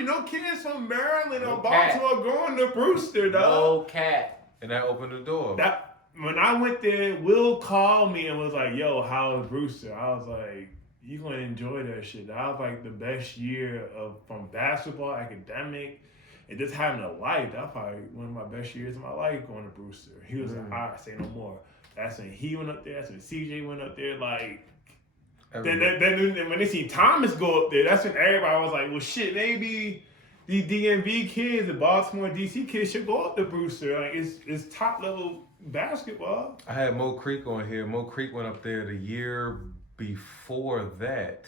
you. No kids from Maryland or Baltimore going to Brewster, dog. No cat. And that opened the door. When I went there, Will called me and was like, "Yo, how's Brewster?" I was like, "You gonna enjoy that shit." That was like the best year from basketball, academic, and just having a life. That's probably one of my best years of my life going to Brewster. He was like, "All right, say no more." That's when he went up there. That's when CJ went up there. Like, then when they see Thomas go up there, that's when everybody was like, "Well, shit, maybe these DMV kids, the Baltimore, DC kids should go up to Brewster. Like, it's top level basketball." I had Mo Creek on here. Mo Creek went up there the year before that,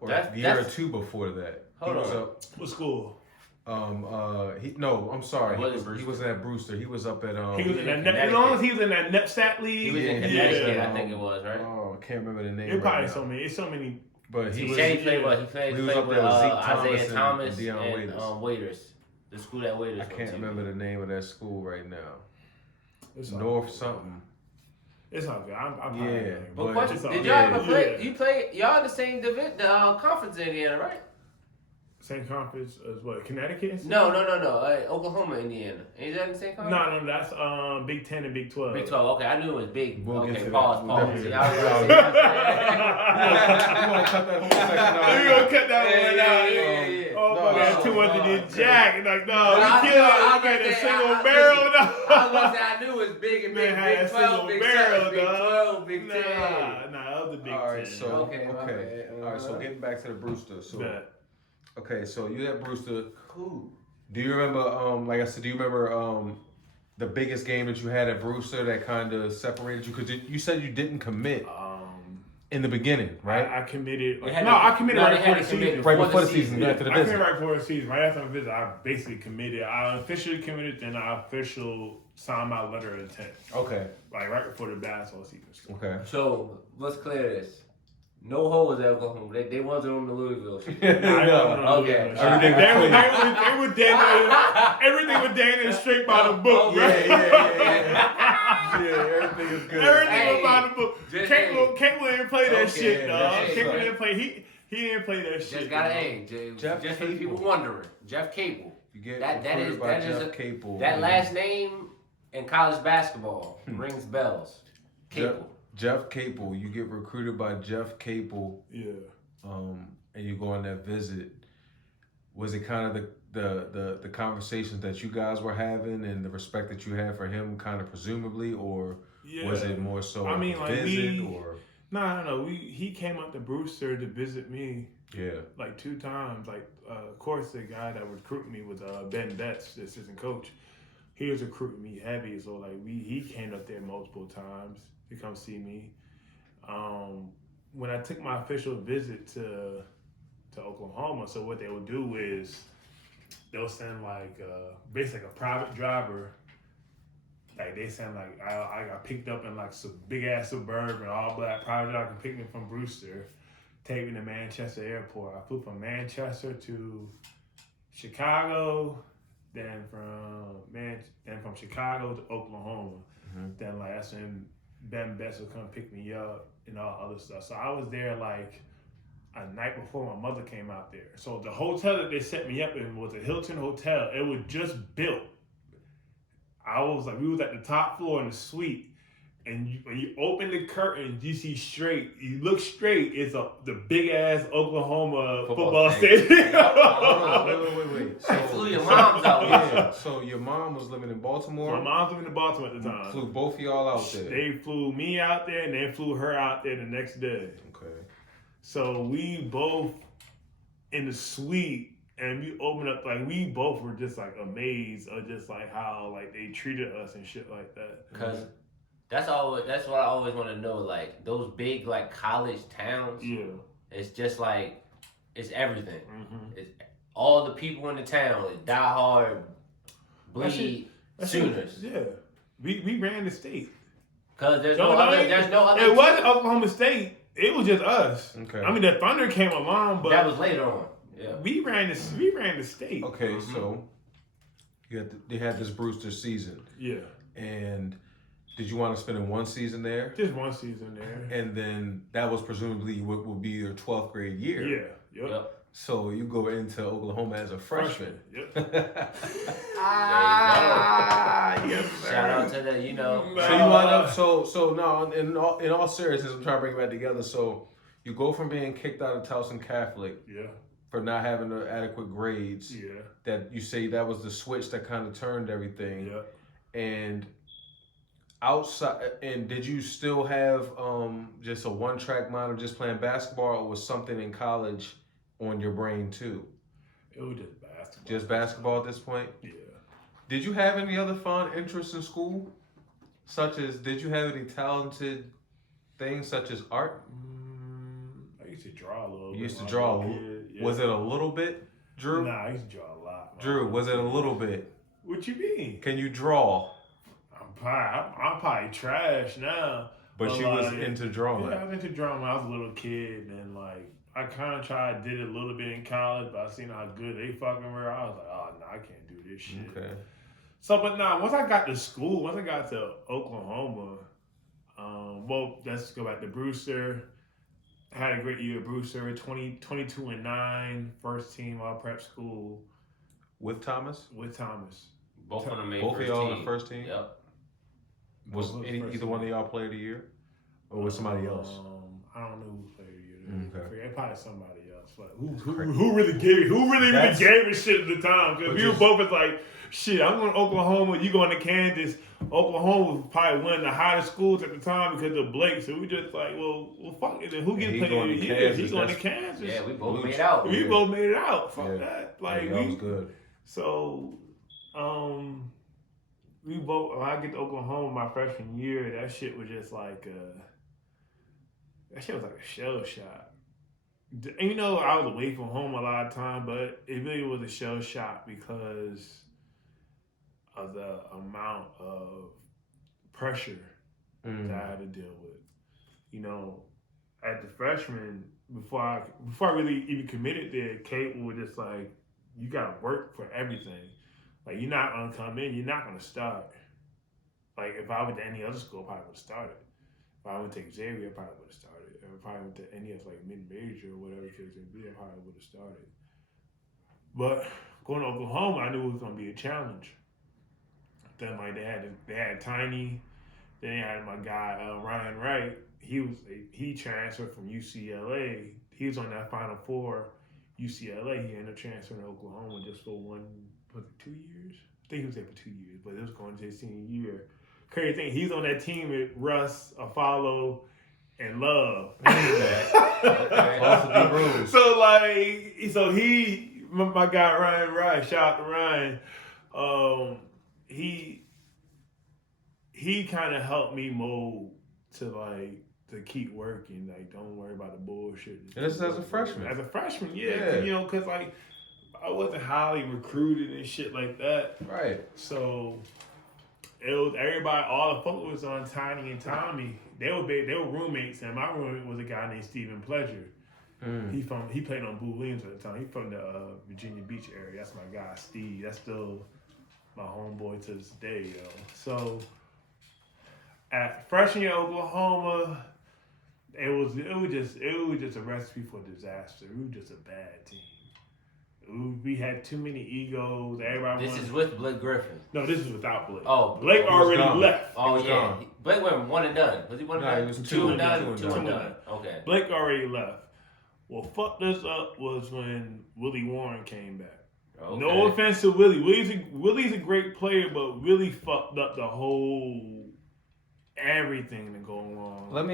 or the year or two before that. Hold on. What school? I'm sorry. He wasn't at Brewster. He was up at He was in that. As long as he was in that NEPSAT league. He was in Connecticut, I think it was, right? Oh, I can't remember the name. It probably so many. But he was. He played with Isaiah Thomas and Deion and Waiters. The school that Waiters. I can't remember the name of that school right now. It's North something. It's not good. I'm yeah. But question: did y'all ever play? You play? Y'all in the same division, conference in Indiana, right? Same conference as what? Connecticut? No. Oklahoma, Indiana. Is that in the same conference? No, that's Big 10 and Big 12. Big 12. Okay, I knew it was big. We'll okay, pause. We'll See, cut I that one out. Yeah. Oh, man, too much of this jack. Like, no, we kill it. I got a single barrel. I was gonna say I knew it was big and big. Big 12, Big 7, Big 12, Big 10. Nah, that was the Big 10. All right, so okay. All right, so getting back to the Brewster. So okay, so you at Brewster. Cool. Do you remember? Like I said, do you remember the biggest game that you had at Brewster that kind of separated you? Because you said you didn't commit in the beginning, right? I committed. I committed right before the season. Right before the season, after the visit. I committed right before the season. Right after the visit, I basically committed. I officially committed, then I officially signed my letter of intent. Okay. Like right before the basketball season. Okay. So let's clear this. No holes at Oklahoma. They wasn't on the Louisville shit. Okay. They were everything was Daniel straight by the book, right? Yeah, everything is good. Everything was by the book. Cable didn't play that shit, dog. Cable didn't play. He didn't play that shit. Just got an A. Just for the people wondering, Jeff Cable. You get that is Jeff Cable. That last name in college basketball rings bells. Cable. Jeff Capel, you get recruited by Jeff Capel. Yeah. And you go on that visit. Was it kind of the conversations that you guys were having and the respect that you had for him, kind of presumably, or was it more so a visit or? No. He came up to Brewster to visit me. Yeah. Like 2 times. Like of course the guy that recruited me was Ben Betts, the assistant coach. He was recruiting me heavy, so like he came up there multiple times to come see me. When I took my official visit to Oklahoma, so what they would do is they'll send like basically a private driver. Like they send like I got picked up in like some big ass Suburban, all black private driver can pick me from Brewster, take me to Manchester Airport. I flew from Manchester to Chicago, then from Chicago to Oklahoma. Then like that's when Ben Betts would come pick me up and all other stuff. So I was there like a night before my mother came out there. So the hotel that they set me up in was a Hilton hotel. It was just built. We was at the top floor in the suite. And when you open the curtains, you see straight. You look straight. It's the big ass Oklahoma football stadium. Wait. So flew your mom's out. Yeah. So your mom was living in Baltimore. My mom's living in Baltimore at the time. Flew both of y'all out there. They flew me out there, and they flew her out there the next day. Okay. So we both in the suite. And we opened up, like, we both were just, like, amazed of just, like, how, like, they treated us and shit like that. Because that's what I always want to know. Like, those big, like, college towns. Yeah. It's just, like, it's everything. It's all the people in the town. Die hard, bleed, Sooners. Yeah. We ran the state. Because there's no other. It wasn't Oklahoma State. It was just us. Okay. I mean, the Thunder came along, but... That was later on. Yeah. We ran the state. Okay, so they had this Brewster season. Yeah. And did you want to spend one season there? Just one season there. And then that was presumably what would be your 12th grade year. Yeah. Yep. So you go into Oklahoma as a freshman. Yep. Yes, sir. Shout out to the, you know. So you wind up. So no. In all seriousness, I'm trying to bring it back together. So you go from being kicked out of Towson Catholic. Yeah. For not having the adequate grades. Yeah. That you say that was the switch that kind of turned everything. Yeah. And outside, and did you still have just a one-track mind of just playing basketball, or was something in college on your brain too? It was just basketball. Just basketball at this point? Yeah. Did you have any other fun interests in school? Such as, did you have any talented things such as art? I used to draw a little bit. You used to draw. Yeah. Was it a little bit, Drew? Nah, I used to draw a lot. Drew, was it a little bit? What you mean? Can you draw? I'm probably trash now. But you was into drawing. Yeah, I was into drawing when I was a little kid, and like I kind of did it a little bit in college, but I seen how good they fucking were. I was like, oh no, I can't do this shit. Okay. So, but nah, once I got to school, once I got to Oklahoma, well, let's go back to Brewster. I had a great year at Brewster, 22-9, first team all prep school. With Thomas? With Thomas. Both of them made Both first of y'all team. on the first team? Yep. Was either one of y'all player of the year? Or was somebody else? I don't know who played the year. Okay. Probably somebody else. But who really gave a shit at the time? Because we were both was like, shit, I'm going to Oklahoma, you going to Kansas. Oklahoma was probably one of the hottest schools at the time because of Blake. So we just like, well fuck it. Who gets played of the year? He's going to Kansas. Yeah, we both made it out. We both made it out. Fuck that. Like, that was good. So, we both, when I get to Oklahoma my freshman year, that shit was just like, that shit was like a shell shock. And you know, I was away from home a lot of time, but it really was a shell shock because of the amount of pressure that I had to deal with. You know, at the freshman, before I really even committed there, Kate was just like, you gotta work for everything. Like, you're not gonna come in, you're not gonna start. Like, if I went to any other school, I probably would have started. If I went to Xavier, I probably would have started. If I probably went to any of like mid-major or whatever case may be, I probably would have started. But going to Oklahoma, I knew it was gonna be a challenge. Then like they had Tiny, then they had my guy Ryan Wright. He transferred from UCLA. He was on that Final Four. UCLA. He ended up transferring to Oklahoma just for 2 years? I think he was there for 2 years, but it was going to his senior year. Crazy thing, he's on that team with Russ, Afalo, and Love. My guy Ryan Wright, shout out to Ryan. He kind of helped me mold to keep working. Like, don't worry about the bullshit. And this is as a freshman. As a freshman, yeah. You know, because like I wasn't highly recruited and shit like that. Right. So it was everybody. All the folks was on Tiny and Tommy. They were roommates, and my roommate was a guy named Stephen Pleasure. He played on Blue Williams at the time. He from the Virginia Beach area. That's my guy, Steve. That's still my homeboy to this day, yo. So at freshman year Oklahoma, it was just a recipe for disaster. We were just a bad team. We had too many egos. Everybody. This is with Blake Griffin. No, this is without Blake. Oh, Blake already left. Oh yeah, Blake went one and done. Was he one and done? He was two and done. Two and done. Okay. Blake already left. What fucked us up was when Willie Warren came back. Okay. No offense to Willie. Willie's a great player, but Willie fucked up the whole everything to go along. Let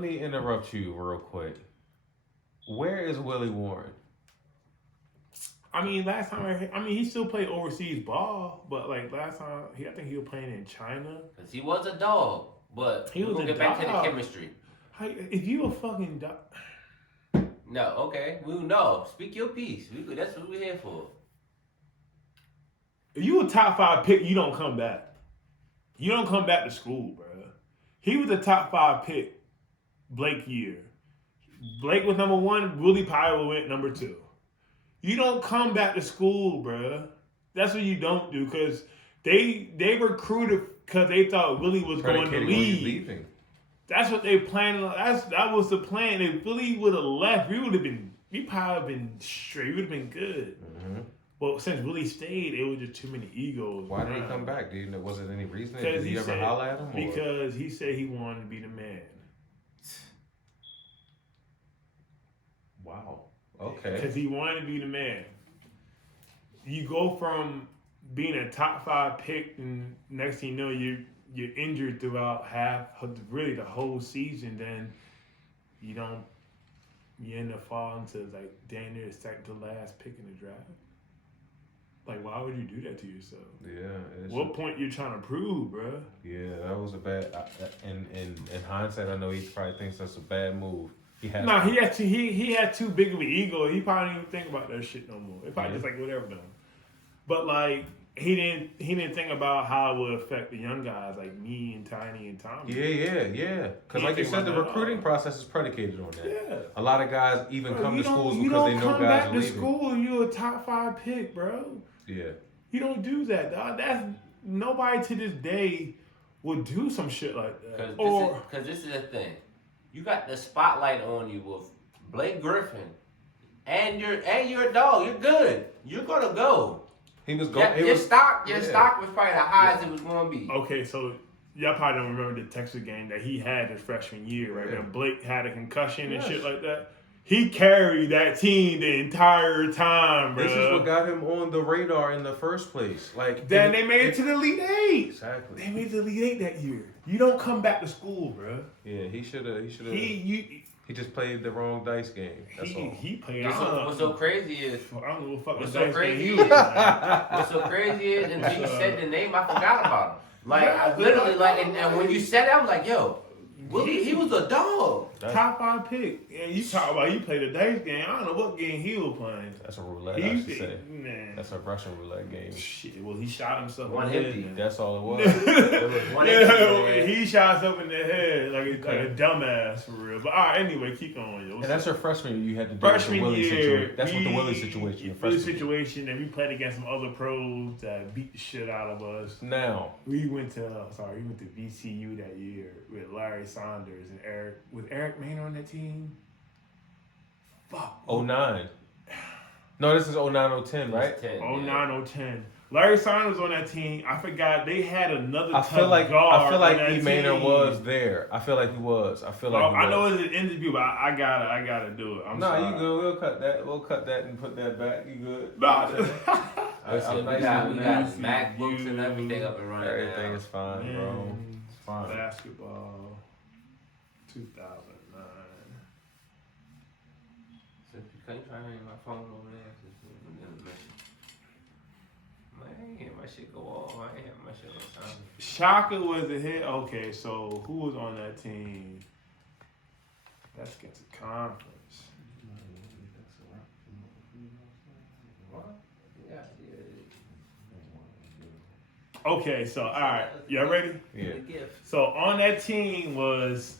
me interrupt you real quick. Where is Willie Warren? I mean, last time he still played overseas ball, but like last time, I think he was playing in China. Cause he was a dog, but we're gonna get back to the chemistry. If you a fucking dog. No, okay, we know. Speak your piece. That's what we're here for. If you a top 5 pick, you don't come back. You don't come back to school, bro. He was a top 5 pick, Blake year. Blake was number 1. Willie Pyle went number 2. You don't come back to school, bro. That's what you don't do, because they recruited because they thought Willie was going to leave. That's what they planned. That was the plan. If Willie would have left, we would have been he probably been straight. He would have been good. Mm-hmm. But since Willie stayed, it was just too many egos. Why did he come back? Do you know? Was it any reason? Did he ever holler at him? Because he said he wanted to be the man. Wow. Okay. Because he wanted to be the man. You go from being a top 5 pick, and next thing you know, you're injured throughout really the whole season. Then you end up falling to like damn near second to last pick in the draft. Like, why would you do that to yourself? Yeah. What point you trying to prove, bro? Yeah, that was a bad. In hindsight, I know he probably thinks that's a bad move. He had too big of an ego. He probably didn't even think about that shit no more. It probably just like whatever done. But like he didn't think about how it would affect the young guys like me and Tiny and Tommy. Yeah. Because like you said, the recruiting process is predicated on that. Yeah. A lot of guys even come to schools because they know guys are leaving. You don't come back to school. You're a top 5 pick, bro. Yeah. You don't do that, dog. That's nobody to this day would do some shit like that. Because this is the thing. You got the spotlight on you with Blake Griffin, and you're a dog. You're good. You're gonna go. He was going. Your stock was probably the highest it was gonna be. Okay, so y'all probably don't remember the Texas game that he had his freshman year, right? When Blake had a concussion and shit like that. He carried that team the entire time, bro. This is what got him on the radar in the first place. Like then they made it to the Elite Eight. Exactly. They made it to the Elite Eight that year. You don't come back to school, bro. Yeah, he should have. He just played the wrong dice game. That's all. He played. What's so crazy is I don't know what fucking what's dice so crazy game is what's so crazy is until you said the name, I forgot about him. Like I literally and when you said it, I was like, yo. Willie, he was a dog. Top 5 pick. And you talk about he played a dice game. I don't know what game he was playing. That's a roulette, I should say. Man. That's a Russian roulette game. Shit, well, he shot himself one in the empty. head. That's all it was. It was one empty. He shot himself in the head like a dumbass for real. But all right, anyway, keep going. Yo. And that's your freshman year. You had to do freshman with the Willie year. situation. That's what the Willie situation. Willie situation, and we played against some other pros that beat the shit out of us. Now we went to VCU that year with Larry Saunders and Eric. Was Eric Maynard on that team? Fuck. 09. No, this is 09-010, right? 09-010. Larry Saunders was on that team. I forgot they had another. I feel like E. Maynard was there. I feel like he was. I know it's an interview, but I gotta do it. No, you good. We'll cut that. We'll cut that and put that back. You good? Nah. We got MacBooks and everything up and running. Everything is fine, bro. It's fine. Basketball, 2009. So you try to hang my phone over there. Man, my shit go off. I ain't have my shit on time. Shaka was the hit. Okay, so who was on that team? Let's get to conference. Okay, so all right, y'all ready? Yeah. So on that team was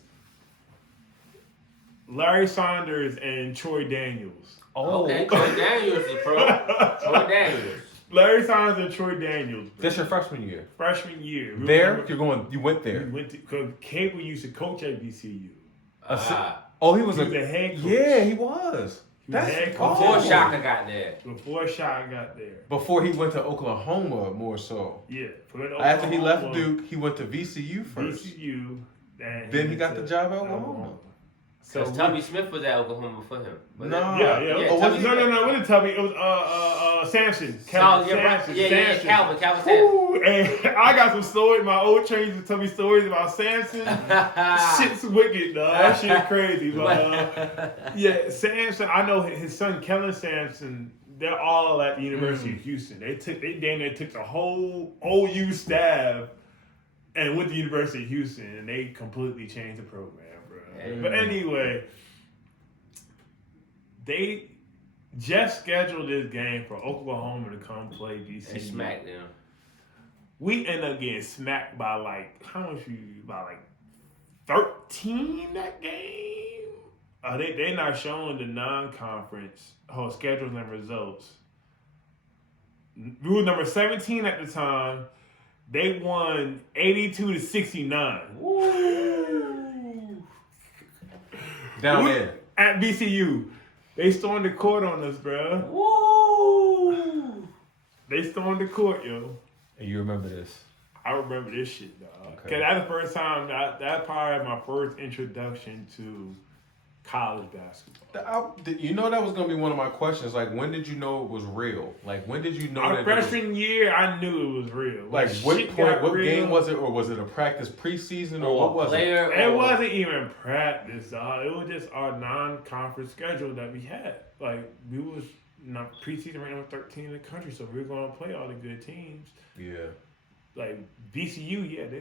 Larry Saunders and Troy Daniels. Oh, okay. Troy Daniels is pro. Troy Daniels. Larry Saunders and Troy Daniels. Bro. That's your freshman year. Freshman year. You went there. We went to because Cable used to coach at VCU. He was a head coach. Yeah, he was. Before Shaka got there. Before he went to Oklahoma, more so. Yeah. After he left Duke, he went to VCU first. Then he got the job at Oklahoma. So Tubby Smith was at Oklahoma for him. No. It wasn't Tubby. It was Sampson. Calvin Sampson. Ooh, and I got some stories. My old trainers would tell me stories about Sampson. Shit's wicked, dog. That shit crazy, but yeah, Sampson. I know his son Kellen Sampson. They're all at the University of Houston. They damn near took the whole OU staff and went to the University of Houston, and they completely changed the program. But anyway, they just scheduled this game for Oklahoma to come play VCU. They smacked them. We ended up getting smacked by by 13 that game. They're not showing the non-conference schedules and results. We were number 17 at the time. They won 82-69. Down there at VCU. They stormed the court on us, bro. Woo! They stormed the court, yo. And you remember this? I remember this shit, dog. Okay. Cause that's the first time that probably my first introduction to college basketball. You know that was gonna be one of my questions. Like, when did you know it was real? Like, when did you know My that? freshman year, I knew it was real. Like, what point? What game was it, or was it a practice preseason, or what was it? It wasn't even practice, dog. It was just our non-conference schedule that we had. Like, we was not preseason ranked number 13 in the country, so we were gonna play all the good teams. Yeah. Like BCU, yeah, they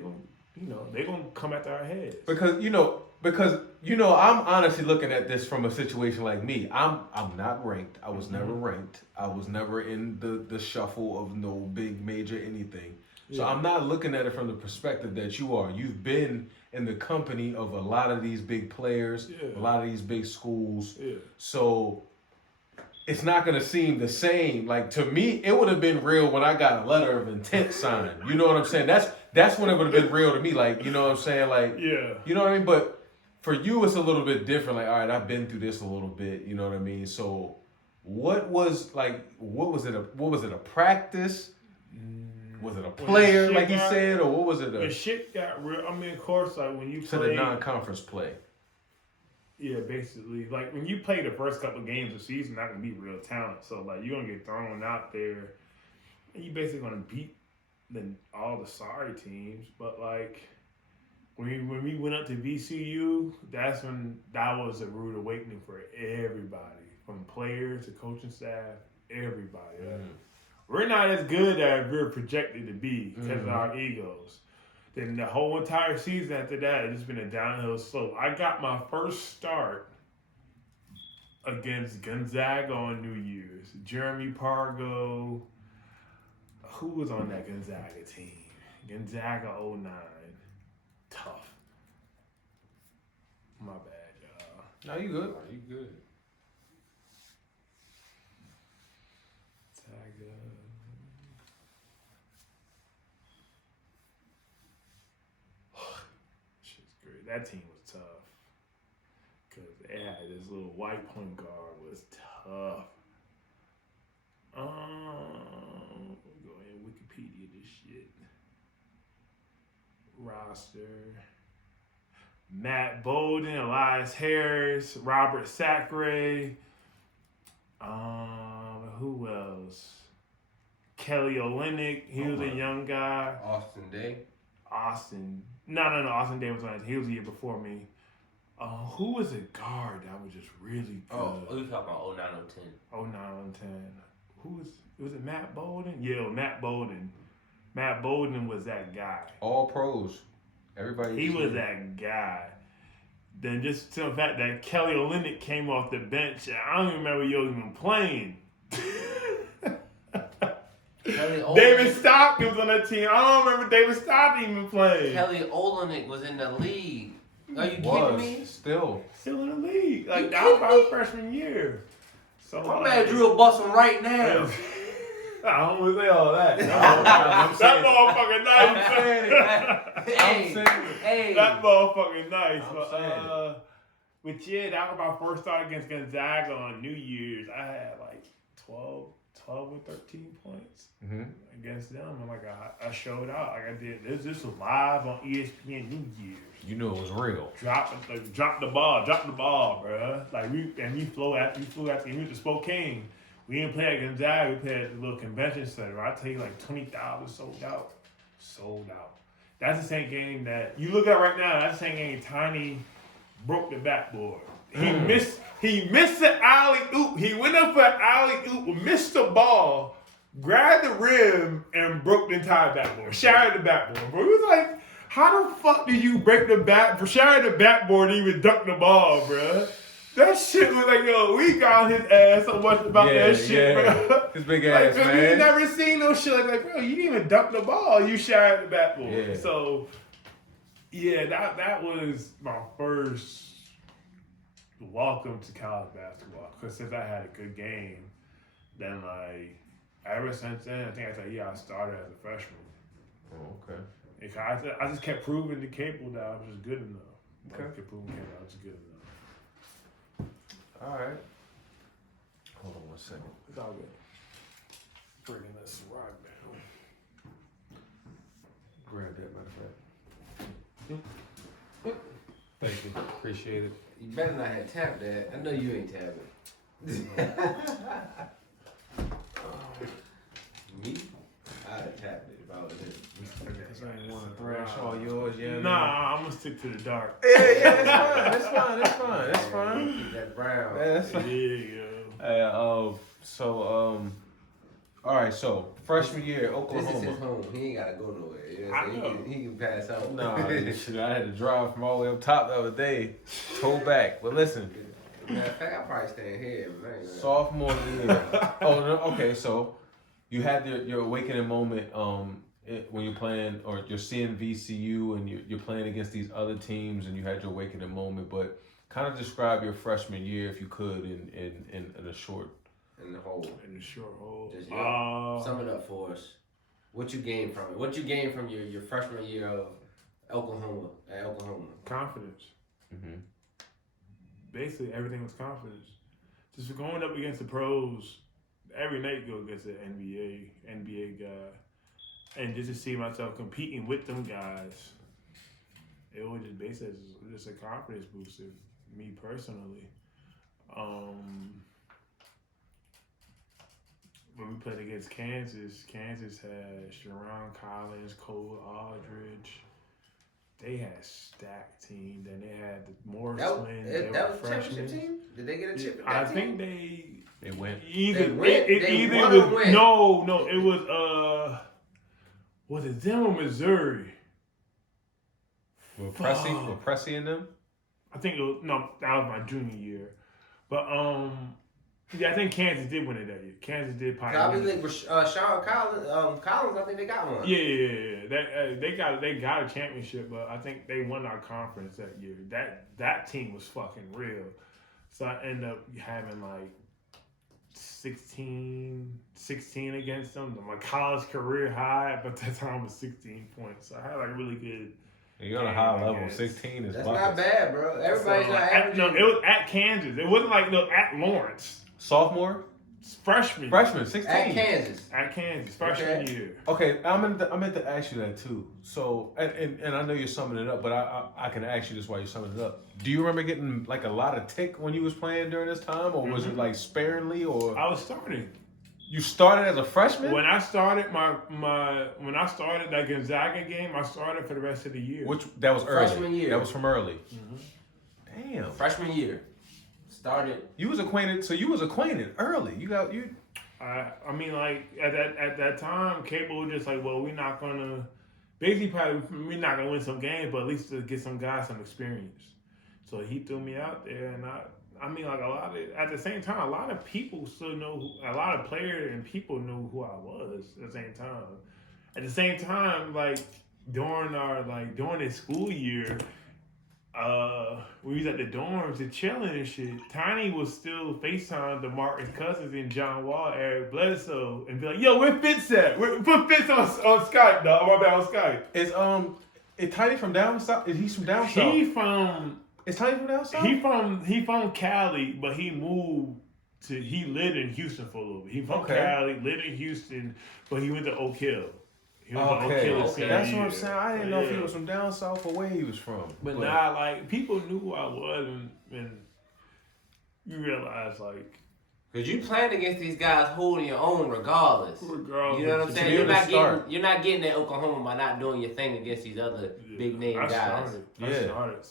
gonna come after our heads. Because I'm honestly looking at this from a situation like me. I'm not ranked. I was never ranked. I was never in the shuffle of no big major anything. So I'm not looking at it from the perspective that you are. You've been in the company of a lot of these big players, a lot of these big schools. Yeah. So it's not gonna seem the same. Like, to me, it would have been real when I got a letter of intent signed. You know what I'm saying? That's when it would have been real to me. Like, you know what I'm saying? Like, yeah. You know what I mean? But for you, it's a little bit different. Like, all right, I've been through this a little bit. You know what I mean? So, what was it? A practice? Was it a player, like he said, or what was it? The shit got real. I mean, of course, like when you play the non-conference play. Yeah, basically, like when you play the first couple of games of the season, not gonna be real talent. So like you're gonna get thrown out there, and you basically gonna beat all the sorry teams. But like when we went up to VCU, that's when that was a rude awakening for everybody, from players to coaching staff, everybody. We're not as good as we're projected to be because of our egos. Then the whole entire season after that, it's just been a downhill slope. I got my first start against Gonzaga on New Year's. Jeremy Pargo. Who was on that Gonzaga team? Gonzaga 09. Tough. My bad, y'all. No, you good. You good. That team was tough because they had this little white point guard was tough. Go ahead and Wikipedia this shit. Roster: Matt Bolden, Elias Harris, Robert Sacre. Who else? Kelly Olynyk. He was a young guy. Austin Day. No. Austin Day was on it. He was the year before me. Who was a guard that was just really good? Oh, you talking about 09, 010. 09, 010. Was it Matt Bolden? Yeah, Matt Bolden. Matt Bolden was that guy. All pros. Everybody. He was that guy. Then just to the fact that Kelly Olynyk came off the bench, I don't even remember you even playing. David Stockton was on that team. I don't remember David Stockton even playing. Kelly Olynyk was in the league. Are you kidding me? Still in the league. Like, that was my freshman year. So my man Drew will bust him right now. I don't want to say all that. That motherfucking nice. I'm saying it. That motherfucking nice. But yeah, that was my first start against Gonzaga on New Year's. I had like 12 or 13 points against them. And like I showed out. Like I did. This was live on ESPN New Year's. You knew it was real. Drop the ball, bro. Like we flew after we went to Spokane. We didn't play at Gonzaga. We played at the little convention center. I tell you, like 20,000 sold out. That's the same game that you look at right now. That's the same game Tiny broke the backboard. He missed the alley oop. He went up for an alley oop, missed the ball, grabbed the rim, and broke the entire backboard. Shattered the backboard. Bro, he was like, how the fuck did you break the back? Shatter the backboard and even dunk the ball, bro? That shit was like, yo, we got his ass so much about that shit, bro. His big ass, like, man. We never seen no shit like, bro, you didn't even dunk the ball. You shattered the backboard. Yeah. So, yeah, that was my first welcome to college basketball. Because since I had a good game, then, like, ever since then, I think I said, yeah, I started as a freshman. Oh, okay. I just kept proving to Cable that I was just good enough. Okay. I kept proving Cable I was good enough. All right. Hold on one second. It's all good. Bringing this rock down. Grab that, matter of fact. Thank you. Appreciate it. You better not have tapped that. I know you ain't tapping. Me? I'd have tapped it if I was him. Because I ain't want to thrash all yours, yeah. Nah, I'm gonna stick to the dark. Yeah, that's fine. Keep that brown. That's There fine. you All right, so freshman year, This Oklahoma. is his home. He ain't gotta go nowhere. You know I what I'm saying? He can pass out. Nah, shit, I had to drive from all the way up top the other day, toe back. But listen, Matter of fact, I probably stand here, man. sophomore year. Oh, no, okay, so you had your awakening moment when you're playing, or you're seeing VCU and you're playing against these other teams, and you had your awakening moment. But kind of describe your freshman year, if you could, in a short. In the hole. In the short hole. Just, sum it up for us. What you gained from it? What you gained from your freshman year of Oklahoma? Confidence. Mm-hmm. Basically, everything was confidence. Just going up against the pros, every night go against an NBA guy, and just to see myself competing with them guys, it was just basically just a confidence booster. Me personally, when we played against Kansas had Sharon Collins, Cole Aldridge. They had a stacked team. Then they had the Morris twins. That was a championship team? Did they get a chip? I think they went. Either They went? it They either won was or win? no, it was it them or Missouri? With Pressy in them? I think it was that was my junior year. But yeah, I think Kansas did win it that year. Kansas did Probably win it. like Sean Collins, I think they got one. Yeah. They got a championship, but I think they won our conference that year. That team was fucking real. So I ended up having like 16 against them. My college career high, but that time was 16 points. So I had like a really good. You're on a high level. 16 is That's buckets. not bad, bro. Everybody's not averaging. No, it was at Kansas. It wasn't like at Lawrence. Sophomore? Freshman, 16. At Kansas. Freshman year. Okay, I meant to ask you that too. So, and I know you're summing it up, but I can ask you this while you're summing it up. Do you remember getting like a lot of tick when you was playing during this time, or was it like sparingly, or? I was starting. You started as a freshman? When I started that Gonzaga game, I started for the rest of the year. That was early. Freshman year. That was from early. Mm-hmm. Damn. Freshman year. Started. You was acquainted early. I mean, like at that time, Cable was just like, well, we're not gonna win some games, but at least to get some guys some experience. So he threw me out there, and I mean, like at the same time, a lot of people still know, a lot of players and people knew who I was at the same time. At the same time, like during the school year, we was at the dorms and chilling and shit. Tiny was still FaceTime to Marcus Cousins and John Wall, Eric Bledsoe, and be like, "Yo, where Fitz at? Put Fitz on Skype, dog. My bad, on Skype." Is Tiny from down south? Is he from down south? Is Tiny from down south? He from Cali, but he lived in Houston for a little bit. He from Cali, lived in Houston, but he went to Oak Hill. He was Okay, that's what I'm year. saying. I didn't know if he was from down south or where he was from. But now, like, people knew who I was, and you realize, like, Because you playing against these guys holding your own regardless. You know what I'm saying? You're not getting at Oklahoma by not doing your thing against these other big name guys. I started.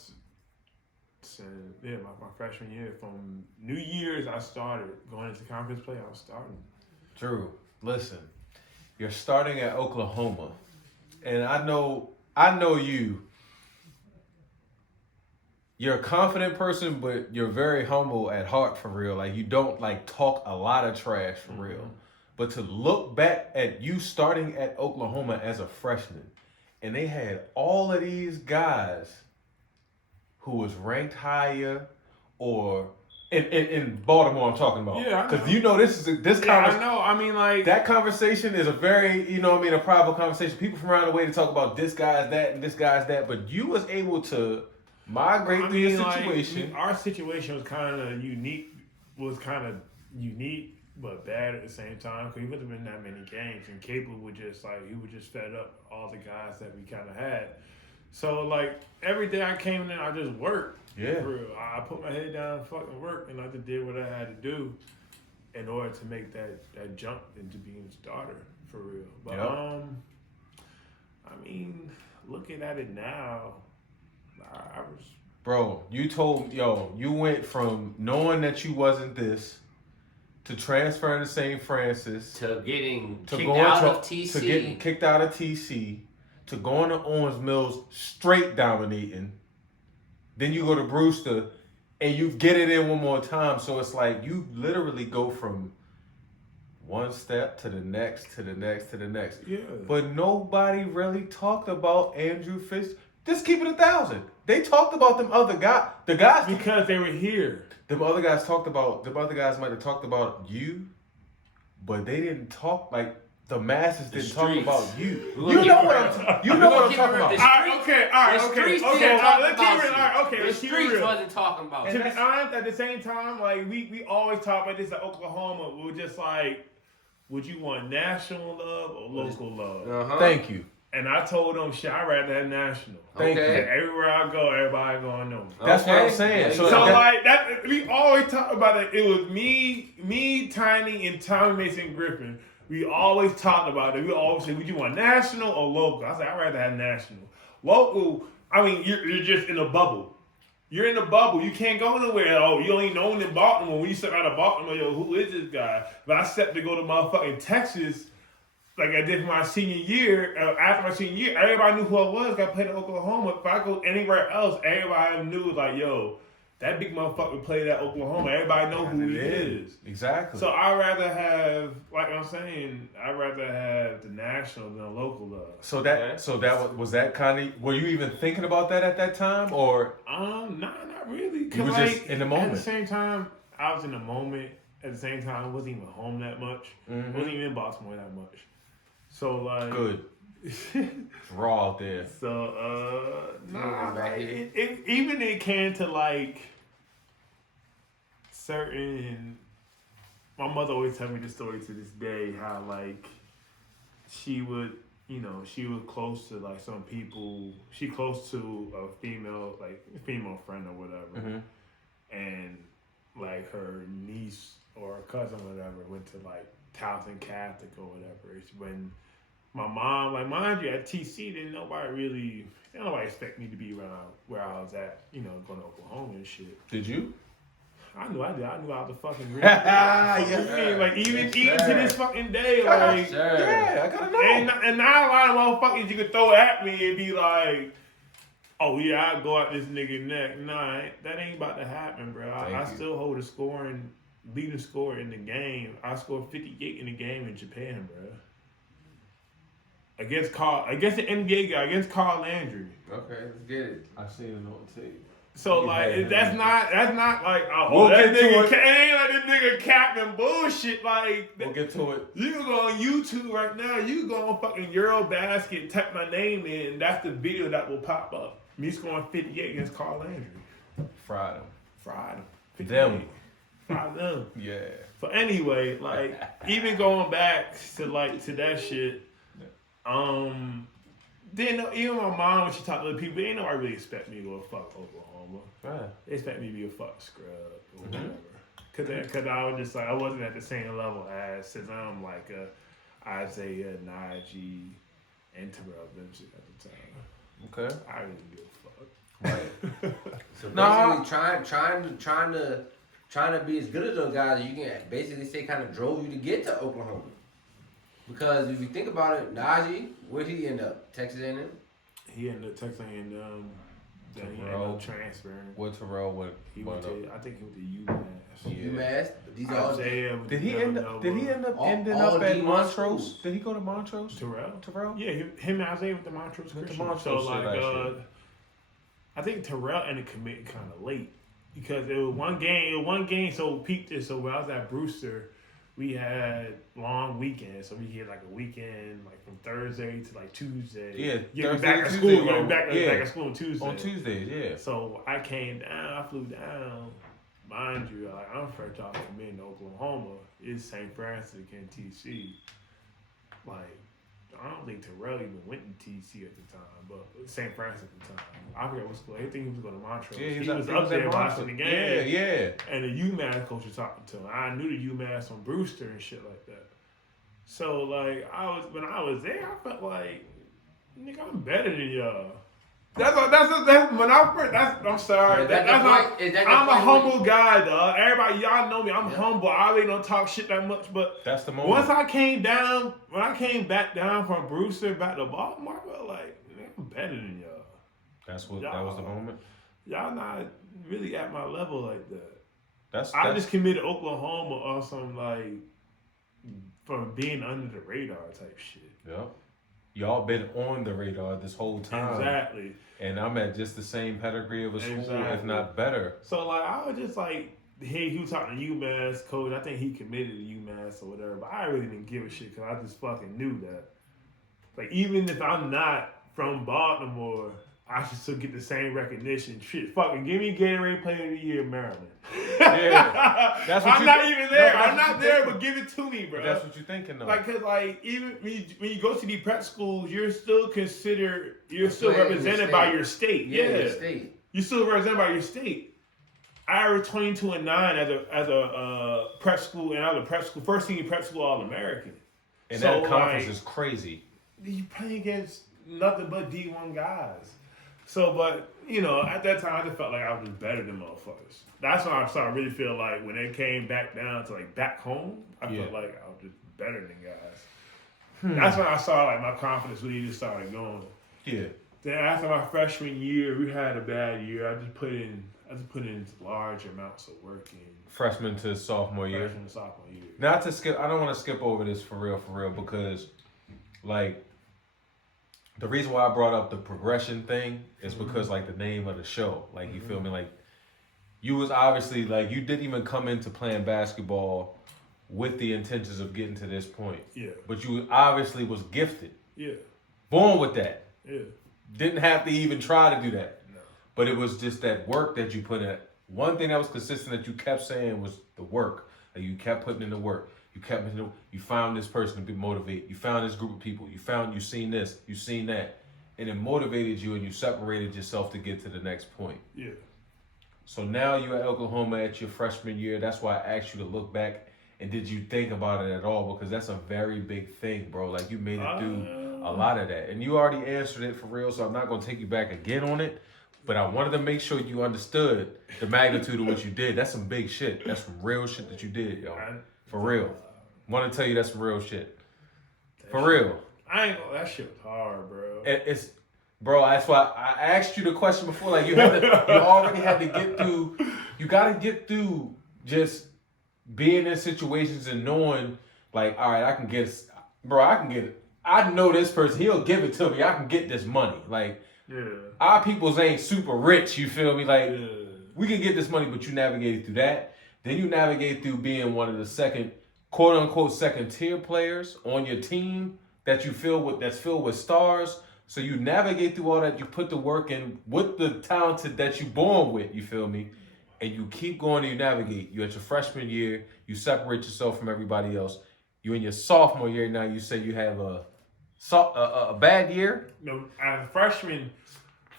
My freshman year. From New Year's, I started going into conference play. I was starting. Drew, listen, you're starting at Oklahoma, and I know you. You're a confident person, but you're very humble at heart for real. Like, you don't like talk a lot of trash for real. But to look back at you starting at Oklahoma as a freshman, and they had all of these guys who was ranked higher, or in Baltimore, I'm talking about. Yeah, because this I know. I mean, like, that conversation is a very, a private conversation. People from around the way to talk about this guy's that and this guy's that, but you was able to migrate through your situation. Our situation was kind of unique. Was kind of unique but bad at the same time because he wasn't in that many games, and Cable would just he was just fed up with all the guys that we kind of had. So like every day I came in, I just worked. Yeah. For real. I put my head down and fucking worked, and I just did what I had to do in order to make that jump into being a starter for real. But I mean, looking at it now, I was. Bro, you went from knowing that you wasn't this to transferring to St. Francis to getting kicked out of TC, to getting kicked out of TC, to going to Owens Mills straight dominating. Then you go to Brewster and you get it in one more time. So it's like you literally go from one step to the next, to the next, to the next. Yeah. But nobody really talked about Andrew Fitz. Just keep it 1,000. They talked about them other guys. The guys because they were here. Them other guys might have talked about you, but they didn't talk like the masses didn't talk about you. You know what I'm talking about. All right, okay. The streets wasn't talking about. To be honest, at the same time, like we always talk about this at Oklahoma. We're just like, would you want national love or local love? Uh-huh. Thank you. And I told them, shit, I'd rather have national. Thank you. Everywhere I go, everybody gonna know me. That's what I'm saying. So like that, we always talk about it. It was me, Tiny, and Tommy Mason Griffin. We always talked about it. We always said, would you want national or local? I said, I'd rather have national. Local, I mean, you're just in a bubble. You're in a bubble. You can't go nowhere. Oh, you ain't known in Baltimore. When you step out of Baltimore, yo, who is this guy? But I stepped to go to motherfucking Texas, like I did for my senior year. After my senior year, everybody knew who I was. Got played in Oklahoma. If I go anywhere else, everybody knew, like, yo, that big motherfucker played at Oklahoma. Everybody know who he is. Exactly. So I'd rather have, like I'm saying, I'd rather have the national than the local love. So that was that kind of. Were you even thinking about that at that time, or? Nah, not really. You were just in the moment. At the same time, I was in the moment. At the same time, I wasn't even home that much. Mm-hmm. Wasn't even in Baltimore that much. So like. Good. It's raw out there. So even it came to like certain. My mother always tells me this story to this day. How like she was close to like some people. She close to a female friend or whatever, mm-hmm. and like her niece or her cousin or whatever went to like Towson Catholic or whatever. It's when my mom, like, mind you, at TC, didn't nobody expect me to be around where I was at, going to Oklahoma and shit. Did you? I knew I did. I knew I was a fucking real. Yeah. Like, even to this fucking day, like, yeah, I gotta know. And not a lot of motherfuckers you could throw at me and be like, oh, yeah, I'll go at this nigga neck. Nah, that ain't about to happen, bro. I still hold a leading scorer in the game. I scored 58 in the game in Japan, bro. Against the NBA guy, against Carl Landry. Okay, let's get it. I seen it on tape. So like that's not like that nigga. It ain't like this nigga capping bullshit. Like we'll get to it. You can go on YouTube right now. You can go on fucking Eurobasket, type my name in, and that's the video that will pop up. Me scoring 58 against Carl Landry. Fried him. Them. Yeah. So anyway, like even going back to that shit. Then even my mom, when she talked to other people, ain't nobody really expect me to go fuck Oklahoma. Right. They expect me to be a fuck scrub or whatever. Cause I was just like, I wasn't at the same level as, since I'm like a Isaiah, Najee, and Terrell Vincent at the time. Okay. I didn't give a fuck. Right. So basically trying to be as good as those guys, you can basically say kind of drove you to get to Oklahoma. Because if you think about it, Najee, where'd he end up? Texas A&M? He ended up Texas A&M. Then he ended up transferring. Where Terrell went? I think he went to UMass. UMass? These all. Did he end up ending up at Montrose? Did he go to Montrose? Terrell? Yeah, him and Isaiah went to Montrose Christian. So like, I think Terrell ended committing kind of late because it was one game. So peep this. So when I was at Brewster, we had long weekends, so we had like a weekend, like from Thursday to like Tuesday. Yeah, getting back at school. Back at school on Tuesday. On Tuesdays, yeah. So I came down. I flew down mind you, like I'm fresh out from being in Oklahoma. It's St. Francis against TC. Like, I don't think Terrell even went to TC at the time, but St. Francis at the time. I forget what school. I think he was going to Montrose. Yeah, he was up there watching the game. Yeah. And the UMass coach was talking to him. I knew the UMass from Brewster and shit like that. So like when I was there, I felt like, nigga, I'm better than y'all. I'm sorry. I'm a humble guy, dog. Everybody, y'all know me. I'm humble. I really don't talk shit that much, but that's the moment. Once I came back down from Brewster back to Baltimore, I felt like, I'm better than y'all. That was the moment. Y'all not really at my level like that. I just committed Oklahoma or some like from being under the radar type shit. Yep. Y'all been on the radar this whole time. Exactly. And I'm at just the same pedigree of a school, if not better. So like I was just like, he was talking to UMass coach. I think he committed to UMass or whatever, but I really didn't give a shit because I just fucking knew that. Like even if I'm not from Baltimore, I should still get the same recognition. Shit, fucking give me Gatorade Player of the Year, Maryland. Yeah, that's what I'm not even there. I'm not there, but give it to me, bro. That's what you're thinking, though. Like, cause like even when you go to these prep schools, you're still represented by your state. Yeah, your state. You're still represented by your state. I averaged 22-9 as a prep school, and I was a prep school first team prep school All-American. And so, that conference is crazy. You play against nothing but D1 guys. So, but, you know, at that time, I just felt like I was just better than motherfuckers. That's when I started to really feel like when it came back down to, like, back home, I felt like I was just better than guys. That's when I saw, like, my confidence really just started going. Yeah. Then after my freshman year, we had a bad year. I just put in large amounts of work in. Freshman to sophomore year? Freshman to sophomore year. Not to skip, I don't want to skip over this for real, because, like, the reason why I brought up the progression thing is because, like, the name of the show. Like, you feel me? Like, you was obviously, like, you didn't even come into playing basketball with the intentions of getting to this point. Yeah. But you obviously was gifted. Yeah. Born with that. Yeah. Didn't have to even try to do that. No. But it was just that work that you put in. One thing that was consistent that you kept saying was the work. Like, you kept putting in the work. You found this person to be motivated. You found this group of people. You seen this. You seen that. And it motivated you, and you separated yourself to get to the next point. Yeah. So now you're at Oklahoma at your freshman year. That's why I asked you to look back. And did you think about it at all? Because that's a very big thing, bro. Like, you made it do a lot of that. And you already answered it for real, so I'm not going to take you back again on it. But I wanted to make sure you understood the magnitude of what you did. That's some big shit. That's some real shit that you did, yo. For real. Want to tell you that's some real shit. For real. I ain't gonna, that shit was hard, bro. Bro, that's why I asked you the question before. Like, you already had to get through, you got to get through just being in situations and knowing, like, all right, I can get it. I know this person, he'll give it to me. I can get this money. Like, our peoples ain't super rich, you feel me? Like, we can get this money, but you navigated through that. Then you navigate through being one of the quote unquote second tier players on your team that's filled with stars. So you navigate through all that, you put the work in with the talented that you born with, you feel me? And you keep going and you navigate. You're at your freshman year, you separate yourself from everybody else. You're in your sophomore year now, you say you have a bad year? No, as a freshman,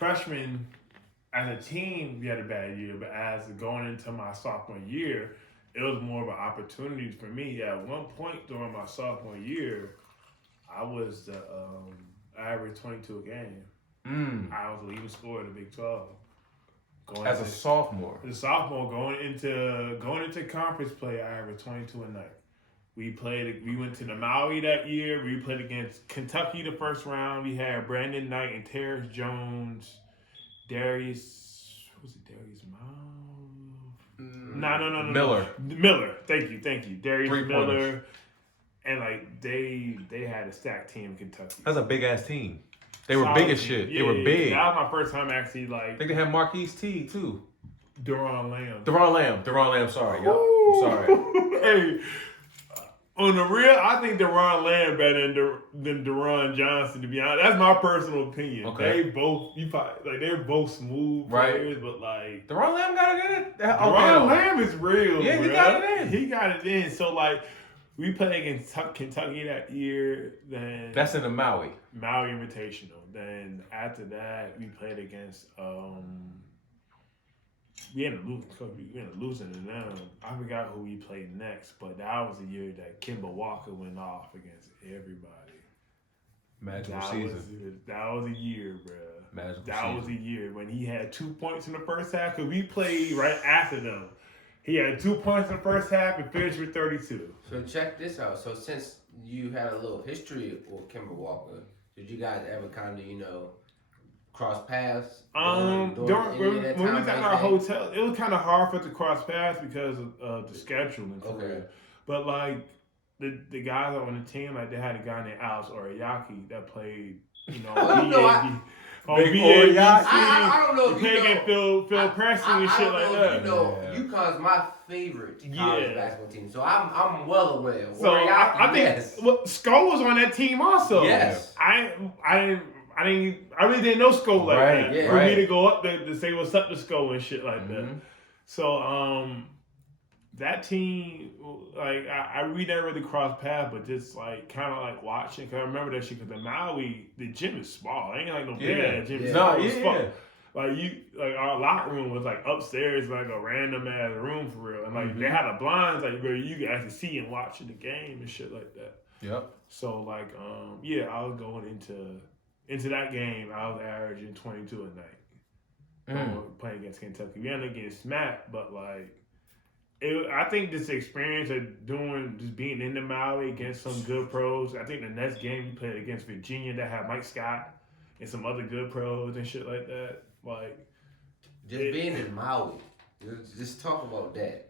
as a team, we had a bad year, but as going into my sophomore year, it was more of an opportunity for me. At one point during my sophomore year, I was I averaged 22 a game. I was the leading scorer in the Big 12. As a sophomore? As a sophomore, going into conference play, I averaged 22 a night. We went to the Maui that year. We played against Kentucky the first round. We had Brandon Knight and Terrence Jones, Darius Miles? No. Miller. Thank you. Darius Miller. And like they had a stacked team in Kentucky. That's a big ass team. They were big as shit. They were big. That was my first time actually like. I think they had Marquise T too. Deron Lamb. Sorry, yo. I'm sorry. Hey, On the real, I think Deron Lamb better than Deron Johnson. To be honest, that's my personal opinion. Okay. They're both smooth players, but like Deron Lamb got it in. Deron Lamb is real. Yeah, bro. he got it in. He got it in. So like, we played against Kentucky that year. Then That's in the Maui Invitational. Then after that, we played against. We ended up losing to them. I forgot who we played next, but that was the year that Kemba Walker went off against everybody. Magical season. That was a year, bro. Magical was a year when he had 2 points in the first half because we played right after them. He had 2 points in the first half and finished with 32. So check this out. So since you had a little history with Kemba Walker, did you guys ever kind of, cross paths? When we was at our hotel, it was kind of hard for us to cross paths because of the scheduling. Okay. But like the guys on the team, like they had a guy named Alex Oriaki that played, I don't know if you know. Phil Preston and shit like that. UConn's my favorite college basketball team, so I'm well aware. So I think Sko was on that team also. Yes. I really didn't know Sko like that. Yeah. For me to go up there to say what's up to Sko and shit like that. So that team, like we never really crossed paths, but just like kind of like watching. Cause I remember that shit. Cause the Maui, the gym is small. Ain't like no big ass gym. Small. Like our locker room was like upstairs, like a random ass room for real, and like they had the blinds like where you could actually see and watching the game and shit like that. Yep. So like I was going into that game. I was averaging 22 a night. Playing against Kentucky, we ended up getting smacked, but like. I think this experience of just being in the Maui against some good pros. I think the next game we played against Virginia that had Mike Scott and some other good pros and shit like that. Like being in Maui, just talk about that.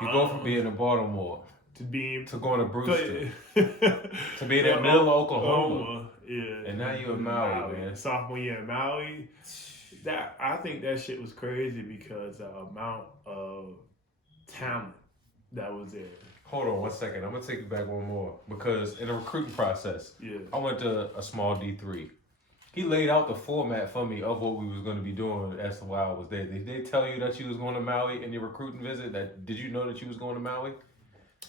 You go from being in Baltimore to going to Brewster to being in middle of Oklahoma, and now you're in Maui, man. Sophomore year in Maui. I think that shit was crazy because the amount of talent that was there. Hold on 1 second. I'm gonna take you back one more because in the recruiting process, I went to a small D3. He laid out the format for me of what we was going to be doing as to why I was there. Did they tell you that you was going to Maui in your recruiting visit? Did you know that you was going to Maui?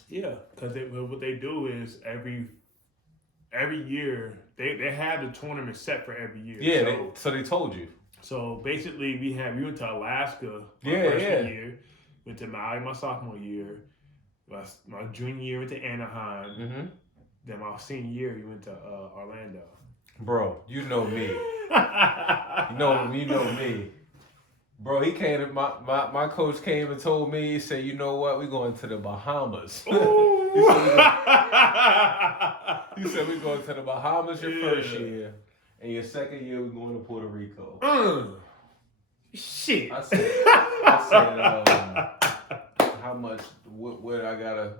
Yeah, because what they do is every year they have the tournament set for every year. Yeah, so they told you. So basically, we went to Alaska my freshman year. Went to Maui my sophomore year. My junior year went to Anaheim. Then my senior year, we went to Orlando. Bro, you know me. you know me. Bro, he came to my coach came and told me, he said, you know what, we're going to the Bahamas. He said we're going to the Bahamas your first year, and your second year we're going to Puerto Rico. Shit. I said, how much? What we gotta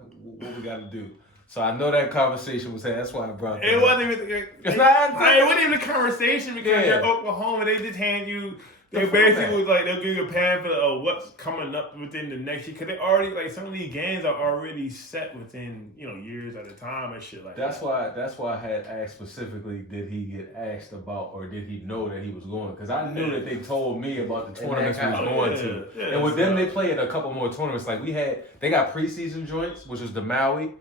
do? So I know that conversation was had. That's why I brought that. It wasn't even. It wasn't even a conversation because they're Oklahoma. They just hand you. They basically was like they'll give you a pamphlet of what's coming up within the next year because they already like some of these games are already set within years at a time and shit like that. That's why I had asked specifically, did he get asked about or did he know that he was going? Because I knew that they told me about the tournaments he was going to, and with them they played a couple more tournaments. Like they got preseason joints, which was the Maui,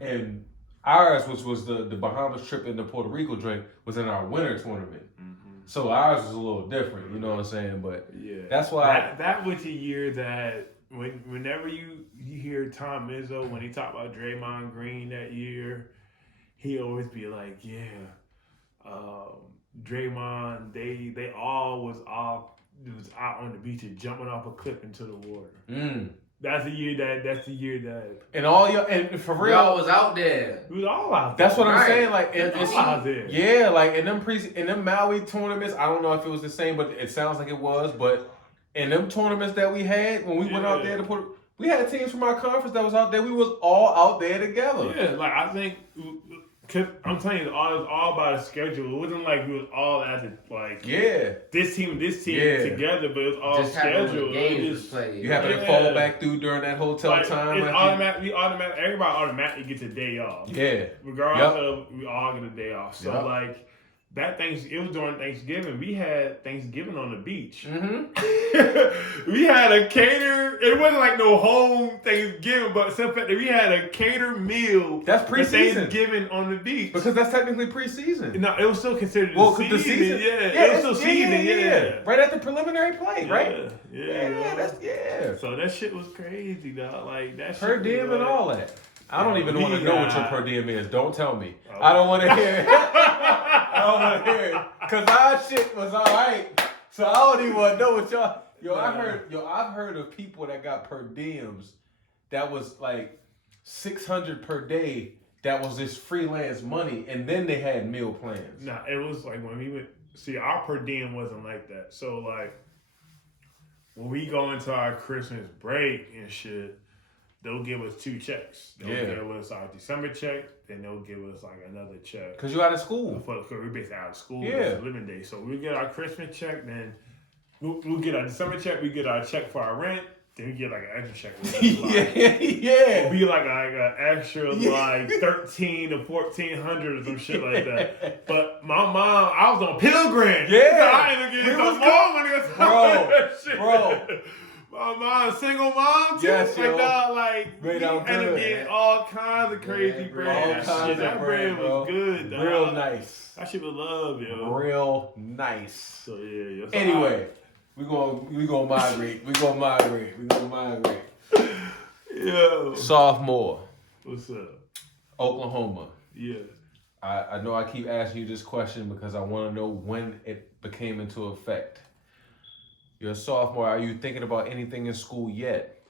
and ours, which was the Bahamas trip and the Puerto Rico joint, was in our winter tournament. So ours was a little different, you know what I'm saying? But that's why that was a year that whenever you hear Tom Izzo when he talked about Draymond Green that year, he always be like, Draymond, they all was out on the beach and jumping off a cliff into the water. That's the year that and all and for real, y'all was out there. We was all out there. That's what I'm saying. Like it's out there. Yeah, like in them Maui tournaments, I don't know if it was the same, but it sounds like it was. But in them tournaments that we had when we went out there to We had teams from our conference that was out there. We was all out there together. Yeah, like I think, cause I'm telling you, it was all by the schedule. It wasn't like we was all at the this team together, but it was all just scheduled. Games played. You happen to fall back through during that hotel time. It's automatic. Everybody automatically gets a day off. Yeah, regardless of we all get a day off. So Yep. like. It was during Thanksgiving. We had Thanksgiving on the beach. Mm-hmm. We had a cater. It wasn't like no home Thanksgiving, but some fact that we had a catered meal. That's preseason. Thanksgiving on the beach Because that's technically preseason. No, it was still considered the season. season. Yeah, it was still season. Yeah, right at the preliminary play, right? Yeah. So that shit was crazy, dog. Like that. Per shit diem was and like, all that. I don't even want to know what your per diem is. Don't tell me. Oh. I don't want to hear it. I don't want to hear it. Because our shit was all right. So I don't even want to know what y'all... I've heard of people that got per diems that was like $600 per day that was just freelance money, and then they had meal plans. Nah, it was like when we went... See, our per diem wasn't like that. So, like, when we go into our Christmas break and shit... They'll give us 2 checks. They'll give us our December check, then they'll give us like another check. Because you're out of school. Because we're basically out of school. Yeah. It's living day. So we get our Christmas check, then we'll get our December check, we get our check for our rent, then we get like an extra check. Yeah. It'll be like an extra like 13 to 1,400 or some shit like that. But my mom, I was on Pilgrim. Yeah. So I ended up getting some more money. Bro. My mom, single mom, too. Yes, like yo. that, like Made we out ended up good. getting all kinds of crazy bread. That bread was good, dog. Real nice. That shit was love, yo. Real nice. So yeah. So Anyway, we gonna migrate. We gonna migrate. Yo. Sophomore, What's up? Oklahoma. Yeah. I know I keep asking you this question because I want to know when it became into effect. You're a sophomore. Are you thinking about anything in school yet?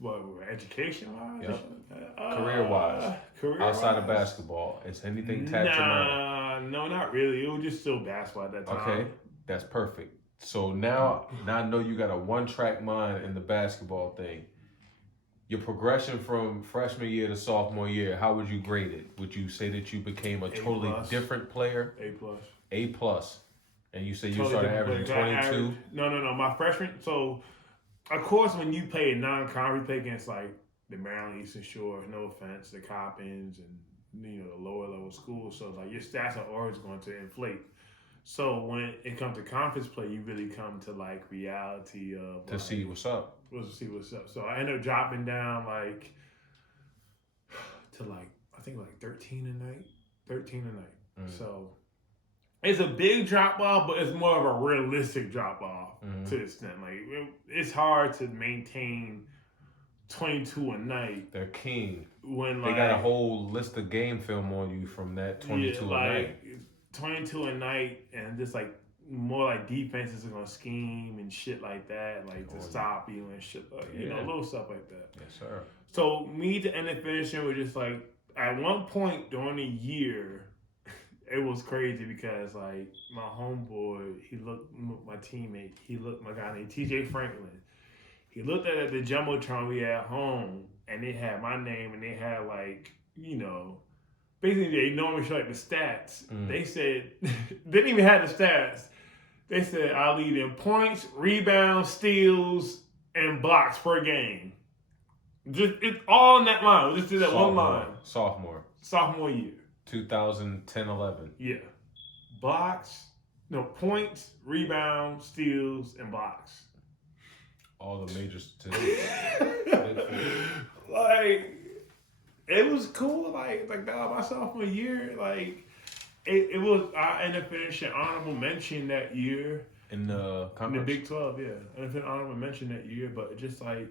What, education-wise? Yep. Career-wise. Outside of basketball. Is anything tapped your mind? No, not really. It was just still basketball at that time. Okay, that's perfect. So now I know you got a one-track mind in the basketball thing. Your progression from freshman year to sophomore year, how would you grade it? Would you say that you became a totally different player? A+. A+. And you say you started averaging 22? No. My freshman, so of course when you play a non-conference, you play against like the Maryland Eastern Shore, no offense, the Coppins and the lower level schools. So like your stats are always going to inflate. So when it comes to conference play, you really come to like reality of to see what's up. So I ended up dropping down like to like I think like 13 a night. So it's a big drop off, but it's more of a realistic drop off to the extent. Like it's hard to maintain 22 a night. They're king. When they got a whole list of game film on you from that 22 a night. 22 a night, and just like more like defenses are gonna scheme and shit like that, like to stop you and shit like little stuff like that. Yes, sir. So me to end up finishing was just like at one point during the year. It was crazy because like my homeboy, my teammate, my guy named TJ Franklin. He looked at the jumbotron we had home, and they had my name, and they had like basically they normally show like the stats. They said they didn't even have the stats. They said I lead in points, rebounds, steals, and blocks per game. Just it's all in that line. Just did that one line. Sophomore year. 2010-11. Yeah. Points, rebounds, steals, and blocks. All the major statistics. Like, it was cool. Like my sophomore year, like, it was, I ended up finishing honorable mention that year. In the conference? In the Big 12, yeah. I ended up finishing honorable mention that year, but just like,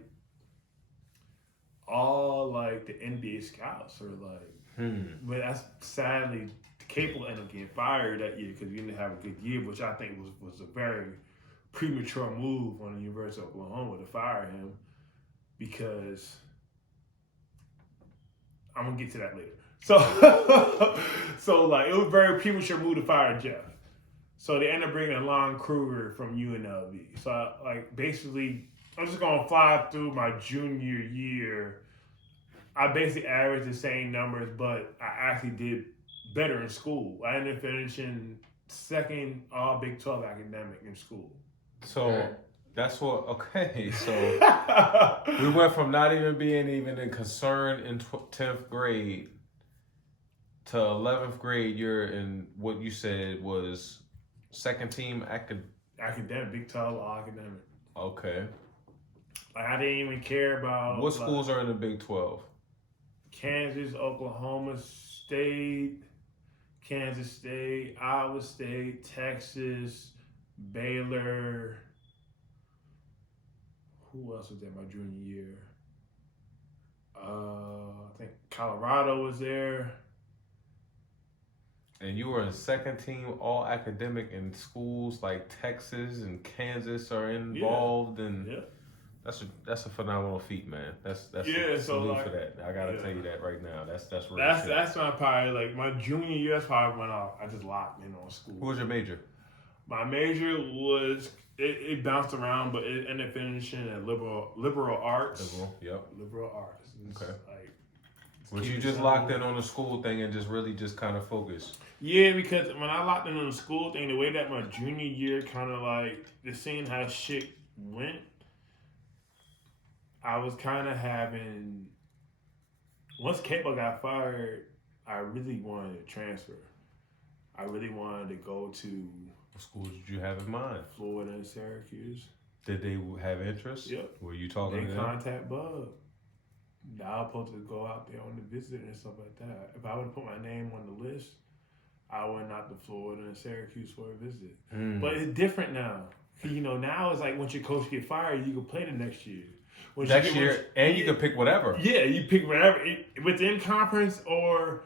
all like the NBA scouts are like, but that's sadly Capel ended up getting fired that year because he didn't have a good year, which I think was a very premature move on the University of Oklahoma to fire him because I'm gonna get to that later. So like it was a very premature move to fire Jeff. So they ended up bringing in Lon Kruger from UNLV. So basically I'm just gonna fly through my junior year. I basically averaged the same numbers, but I actually did better in school. I ended up finishing second all Big 12 academic in school. So that's what. Okay, so we went from not even being even in concern in 10th grade to 11th grade. You're in what you said was second team Academic, Big 12 all academic. Okay. Like, I didn't even care about What schools are in the Big 12? Kansas, Oklahoma State, Kansas State, Iowa State, Texas, Baylor. Who else was there my junior year? I think Colorado was there. And you were in second team all academic in schools like Texas and Kansas are involved, and that's a phenomenal feat, man. That's a salute for that. I gotta tell you that right now. That's real. That's my probably like my junior year. That's probably when I just locked in on school. Who was your major? My major was it bounced around, but it ended up finishing at liberal arts. Liberal arts. It's okay. Like, but you just locked in on the school thing and just really just kind of focused. Yeah, because when I locked in on the school thing, the way that my junior year kind of like just seeing how shit went, I was kind of having. Once Capo got fired, I really wanted to transfer. I really wanted to go to. What schools did you have in mind? Florida and Syracuse. Did they have interest? Yep. Were you talking to them? They contact Bub. I was supposed to go out there on the visit and stuff like that. If I would have put my name on the list, I went out to Florida and Syracuse for a visit. But it's different now. You know, now it's like once your coach get fired, you can play the next year. You can pick whatever. Yeah, you pick whatever within conference or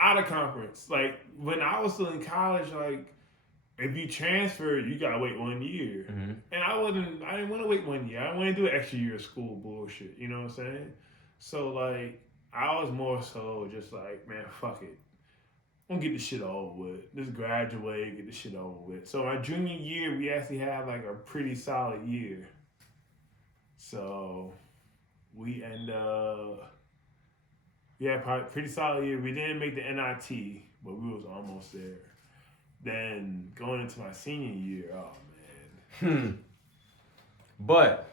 out of conference. Like when I was still in college, like if you transfer, you gotta wait 1 year, and I didn't want to wait 1 year. I didn't want to do an extra year of school bullshit. You know what I'm saying? So like I was more so just like, man, fuck it. I'm gonna get this shit over with. Just graduate, get this shit over with. So my junior year, we actually had like a pretty solid year. So we end up, probably pretty solid year. We didn't make the NIT, but we was almost there. Then going into my senior year, oh man. But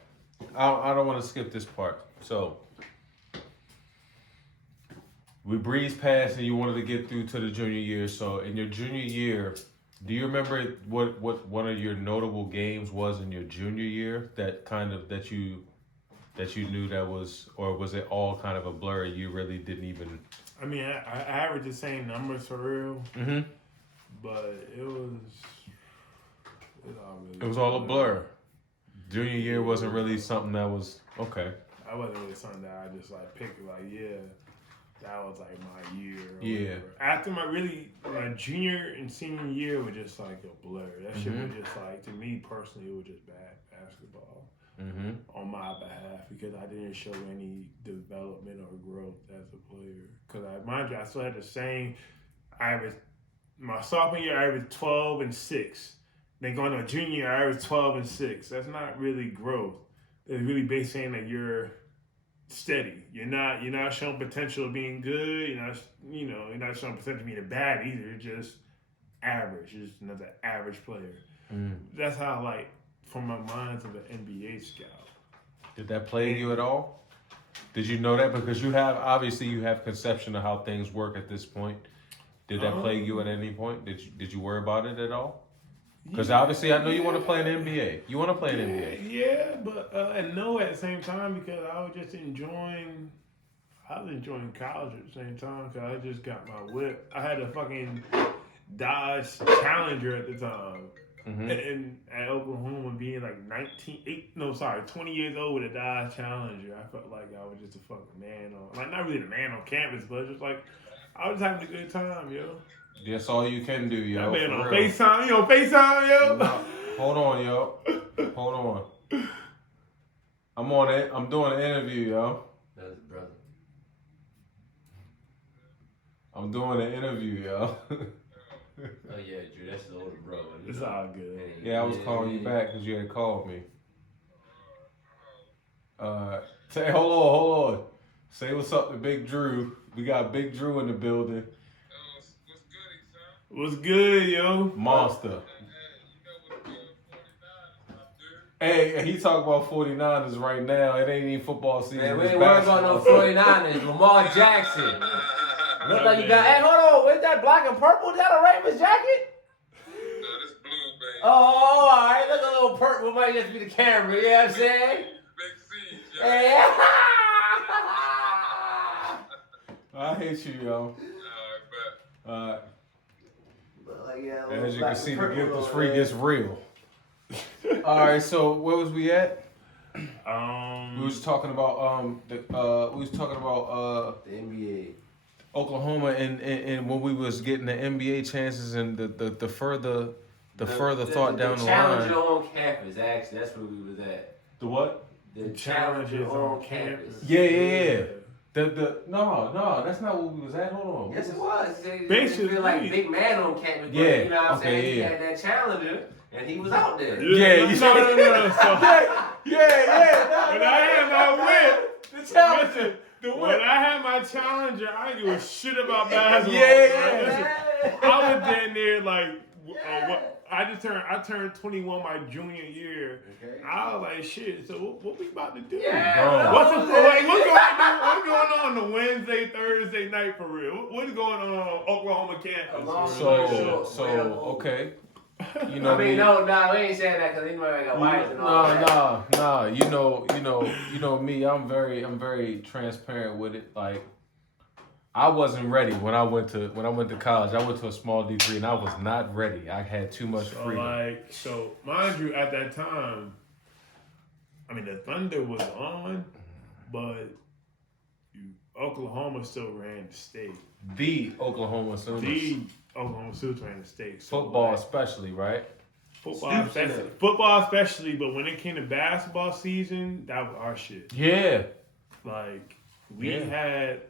I don't want to skip this part. So we breezed past and you wanted to get through to the junior year. So in your junior year, do you remember what one of your notable games was in your junior year that you knew that was, or was it all kind of a blur? You really didn't even. I mean, I averaged the same numbers for real, but it was all a blur. Junior year wasn't really something that was okay. I wasn't really something that I just like picked like that was like my year. Yeah. Whatever. After my junior and senior year were just like a blur. That shit was just like, to me personally, it was just bad basketball on my behalf because I didn't show any development or growth as a player. Because mind you, I still had the same. My sophomore year, I averaged 12 and 6. Then going to a junior year, I averaged 12 and 6. That's not really growth. It's really based saying that you're steady. You're not showing potential of being good. You're not showing potential of being bad either. You're just average. You're just another average player. That's how from my mind of an NBA scout. Did that plague you at all? Did you know that? Because you have conception of how things work at this point. Did that plague you at any point? Did you worry about it at all? Because obviously I know you want to play in the NBA. You want to play in the NBA. Yeah, but and no at the same time because I was just enjoying college at the same time because I just got my whip. I had a fucking Dodge Challenger at the time. And at Oklahoma being like 20 years old with a Dodge Challenger, I felt like I was just a fucking man not really the man on campus, but just like I was having a good time, yo. That's all you can do, yo. That man on FaceTime, yo. No, hold on, yo. Hold on. I'm doing an interview, yo. That's his brother. I'm doing an interview, yo. Oh yeah, Drew, that's the older brother. It's all good. Yeah, I was calling you back because you had called me. Say, hold on. Say what's up to Big Drew. We got Big Drew in the building. What's good, yo? Monster. Hey, he talk about 49ers right now. It ain't even football season. Man, we ain't worried about no 49ers. Lamar Jackson. Look like you got. Hey, hold on. Where's that black and purple? Is that a Ravens jacket? No, this blue, baby. Oh, all right. Look a little purple. Might just be the camera. You know what I'm saying? Big C's, yo. Hey. I hate you, yo. Alright, As you can see, the gift is free gets real. All right, so where was we at? We was talking about the NBA. Oklahoma and when we was getting the NBA chances and the further thought down the line. Challenger on campus, actually, that's where we was at. The what? The Challenger on campus. Yeah. No, that's not where we was at. Hold on. Yes, it was. Basically, feel like big man on campus. But, Yeah, you know what I'm okay, saying? yeah. He had that Challenger, and he was out there. Yeah, you no. So, yeah. when I had my whip, The Challenger. when I had my Challenger, I didn't give a shit about basketball. Yeah. Bro. Listen, I was down there like, I turned 21 my junior year. Okay. I was like, shit. So what we about to do? Yeah. Bro. What's going on the Wednesday, Thursday night for real? What's going on Oklahoma campus? Okay. You know, we ain't saying that because anybody got wives and all that. Nah. You know me. I'm very transparent with it. Like, I wasn't ready when I went to college. I went to a small D3 and I was not ready. I had too much freedom. So mind you, at that time, I mean the Thunder was on, but Oklahoma still ran the state. The Oklahoma Sooners. The Oklahoma Sooners ran the state. So Football especially, right? Football especially, but when it came to basketball season, that was our shit. Yeah. Like, we had,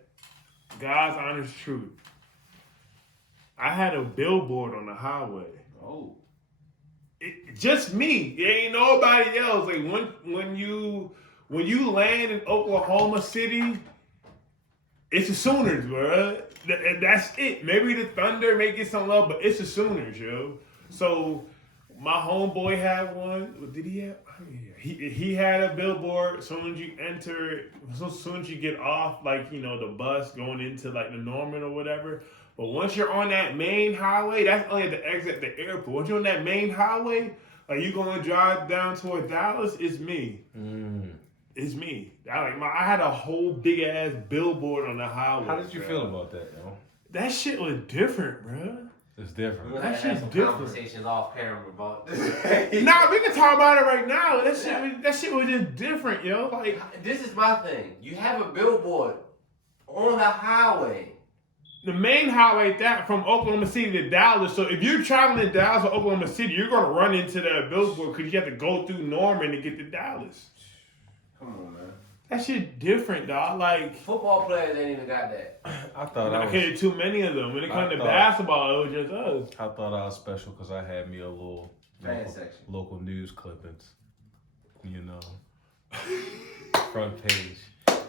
God's honest truth, I had a billboard on the highway. Oh. Just me. It ain't nobody else. Like, when you land in Oklahoma City, it's the Sooners, bro. That's it. Maybe the Thunder may get some love, but it's the Sooners, yo. So my homeboy had one. Did he have? He had a billboard. As soon as you enter, as soon as you get off, like, you know, the bus going into like the Norman or whatever. But once you're on that main highway, that's only at the exit at the airport. Once you're on that main highway, like you gonna drive down toward Dallas, it's me. It's me. I had a whole big ass billboard on the highway. How did you feel about that, yo? That shit was different, bro. It's different. That shit's different. Conversations off camera about this. Nah, we can talk about it right now. That shit was just different, yo. Like, this is my thing. You have a billboard on the highway. The main highway that from Oklahoma City to Dallas. So if you're traveling to Dallas or Oklahoma City, you're gonna run into that billboard because you have to go through Norman to get to Dallas. Come on, man. That shit different, dog. Like, football players ain't even got that. I thought I can't too many of them. When it comes to basketball, it was just us. I thought I was special because I had me a little local news clippings. You know, front page.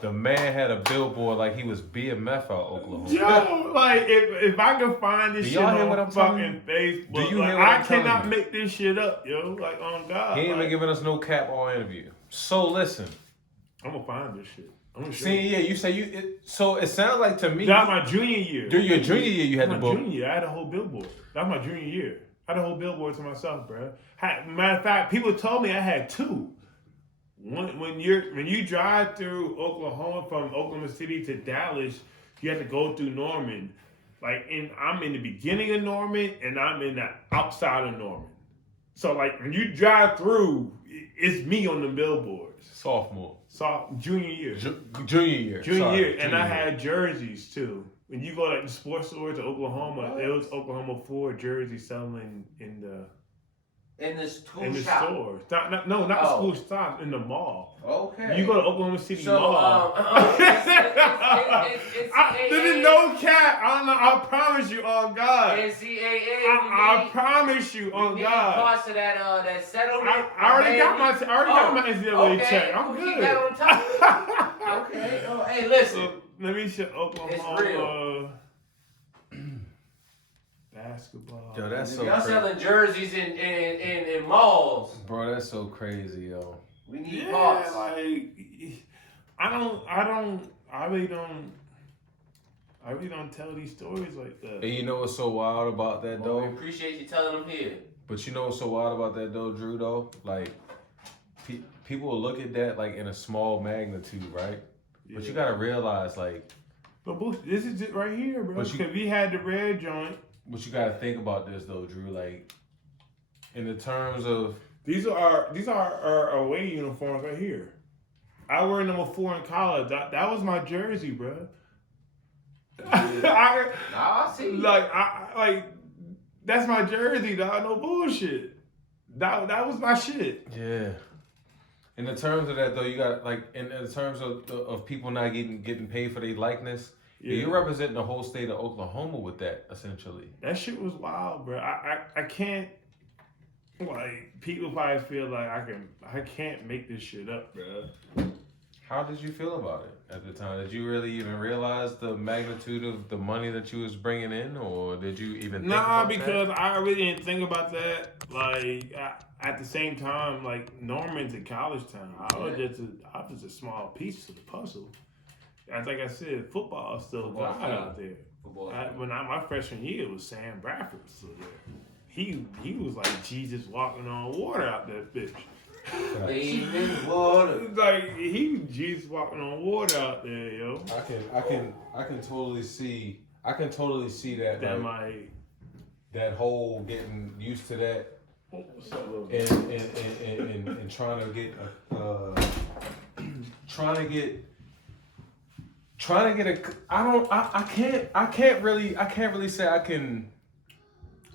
The man had a billboard like he was BMF out Oklahoma. Yo, like if I can find this shit on fucking Facebook, do you hear I cannot make this shit up, yo. Like, on God. He ain't been giving us no cap all interview. So listen. I'm gonna find this shit. I'm gonna show you. Yeah, you say so it sounds like to me. That was my junior year. During your junior year, you had the book. Junior year, I had a whole billboard. That was my junior year. I had a whole billboard to myself, bro. Matter of fact, people told me I had two. One, when you drive through Oklahoma from Oklahoma City to Dallas, you have to go through Norman. Like, I'm in the beginning of Norman, and I'm in the outside of Norman. So, like, when you drive through, it's me on the billboards. Junior year. Junior year. And I had jerseys, too. When you go, like, the sports store to Oklahoma, it was Oklahoma 4 jerseys selling in the In the school in the shop. stores. Not the school stop, in the mall. Okay. You go to Oklahoma City So, Mall. it's There's no cap. I don't know. I promise you on God. NCAA. I promise you on God. Parts of that that settlement. I already got my NCAA check. I'm Keep good. that on top. Okay. Oh, hey, listen. So, let me show Oklahoma. It's real. Basketball. Yo, that's so Y'all crazy. selling jerseys in malls. Bro, that's so crazy, yo. We need Yeah, parts. like I really don't tell these stories like that. And you know what's so wild about that, Well, though? we appreciate you telling them here. But you know what's so wild about that, though, Drew, though? Like, people will look at that, like, in a small magnitude, right? Yeah. But you gotta realize, like... But this is it right here, bro. But you- Because we had the red joint. But you gotta think about this, though, Drew. Like, in the terms of... These are our away uniforms right here. I wear number 4 in college. That was my jersey, bro. I see. Like that's my jersey, dog. No bullshit. That was my shit. Yeah. In the terms of that, though, you got, like, in the terms of people not getting paid for their likeness, Yeah. you're representing the whole state of Oklahoma with that, essentially. That shit was wild, bro. I can't. Like, people probably feel like I can't make this shit up, bro. How did you feel about it at the time? Did you really even realize the magnitude of the money that you was bringing in, or did you even think about because I really didn't think about that. Like, at the same time, like, Norman's in college town. I was just a small piece of the puzzle. As like I said, football is still God out there. My freshman year was Sam Bradford was still there. He was like Jesus walking on water out that bitch. Even water. Like he was Jesus walking on water out there, yo. I can totally see that That like, that whole getting used to that and trying to get I can't really say I can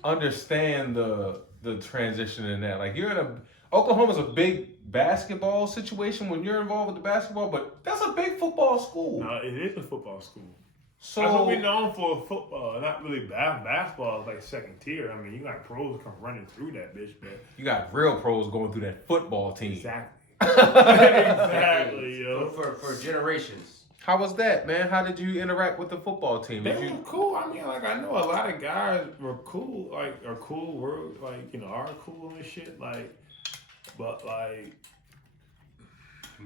understand the transition in that. Like, you're in Oklahoma's a big basketball situation when you're involved with the basketball, but that's a big football school. No, it is a football school. So that's what we're known for, football. Not really basketball is like second tier. I mean, you got pros come running through that bitch, man. you got real pros going through that football team. Exactly. Exactly, yo. For generations. How was that, man? How did you interact with the football team? They were cool. I mean, like, I know a lot of guys were cool, like, are cool, are cool and shit, like, but, like...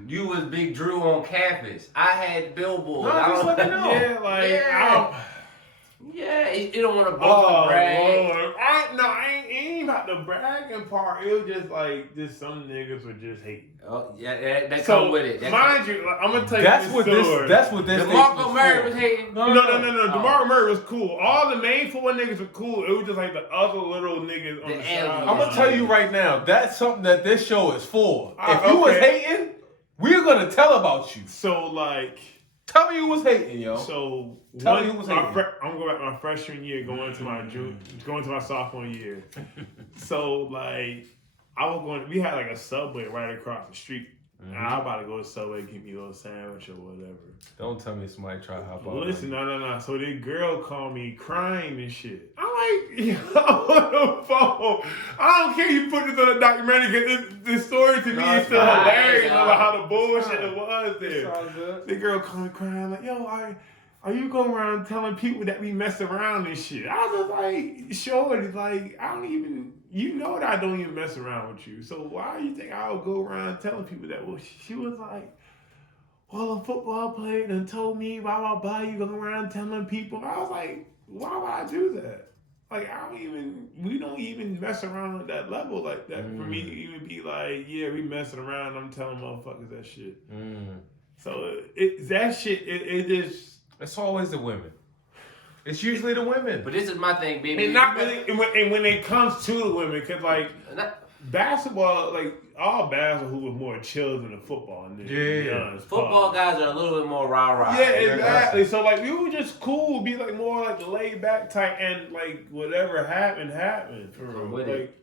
You was Big Drew on campus. I had billboards. No, just let me know. Yeah, like, Yeah. Yeah, you don't want to boast brag. Lord. I ain't about the bragging part. It was just, like, some niggas were just hating. Oh, yeah, that come with it. Mind you, like, I'm going to tell you That's this what story. that's what this DeMarco Murray was hating. No. DeMarco Murray was cool. All the main football niggas were cool. It was just like the other little niggas on the side. I'm gonna tell you right now, that's something that this show is for. If Okay. you was hating, we're gonna tell about you. So, like... Tell me who was hating, yo. So Tell me who was hating. I'm going back my freshman year, going to my sophomore year. So like we had like a Subway right across the street. And I was about to go to Subway and get me a little sandwich or whatever. Don't tell me somebody try to hop on. Listen, no. So this girl called me crying and shit. I'm like, yo, on the phone. I don't care you put this on a documentary because this story to me is still hilarious about how the bullshit it was there. The girl called me crying like, yo, are you going around telling people that we mess around and shit? I was like, shorty, like, I don't even, you know that I don't even mess around with you. So why do you think I would go around telling people that? Well, she was like, well, a football player done told me, blah, blah, blah, you go around telling people. I was like, why would I do that? Like, we don't even mess around at that level like that. For me to even be like, yeah, we messing around, I'm telling motherfuckers that shit. So that shit, it just... It's always the women. It's usually the women. But this is my thing, baby. And not really, and when it comes to the women, because like basketball, like all basketball who was more chill than the football. Yeah. Football guys are a little bit more rah-rah. Yeah, exactly. So like we were just cool, be like more like the laid back type, and like whatever happened. For real. With Like, it.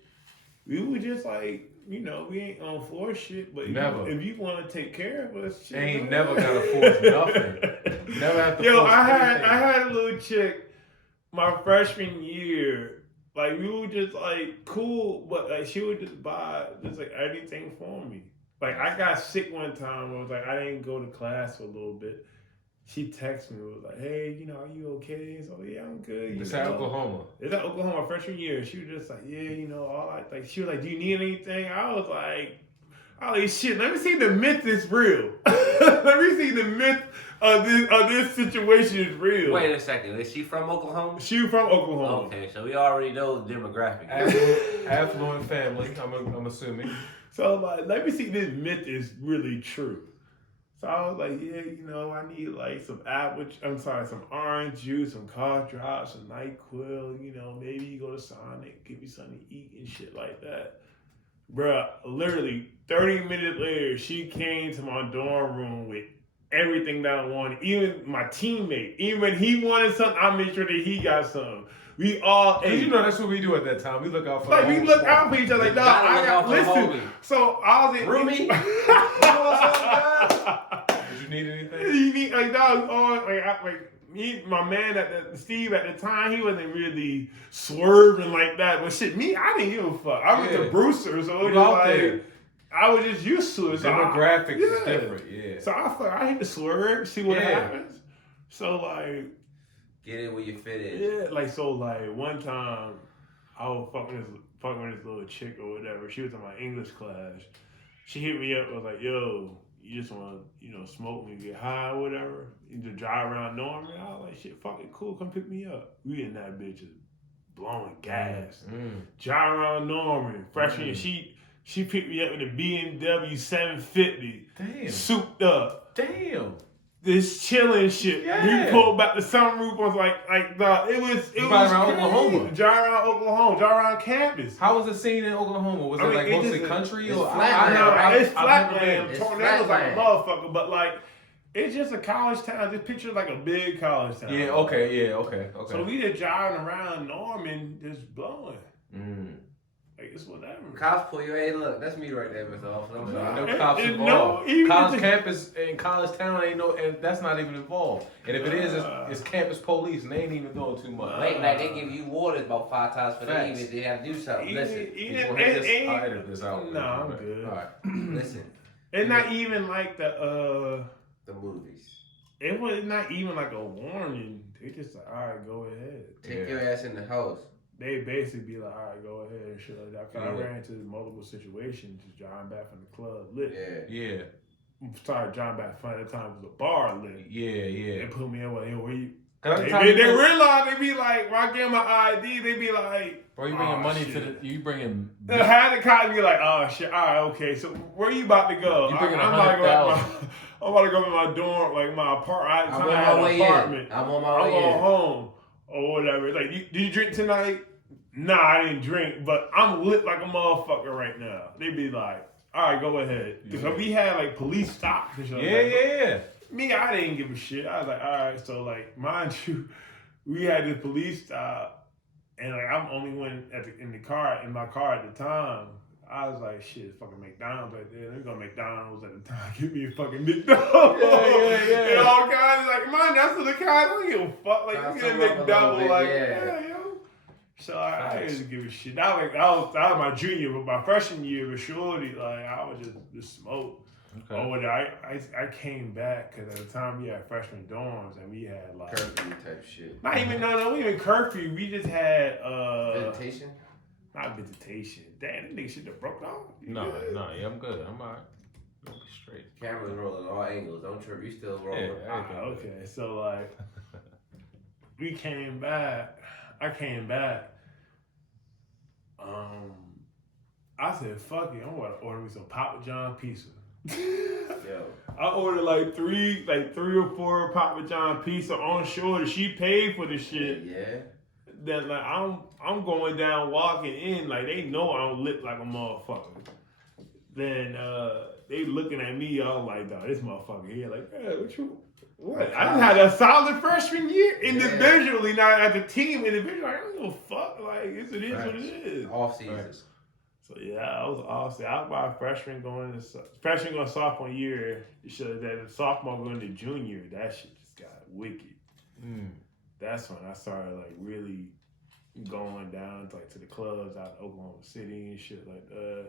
we were just like, you know, we ain't on force shit, but Never. if you want to take care of us, shit, Ain't never gotta force nothing. Never have to Yo, force anything. I had a little chick my freshman year. Like we were just like cool, but like she would just buy just like anything for me. Like I got sick one time. I was like I didn't go to class for a little bit. She texted me, was like, "Hey, you know, are you okay?" So yeah, I'm good. It's at Oklahoma. It's at Oklahoma freshman year. She was just like, "Yeah, you know, all I like." She was like, "Do you need anything?" I was like, shit, let me see the myth is real. Let me see the myth of this situation is real." Wait a second. Is she from Oklahoma? She from Oklahoma. Okay, so we already know the demographic. Affluent family, I'm assuming. So like, let me see if this myth is really true. So I was like, yeah, you know, I need like some some orange juice, some cough drops, some NyQuil, you know, maybe you go to Sonic, give me something to eat and shit like that. Bruh, literally 30 minutes later, she came to my dorm room with everything that I wanted. Even my teammate, even when he wanted something, I made sure that he got something. We all ate. You know that's what we do at that time. We look out for like we look out for each other. Like, dog, I got listen. So I was in Roomie? Did you need anything? You need like dog. My man Steve at the time, he wasn't really swerving like that. But shit, me, I didn't give a fuck. I went to Brewster, so it was out like there. I was just used to it. So Demographics is different, yeah. So I hit the swerve, see what happens. So like, get in where you fit in. yeah, like so like one time I was fucking with this little chick or whatever. She was in my English class. She hit me up, was like, "Yo, you just want to, you know, smoke me, get high or whatever, you just drive around Norman." I was like, "Shit, fucking cool, come pick me up." We in that bitch just blowing gas. Drive around Norman. Freshman year, she picked me up in a BMW 750. Damn. Souped up. Damn. This chilling shit. Yeah. We pulled back the sunroof. Was like it was around crazy. Oklahoma. Drive around Oklahoma. Drive around campus. How was the scene in Oklahoma? Was it like mostly country or It's flat land. been. Tornadoes like a motherfucker, but like it's just a college town. Just picture like a big college town. Yeah. Okay. So we just driving around Norman, just blowing. Like it's whatever. Cops pull you. Hey, look, that's me right there, Mr. Officer. I'm sorry. No cops involved. College campus and college town ain't no, and that's not even involved. And if it is, it's campus police, and they ain't even doing too much. Late night, they give you water about 5 times for the evening. They have to do something. Listen. I'll edit this out. No, I'm good. All right. Listen. It's not even like the movies. It was not even like a warning. They just like, all right, go ahead. Take your ass in the house. They basically be like, all right, go ahead and shit like that. Cause I ran into multiple situations just driving back from the club lit. Yeah. Started driving back from the time it was a bar lit. Yeah. They put me in, well, hey, where you? They realize, they be like, when I get my ID, they be like, bro, you bringing money to you bringing. The had the cop be like, oh shit, all right, okay, so where you about to go? You bringing I'm about to go to my dorm, like my apartment. I'm on my way in. I'm going home or whatever. Like, did you drink tonight? Nah, I didn't drink, but I'm lit like a motherfucker right now. They be like, all right, go ahead. Because we had like police stops and shit. Yeah. Me, I didn't give a shit. I was like, all right, so like, mind you, we had this police stop, and like I'm only one in my car at the time. I was like, shit, it's fucking McDonald's right there. They're gonna McDonald's at the time. Give me a fucking McDonald's. Yeah. And all kinds of like, man, that's what the kind. I don't give a fuck. Like, you get a McDonald's, like, yeah, yo. So I didn't give a shit. That was my junior, but my freshman year with Shorty, like I was just smoke. Okay. Oh, I came back because at the time we had freshman dorms and we had like curfew type shit. Not even we even curfew. We just had visitation. Not visitation. Damn, that nigga shit that broke off. No, yeah, I'm good. I'm alright. I'll be straight. Cameras rolling all angles. Don't trip. You still rolling. Yeah, okay, so like we came back. I came back. I said, fuck it, I'm gonna order me some Papa John pizza. Yo. I ordered like three or four Papa John pizza on shore. She paid for the shit. Yeah. Then like I'm going down walking in, like they know I'm lit like a motherfucker. Then they looking at me, all like, dog, this motherfucker here, like, hey, what? I just had a solid freshman year individually, not as a team individually. I don't give a fuck. Like, it is what it is. Off seasons. So yeah, I was awesome. I was my freshman going sophomore year. So that the sophomore going to junior, that shit just got wicked. That's when I started like really going down to the clubs out in Oklahoma City and shit like that.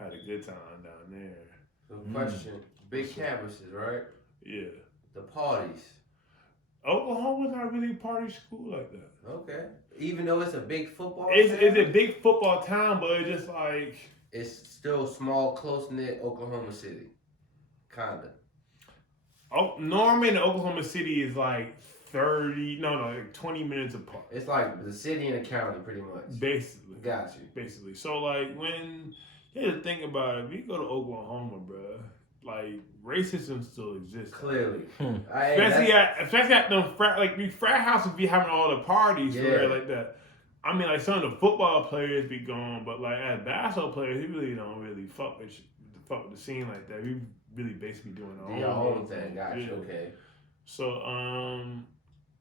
I had a good time down there. So question, big campuses, right? Yeah. The parties. Oklahoma's not really a party school like that. Okay. Even though it's a big football It's town, a big football town, but it's just like it's still small, close-knit Oklahoma City. Kinda. Norman and Oklahoma City is like 20 minutes apart. It's like the city and the county, pretty much. Basically. Got you. Basically. So like when you have to think about it, if you go to Oklahoma, bro, like racism still exists. Clearly. Especially at them these frat houses be having all the parties for real like that. I mean, like some of the football players be gone, but like as basketball players, he really don't really fuck with the scene like that. We really basically doing our own thing. Got you. Okay. So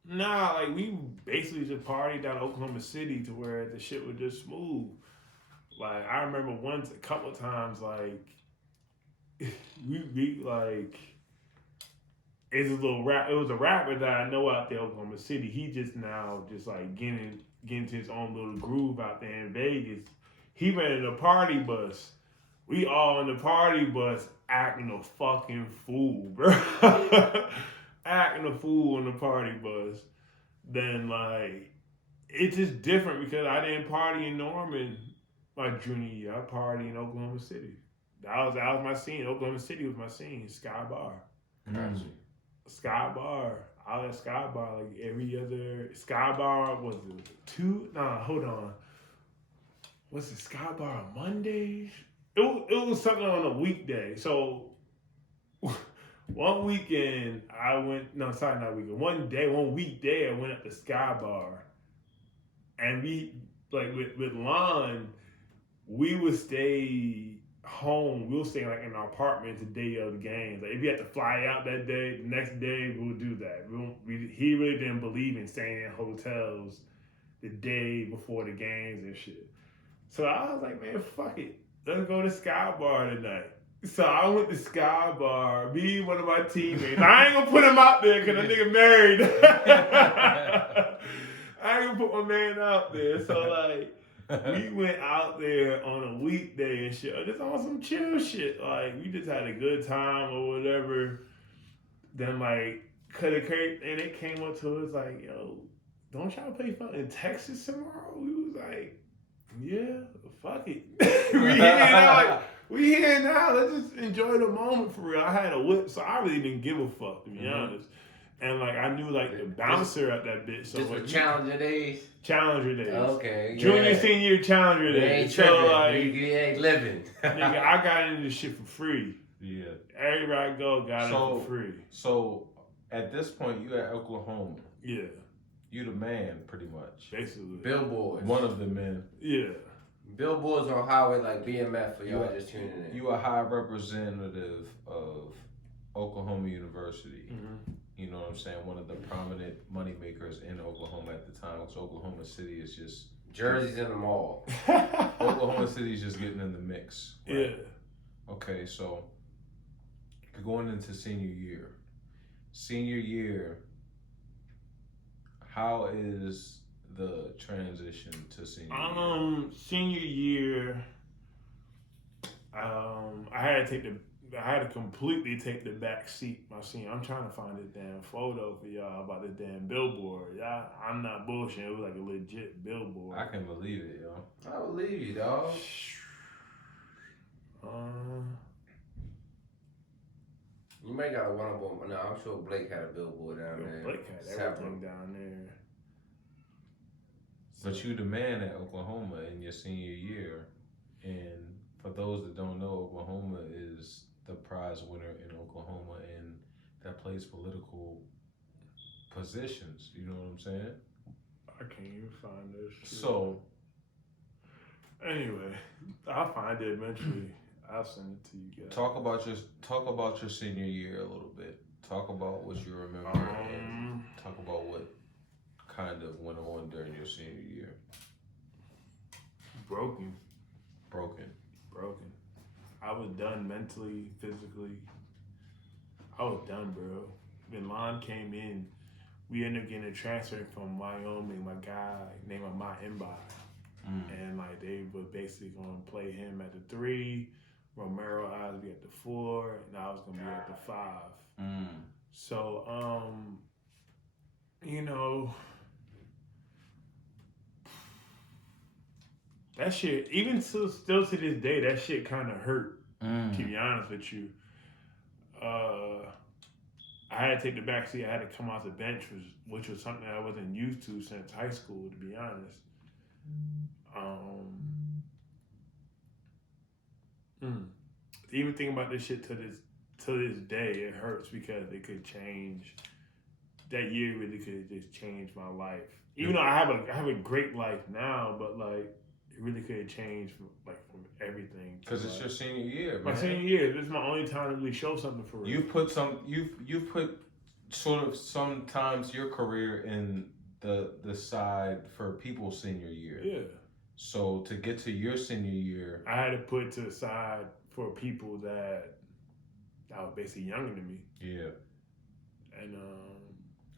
like we basically just partied down Oklahoma City to where the shit was just smooth. Like I remember a couple times, like we like it was a rapper that I know out there in Oklahoma City. He just now like getting to his own little groove out there in Vegas. He rented a party bus. We all in the party bus acting a fucking fool, bro. Acting a fool on the party bus. Then like it's just different because I didn't party in Norman my junior year. I partied in Oklahoma City. That was my scene. Oklahoma City was my scene. Sky Bar. Sky Bar. I was at Sky Bar like every other. Sky Bar was hold on. Was it Sky Bar on Mondays? It was something on a weekday. So one weekend one weekday I went up to Sky Bar, and we like with Lon, we would stay home. We'll stay like in our apartment the day of the games. Like if you had to fly out that day, the next day we'll do that. He really didn't believe in staying in hotels the day before the games and shit. So I was like, man, fuck it. Let's go to Sky Bar tonight. So I went to Sky Bar, me, one of my teammates. I ain't gonna put him out there because that nigga married. I ain't gonna put my man out there. So like, we went out there on a weekday and shit, just on some chill shit. Like, we just had a good time or whatever. Then like, and it came up to us like, yo, don't y'all play fun in Texas tomorrow? We was like, yeah, fuck it. We here now. Let's just enjoy the moment for real. I had a whip, so I really didn't give a fuck, to be honest. And like I knew like the bouncer at that bitch. So this like, was Challenger days. Challenger days. Okay. Junior, senior, Challenger days. Ain't so tripping. like, you ain't living. nigga, I got into this shit for free. Yeah. Everywhere I go, got it for free. So at this point, you at Oklahoma. Yeah. You the man, pretty much. Basically. Billboards. One of the men. Yeah. Billboards on highway like BMF for y'all just tuning in. You a high representative of Oklahoma University. Mm-hmm. You know what I'm saying? One of the prominent money makers in Oklahoma at the time. Because Oklahoma City is just jerseys in the mall. Oklahoma City is just getting in the mix. Right? Yeah. Okay, so going into senior year. Senior year, how is the transition to senior year? Senior year, I had to completely take the back seat my senior. I'm trying to find this damn photo for y'all about this damn billboard. Y'all, I'm not bullshitting. It was like a legit billboard. I can believe it, yo. I believe you, dog. You may got a one-on-one. No, I'm sure Blake had a billboard down there. Blake had everything down there. But you the man at Oklahoma in your senior year, and for those that don't know, Oklahoma is the prize winner in Oklahoma, and that plays political positions. You know what I'm saying? I can't even find this shit. So, anyway, I'll find it eventually. I'll send it to you guys. talk about your senior year a little bit. Talk about what you remember, and talk about what kind of went on during your senior year. Broken. broken. I was done mentally, physically. I was done, bro. When Lon came in, we ended up getting a transfer from Wyoming, my guy named Ma Imbai. And like they were basically gonna play him at the 3, Romero Osby at the 4, and I was gonna be at the 5. So you know, that shit, even still to this day, that shit kind of hurt. To be honest with you, I had to take the back seat. I had to come off the bench, which was something I wasn't used to since high school, to be honest. Even thinking about this shit to this day, it hurts because it could change. That year really could have just changed my life. Even though I have a great life now, but like it really could have changed from everything. Because it's your senior year, man. My senior year. This is my only time to really show something for real. You've put sort of sometimes your career in the side for people's senior year. Yeah. So to get to your senior year, I had to put to the side for people that were basically younger than me. Yeah. And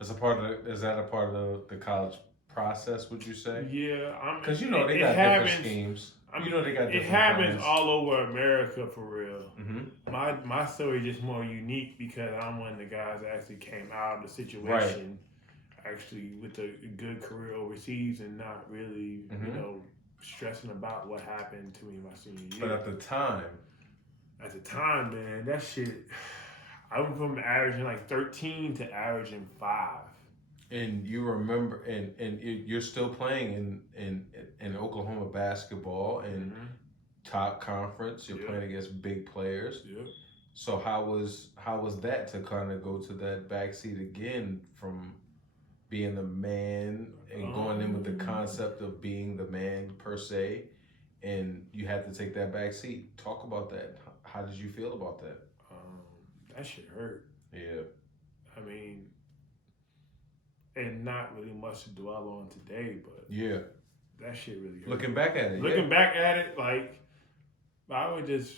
is that a part of the college process? Would you say? Yeah, because you know they got different schemes. You know they got different. It happens plans. all over America for real. Mm-hmm. My story is just more unique because I'm one of the guys that actually came out of the situation, actually with a good career overseas and not really, you know, stressing about what happened to me my senior year. But at the time, man, that shit. I went from averaging like 13 to averaging 5. And you remember, and you're still playing in Oklahoma basketball and top conference. You're playing against big players. Yeah. So how was that to kind of go to that backseat again from being the man and going in with the concept of being the man per se, and you had to take that backseat? Talk about that. How did you feel about that? That shit hurt. Yeah. I mean, and not really much to dwell on today, but yeah, that shit really hurt. Looking back at it, back at it, like I would just.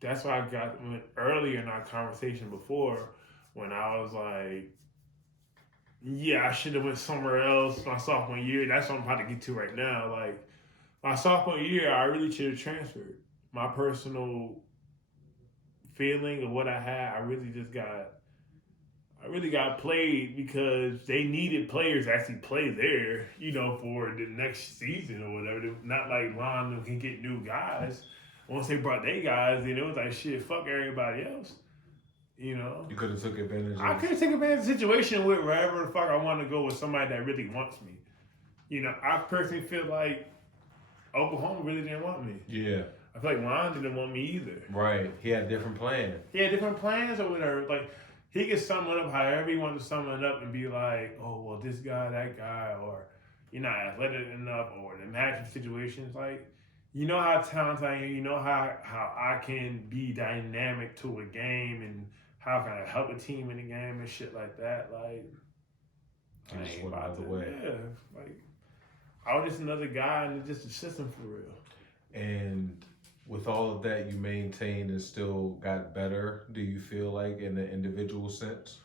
That's why I went earlier in our conversation before when I was like, yeah, I should have went somewhere else my sophomore year. That's what I'm about to get to right now. Like my sophomore year, I really should have transferred. My personal feeling of what I had, I really got played because they needed players to actually play there, you know, for the next season or whatever. Not like Ron can get new guys. Once they brought their guys, then it was like, shit, fuck everybody else. You know? You could have took advantage of I could have taken advantage of the situation with wherever the fuck I want to go with somebody that really wants me. You know, I personally feel like Oklahoma really didn't want me. Yeah. I feel like Ron didn't want me either. Right. He had different plans. He had different plans or whatever. Like, he could sum it up however he wanted to sum it up and be like, oh, well, this guy, that guy, or you're not athletic enough, or the matchup situations. Like, you know how talented I am. You know how I can be dynamic to a game and how can I help a team in the game and shit like that. Like, I just went out the way. Yeah, like, I was just another guy in just the system for real. And with all of that, you maintained and still got better, do you feel like, in the individual sense?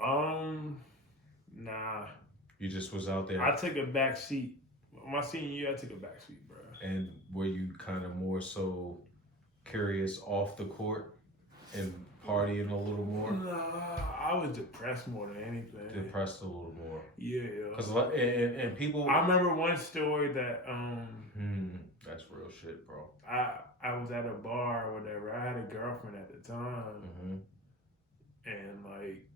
Nah. You just was out there? I took a back seat. My senior year, I took a back seat, bro. And were you kind of more so curious off the court and partying a little more? Nah, I was depressed more than anything. Depressed a little more. Yeah. Cause and people. I remember one story that That's real shit, bro. I was at a bar or whatever. I had a girlfriend at the time, and like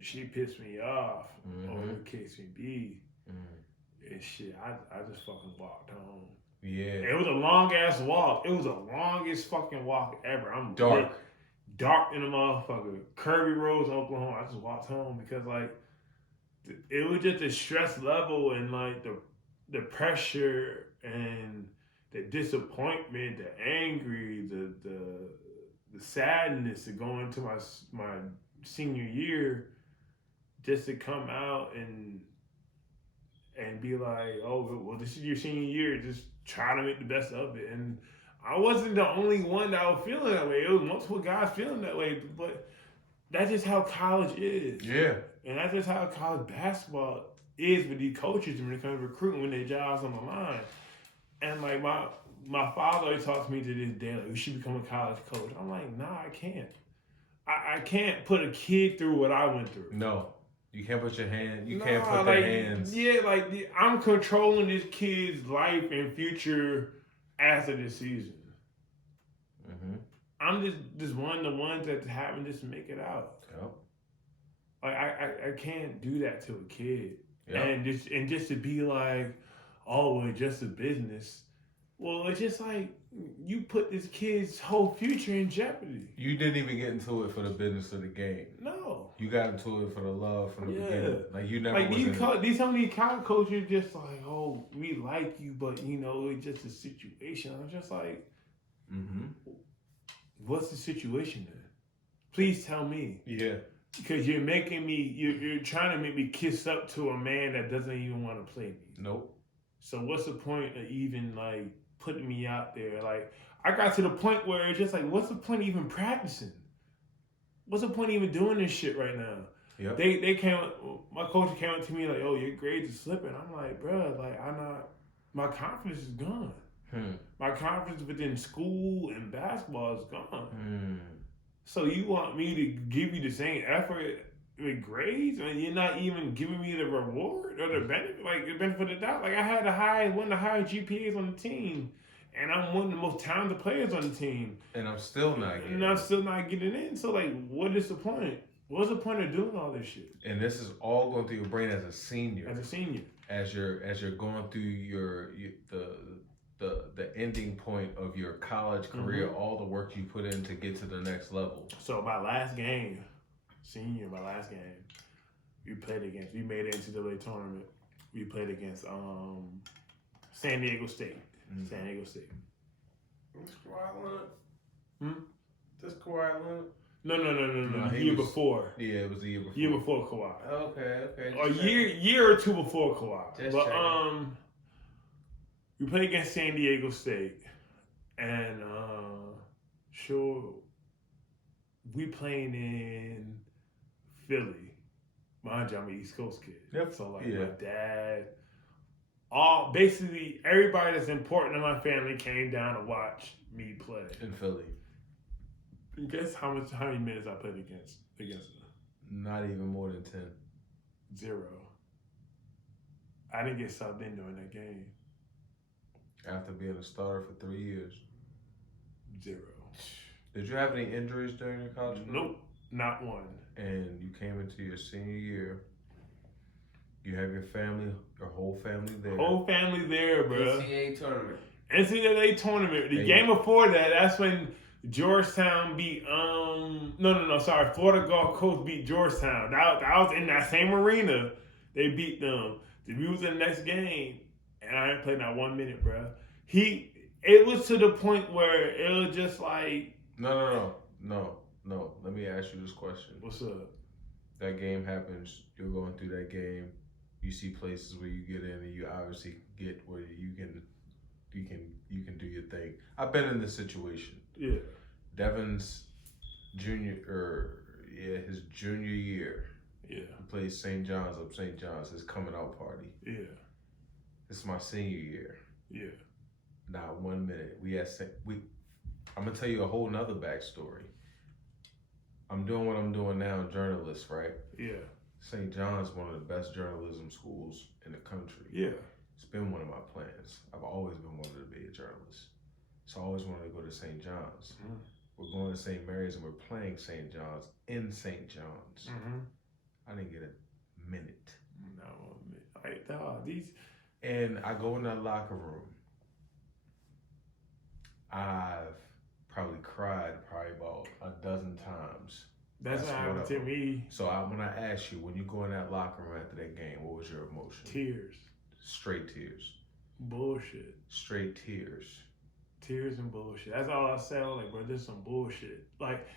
she pissed me off over KCB and shit. I just fucking walked home. Yeah. It was a long ass walk. It was the longest fucking walk ever. I'm dark in the motherfucker. Kirby Road, Oklahoma. I just walked home because like it was just the stress level and like the pressure and the disappointment, the angry, the sadness of going into my senior year, just to come out and and be like, oh, well, this is your senior year. Just try to make the best of it. And I wasn't the only one that was feeling that way. It was multiple guys feeling that way. But that's just how college is. Yeah. And that's just how college basketball is with these coaches when it comes to recruiting, when their job's on the line. And like my father always talks to me to this day, like, you should become a college coach. I'm like, nah, I can't. I can't put a kid through what I went through. No. You can't put your hand. You can't put their hands. Yeah, like I'm controlling this kid's life and future after this season. Mm-hmm. I'm just one of the ones that happen just to make it out. Yep. Like I can't do that to a kid. Yep. And just to be like, oh, well, it's just a business. Well, it's just like you put this kid's whole future in jeopardy. You didn't even get into it for the business of the game. No. You got into it for the love from the beginning. Like you never. Like was some of these college coaches just like, oh, we like you, but you know it's just a situation. I'm just like, what's the situation then? Please tell me. Yeah. Because you're making me, you're trying to make me kiss up to a man that doesn't even want to play me. Nope. So what's the point of even like putting me out there? Like I got to the point where it's just like, what's the point of even practicing? What's the point of even doing this shit right now? Yep. They came, my coach came up to me like, oh, your grades are slipping. I'm like, bro, like I'm not, my confidence is gone. My confidence within school and basketball is gone. So you want me to give you the same effort with grades, and you're not even giving me the reward or the benefit, like the benefit of the doubt. Like I had one of the highest GPAs on the team, and I'm one of the most talented players on the team, and I'm still not getting in. So like, what is the point? What's the point of doing all this shit? And this is all going through your brain as a senior. As you're going through the ending point of your college career, all the work you put in to get to the next level. So my last game, we made it into the NCAA tournament. We played against San Diego State. San Diego State. This Kawhi Leonard? This Kawhi Leonard? No. The year before. Yeah, it was the year before. Year before Kawhi. Okay. A year or two before Kawhi. Just but checking. we played against San Diego State, and we playing in Philly. Mind you, I'm an East Coast kid. Yep. So like my dad, basically everybody that's important in my family came down to watch me play in Philly. Guess how many minutes I played against them? Not even more than 10. 0. I didn't get subbed in during that game. After being a starter for 3 years. 0. Did you have any injuries during your college career? Nope, not one. And you came into your senior year. You have your whole family there. Whole family there, bro. NCAA tournament. The game before that, that's when Georgetown beat Florida Gulf Coast beat Georgetown. That was in that same arena. They beat them. We was in the next game, and I didn't play not 1 minute, bro. It was to the point where it was just like No. Let me ask you this question. What's up? That game happens. You're going through that game. You see places where you get in, and you obviously get where you can do your thing. I've been in this situation. Yeah. Devin's his junior year. Yeah. He plays St. John's, his coming out party. Yeah. This is my senior year. Yeah. Not 1 minute. I'm gonna tell you a whole nother backstory. I'm doing what I'm doing now, journalist, right? Yeah. St. John's, one of the best journalism schools in the country. Yeah. It's been one of my plans. I've always been wanting to be a journalist. So I always wanted to go to St. John's. We're going to St. Mary's and we're playing St. John's in St. John's. I didn't get a minute. And I go in that locker room. I've probably cried about a dozen times. That's what happened to me. So when I asked you, when you go in that locker room after that game, what was your emotion? Tears. Straight tears. Bullshit. Straight tears. Tears and bullshit. That's all I said. I was like, bro, this is some bullshit. Like,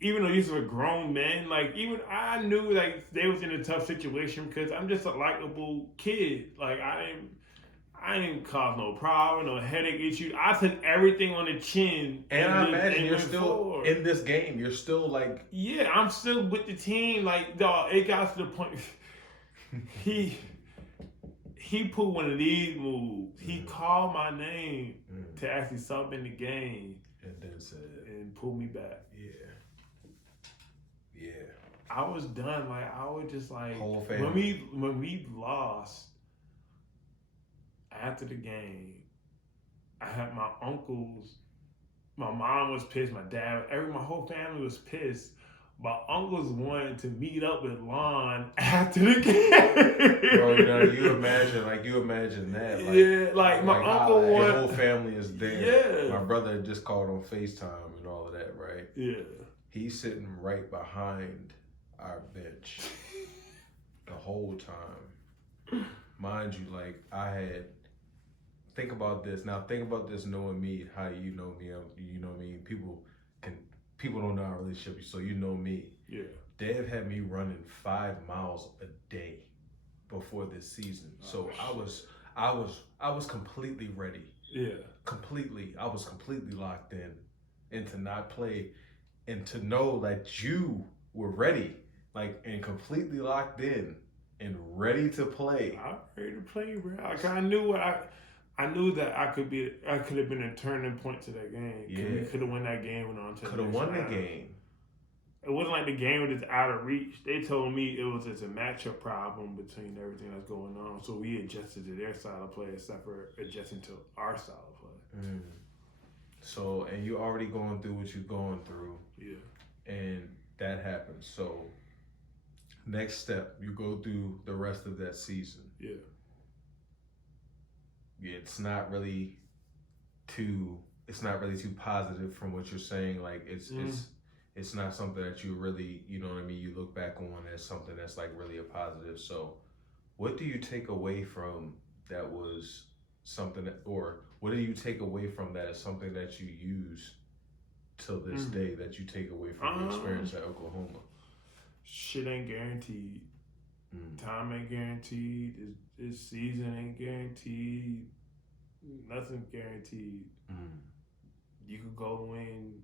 even though these were grown men, like even I knew like they was in a tough situation because I'm just a likable kid. Like I didn't cause no problem, no headache issue. I took everything on the chin. And I imagine you're went still forward. in this game. You're still like, Yeah, I'm still with the team. Like, dog, it got to the point. He pulled one of these moves. He called my name to actually sub in the game, and then said, and pulled me back. yeah. I was done. Like I was just like Whole family. when we lost after the game, I had my uncles. My mom was pissed. My dad, my whole family was pissed. My uncles wanted to meet up with Lon after the game. Bro, you imagine that. Like, yeah, like my uncle your wanted. whole family is there. Yeah. My brother had just called on FaceTime and all of that, right? Yeah. He's sitting right behind our bench the whole time. Mind you, like think about this. Now think about this knowing me, how you know me, people don't know our relationship, so you know me. Yeah. Dave had me running 5 miles a day before this season. So I was completely ready. Yeah. I was completely locked in. And to not play and to know that you were ready, like, and completely locked in and ready to play. I'm ready to play, bro. Like I knew that I could have been a turning point to that game. Yeah. We could have won that game and on to Could have won the game. It wasn't like the game was just out of reach. They told me it was just a matchup problem between everything that's going on. So we adjusted to their style of play except for adjusting to our style of play. So, and you're already going through what you're going through. Yeah. And that happens. So, next step, you go through the rest of that season. Yeah. It's not really too positive from what you're saying. Like it's not something that you really, you know what I mean, you look back on as something that's like really a positive. So what do you take away from that was something that, or what do you take away from that as something that you use till this day, that you take away from the experience at Oklahoma? Shit ain't guaranteed. Time ain't guaranteed. This season ain't guaranteed. Nothing's guaranteed. You could go in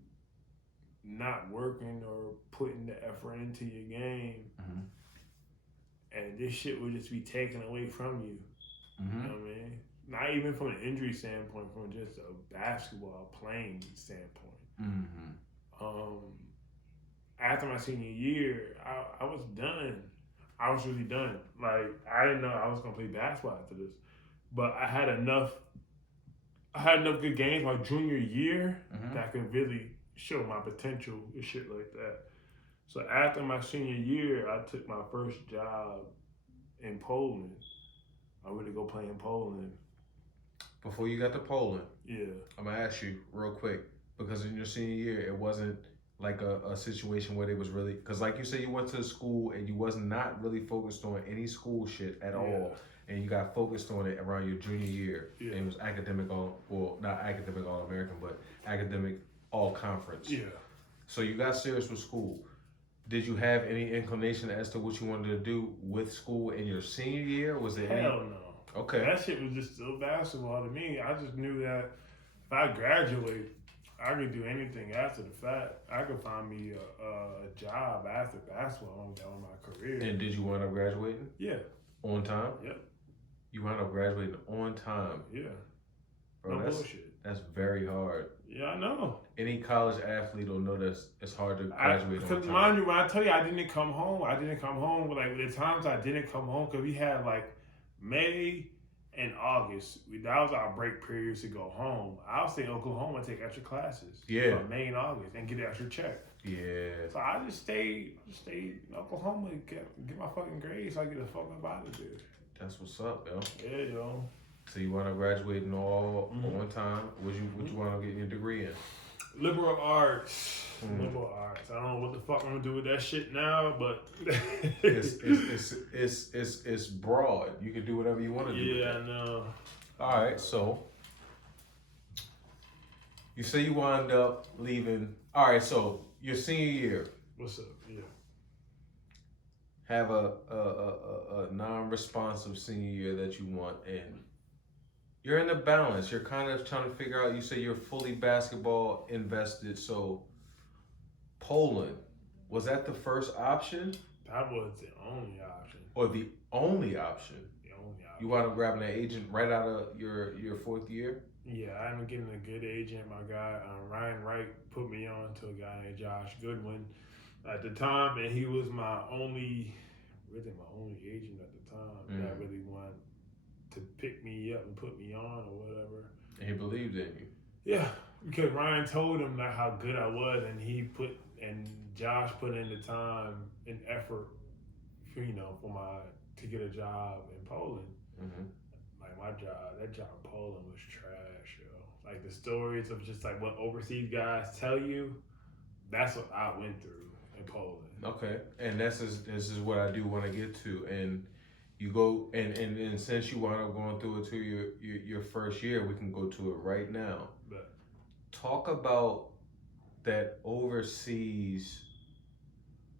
not working or putting the effort into your game, and this shit would just be taken away from you. You know what I mean? Not even from an injury standpoint, from just a basketball playing standpoint. After my senior year, I was done. I was really done. Like, I didn't know I was gonna play basketball after this, but I had enough good games my junior year that I could really show my potential and shit like that. So after my senior year, I took my first job in Poland. I went to go play in Poland. Before you got to Poland, Yeah. I'm gonna ask you real quick, because in your senior year, it wasn't like a situation where they was really, because like you said, you went to school and you was not really focused on any school shit at all, and you got focused on it around your junior year. And it was academic not academic All-American, but academic all-conference. Yeah. So you got serious with school. Did you have any inclination as to what you wanted to do with school in your senior year? Was it Hell no. Okay. That shit was just still basketball to me. I just knew that if I graduate, I could do anything after the fact. I could find me a job after basketball. I'm done with my career. And did you wind up graduating? Yeah. On time? Yep. You wound up graduating on time. Yeah. Bro, No that's bullshit. That's very hard. Yeah, I know. Any college athlete will know that it's hard to graduate on Because time. mind you, when I tell you I didn't come home, like the times I didn't come home, because we had like May and August. That was our break periods to go home. I'll stay in Oklahoma and take extra classes. Yeah. For May and August and get an extra check. Yeah. So I just stayed in Oklahoma and get my fucking grades so I get the fuck up out of there. That's what's up, yo. Yeah, yo. So you wound up graduating all on time. What you wound up getting your degree in? Liberal arts. Liberal arts. I don't know what the fuck I'm gonna do with that shit now, but it's broad. You can do whatever you want to do. Yeah, I know. All right, so You say you wound up leaving. All right, so your senior year, What's up? Yeah. have a non-responsive senior year that you want, and you're in the balance. You're kind of trying to figure out. You say you're fully basketball invested. So Poland, was that the first option That was the only option. or the only option? The only option. You wound up grabbing an agent right out of your fourth year. Yeah, I ended up getting a good agent. My guy Ryan Wright put me on to a guy named Josh Goodwin at the time, and he was my only agent at the time that really wanted to pick me up and put me on or whatever. And he believed in you. Yeah, because Ryan told him like how good I was, and Josh put in the time and effort, for, to get a job in Poland. Mm-hmm. Like that job in Poland was trash, yo. Like the stories of just like what overseas guys tell you, that's what I went through in Poland. Okay, and this is what I do want to get to, and you go and since you wound up going through it to your first year, we can go to it right now. But Talk about that overseas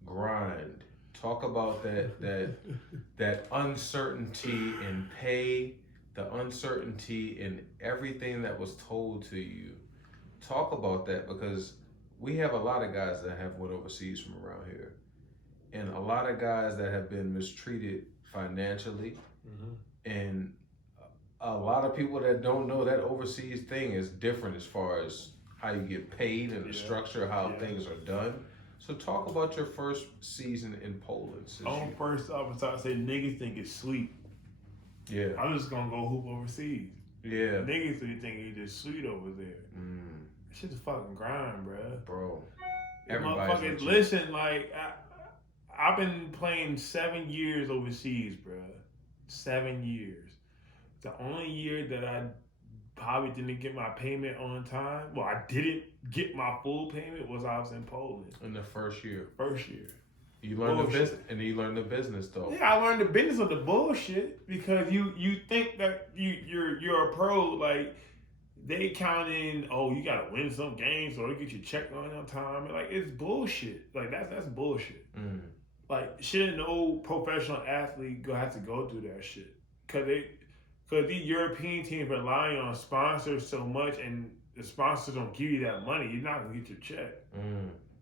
grind. Talk about that uncertainty in pay, the uncertainty in everything that was told to you. Talk about that, because we have a lot of guys that have went overseas from around here, and a lot of guys that have been mistreated financially, and a lot of people that don't know that overseas thing is different as far as how you get paid and the structure of how things are done. So talk about your first season in Poland. First off, I say niggas think it's sweet. Yeah. I'm just gonna go hoop overseas. Yeah. Niggas really think it's just sweet over there. That shit's a fucking grind, bruh. Bro. Motherfuckers, listen, like I've been playing 7 years overseas, bruh. 7 years. The only year that I probably didn't get my payment on time, well, I didn't get my full payment, was I was in Poland. In the first year. First year. You learned the business, and then you learned the business though. Yeah, I learned the business of the bullshit, because you think that you're a pro, like they count in, oh, you gotta win some games or you get your check on time. Like it's bullshit. Like that's bullshit. Like shouldn't no professional athlete have to go through that shit? Cause these European teams rely on sponsors so much, and the sponsors don't give you that money, you're not gonna get your check.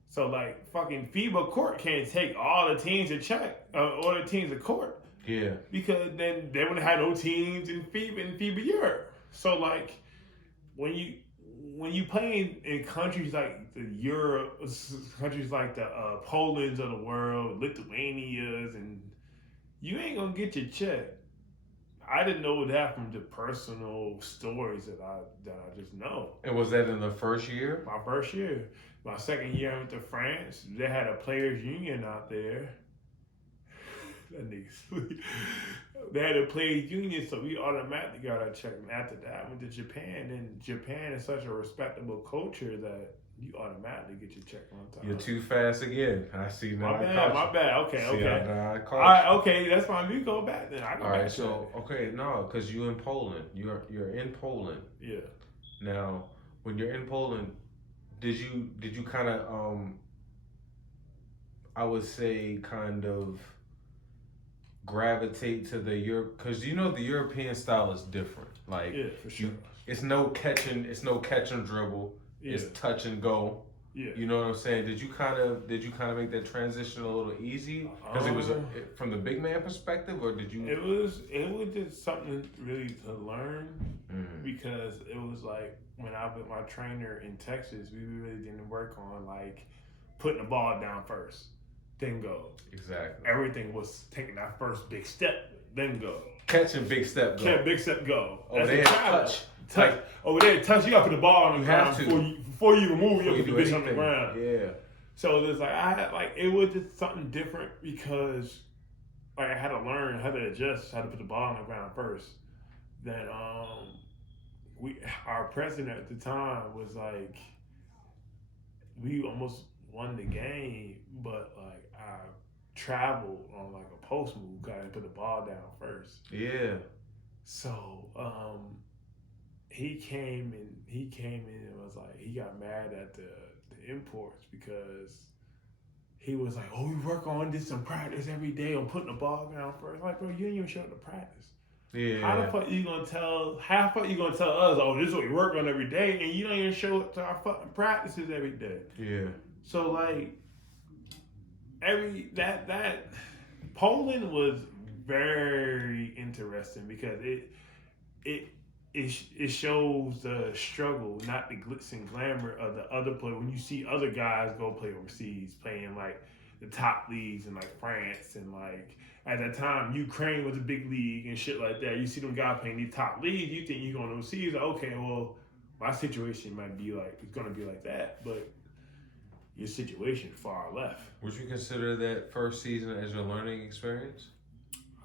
So like fucking FIBA court can't take all the teams to check, all the teams to court. Yeah. Because then they wouldn't have no teams in FIBA Europe. So like when you play in countries like the Europe, countries like the Polands of the world, Lithuanias, and you ain't gonna get your check. I didn't know that from the personal stories that I just know. And was that in the first year? My first year. My second year I went to France. They had a players union out there. That nigga sweet. They had a players union, so we automatically got a check. And after that, I went to Japan. And Japan is such a respectable culture that you automatically get your check on time. You're too fast again. I see now. My bad. Okay. All right, okay, that's fine. We go back then. I go all back. right, so okay, no, because you're in Poland. You're in Poland. Yeah. Now, when you're in Poland, did you kind of I would say kind of gravitate to the Europe, because the European style is different. Like for sure. It's no catch and dribble. Yeah. It's touch and go. Yeah. You know what I'm saying? Did you kind of make that transition a little easy because it was from the big man perspective, or did you? It was just something really to learn, because it was like when I was with my trainer in Texas, we really didn't work on like putting the ball down first, then go. Exactly. Everything was taking that first big step, then go. Catching big step, go. Catch big step, go. Oh, they had touch. Touch. Over there, touch. You got to put the ball on the ground before you move. You have to put the bitch on the ground. Yeah. So there's it was just something different, because like I had to learn how to adjust, how to put the ball on the ground first. Then our president at the time was like, we almost won the game, but like I traveled on like a post move, got to put the ball down first. Yeah. So he came in and was like, he got mad at the imports because he was like, oh, we work on this in practice every day on putting the ball down first. Like, bro, you didn't even show up to practice. Yeah. How the fuck you gonna tell us, oh, this is what we work on every day, and you don't even show up to our fucking practices every day? Yeah. So like that Poland was very interesting because it shows the struggle, not the glitz and glamour of the other play. When you see other guys go play overseas, playing like the top leagues in like France and like at that time Ukraine was a big league and shit like that. You see them guys playing these top leagues, you think you're going overseas. Okay, well, my situation might be like it's gonna be like that, but your situation far left. Would you consider that first season as your learning experience?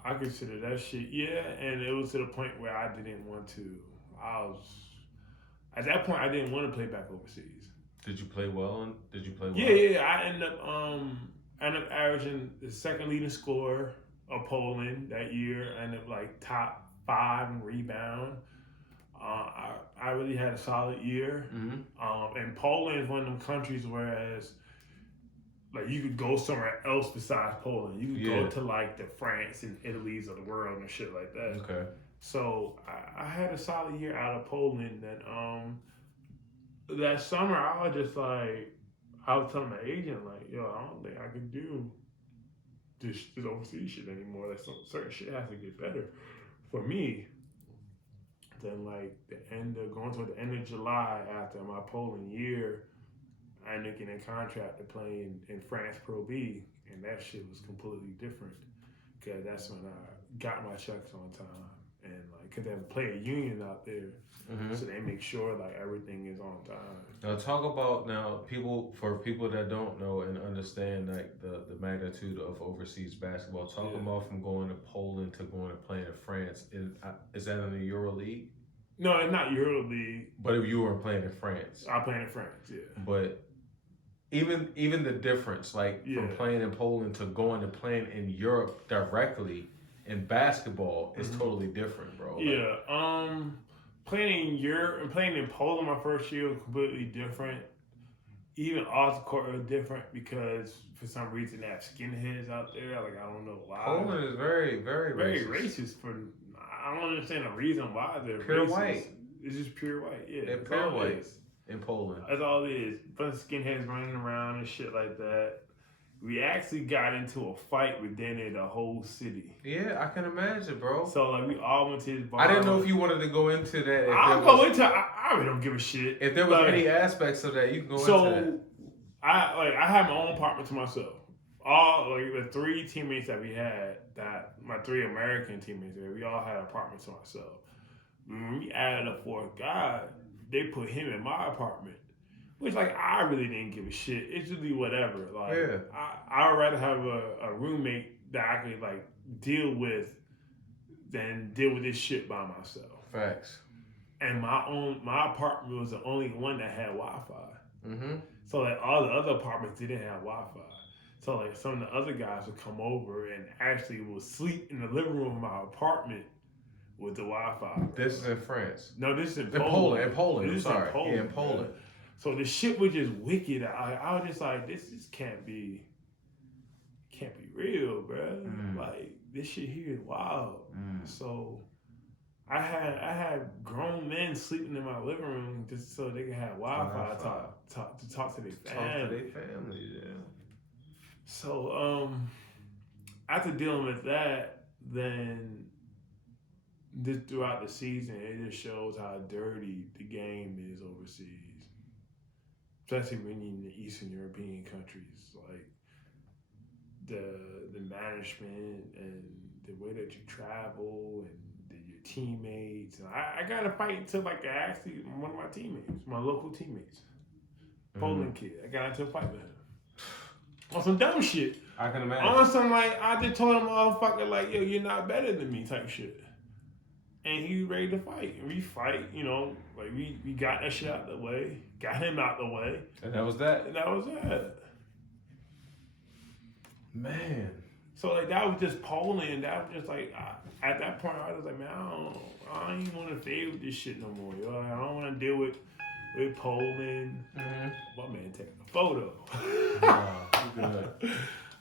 I consider that shit, yeah, and it was to the point where I didn't want to. At that point I didn't want to play back overseas. Did you play well? Yeah. I ended up averaging the second leading scorer of Poland that year. I ended up like top 5 in rebound. I really had a solid year. Mm-hmm. And Poland is one of them countries whereas like you could go somewhere else besides Poland. You could go to like the France and Italy's of the world and shit like that. Okay. So I had a solid year out of Poland. And that summer I was just like, I was telling my agent like, yo, I don't think I can do this overseas shit anymore. Like certain shit has to get better for me. Then like going toward the end of July after my Poland year, I ended up getting a contract to play in France Pro B, and that shit was completely different because that's when I got my checks on time, and like cause they have a player union out there, so they make sure like everything is on time. Now talk about people that don't know and understand like the magnitude of overseas basketball. Talk about from going to Poland to going to playing in France. Is that in the Euro League? No, it's not Euro League. But if you were playing in France, I played in France, yeah. But even the difference, like from playing in Poland to going to playing in Europe directly in basketball is totally different, bro. Yeah. Playing in Europe and playing in Poland my first year was completely different. Even off the court was different because for some reason they have skinheads out there. Like I don't know why. Poland is very, very racist. I don't understand the reason why they're pure racist. White. It's just pure white. Yeah, they're pure white in Poland. That's all it is. Bunch of skinheads running around and shit like that. We actually got into a fight within the whole city. Yeah, I can imagine, bro. So like we all went to his bar. I didn't know if you wanted to go into that. I really don't give a shit. If there was like, any aspects of that, you can go into that. I had my own apartment to myself. All like the 3 teammates that we had, that my 3 American teammates, we all had apartments to ourselves. When we added a 4th guy, they put him in my apartment. Which, like, I really didn't give a shit. It's really whatever. Like, I'd rather have a roommate that I could, like, deal with than deal with this shit by myself. Facts. And my apartment was the only one that had Wi-Fi. Mm-hmm. So, like, all the other apartments didn't have Wi-Fi. So, like, some of the other guys would come over and actually would sleep in the living room of my apartment with the Wi-Fi. This is in France. No, this is in Poland. In Poland. I'm sorry. Yeah, in Poland. So the shit was just wicked. I was just like, this can't be real, bro. Like this shit here is wild. So I had grown men sleeping in my living room just so they could have Wi-Fi to talk to their family. Yeah. So after dealing with that, then throughout the season, it just shows how dirty the game is overseas. Especially when you're in the Eastern European countries, like the management and the way that you travel and your teammates. I got to fight until like actually one of my teammates, my local teammates, Poland kid. I got into a fight with him on some dumb shit. I can imagine. On some like I just told him, motherfucker, like yo, you're not better than me type shit. And he was ready to fight. And we fight, like we got that shit out the way, got him out the way. And that was that. And that was that. Man. So like that was just Poland. That was just like at that point I was like, man, I don't even want to stay with this shit no more. Yo. Like, I don't want to deal with Poland. Mm-hmm. My man taking a photo. Good.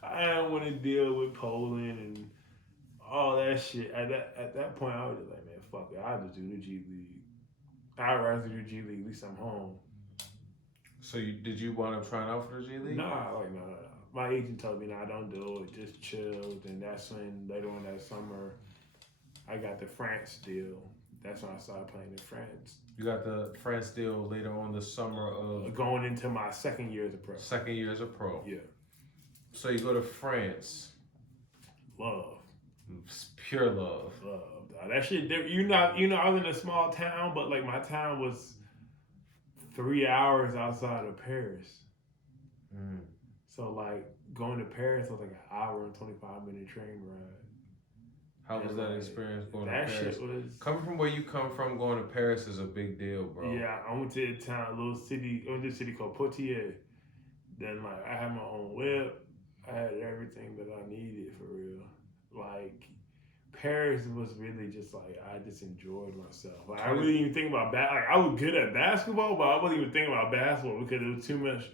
I don't want to deal with Poland and all that shit. At that point, I was just like, man, fuck it. I'll just do the G League. I'd rather do G League. At least I'm home. So did you wind up trying out for the G League? Nah, like no. My agent told me, nah, don't do it. Just chill. And that's when later on that summer, I got the France deal. That's when I started playing in France. You got the France deal later on the summer of Going into my second year as a pro. second year as a pro. Yeah. So you go to France. Love. It's pure love. Love. Dog. That shit different. I was in a small town, but like my town was 3 hours outside of Paris. Mm. So like going to Paris was like an hour and 25-minute train ride. How was that experience going to Paris? That shit was... Coming from where you come from, going to Paris is a big deal, bro. Yeah, I went to a town, a little city. I went to a city called Poitiers. Then like I had my own whip. I had everything that I needed for real. Like Paris was really just like I just enjoyed myself. Like I really didn't think about like I was good at basketball, but I wasn't even thinking about basketball because there was too much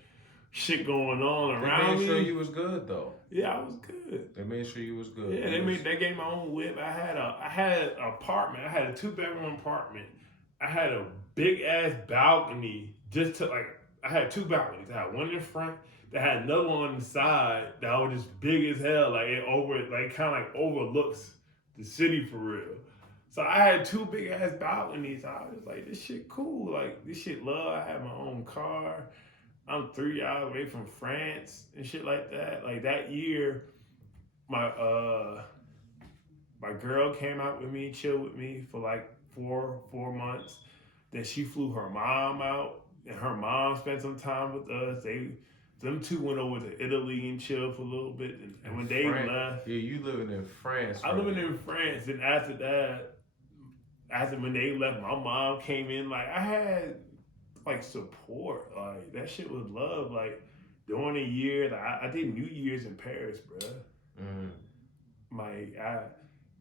shit going on around me. They made sure you was good though. Yeah, I was good. They made sure you was good. Yeah, they gave me my own whip. I had an apartment. I had a 2-bedroom apartment. I had a big ass balcony just to like. I had 2 balconies. I had one in the front. That had another one on the side that was just big as hell. Like it kind of like overlooks the city for real. So I had 2 big ass balconies. I was like, this shit cool. Like this shit love. I had my own car. I'm 3 hours away from France and shit like that. Like that year, my girl came out with me, chilled with me for like 4 months. Then she flew her mom out, and her mom spent some time with us. Them 2 went over to Italy and chilled for a little bit. And when they left, yeah, you living in France. I living in France. And after that, when they left, my mom came in. Like I had like support. Like that shit was love. Like during the year that I did New Year's in Paris, bro.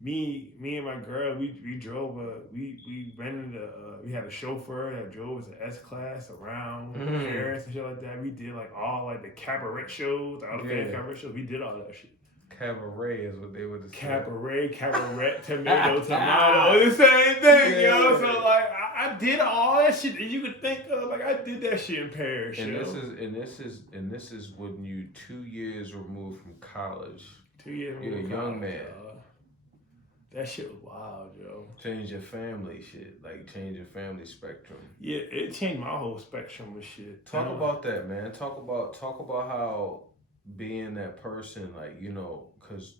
Me and my girl, we drove we rented we had a chauffeur that drove us an S-Class around Paris and shit like that. We did like all like the cabaret shows, all the cabaret shows. We did all that shit. Cabaret is what they would say. Cabaret, tomato, the same thing, yo. So like I did all that shit that you could think of. Like I did that shit in Paris. And this is when you 2 years removed from college. 2 years You're a young man. That shit was wild, yo. Change your family shit, like change your family spectrum. Yeah, it changed my whole spectrum of shit. Talk about that, man. Talk about how being that person, like, you know, because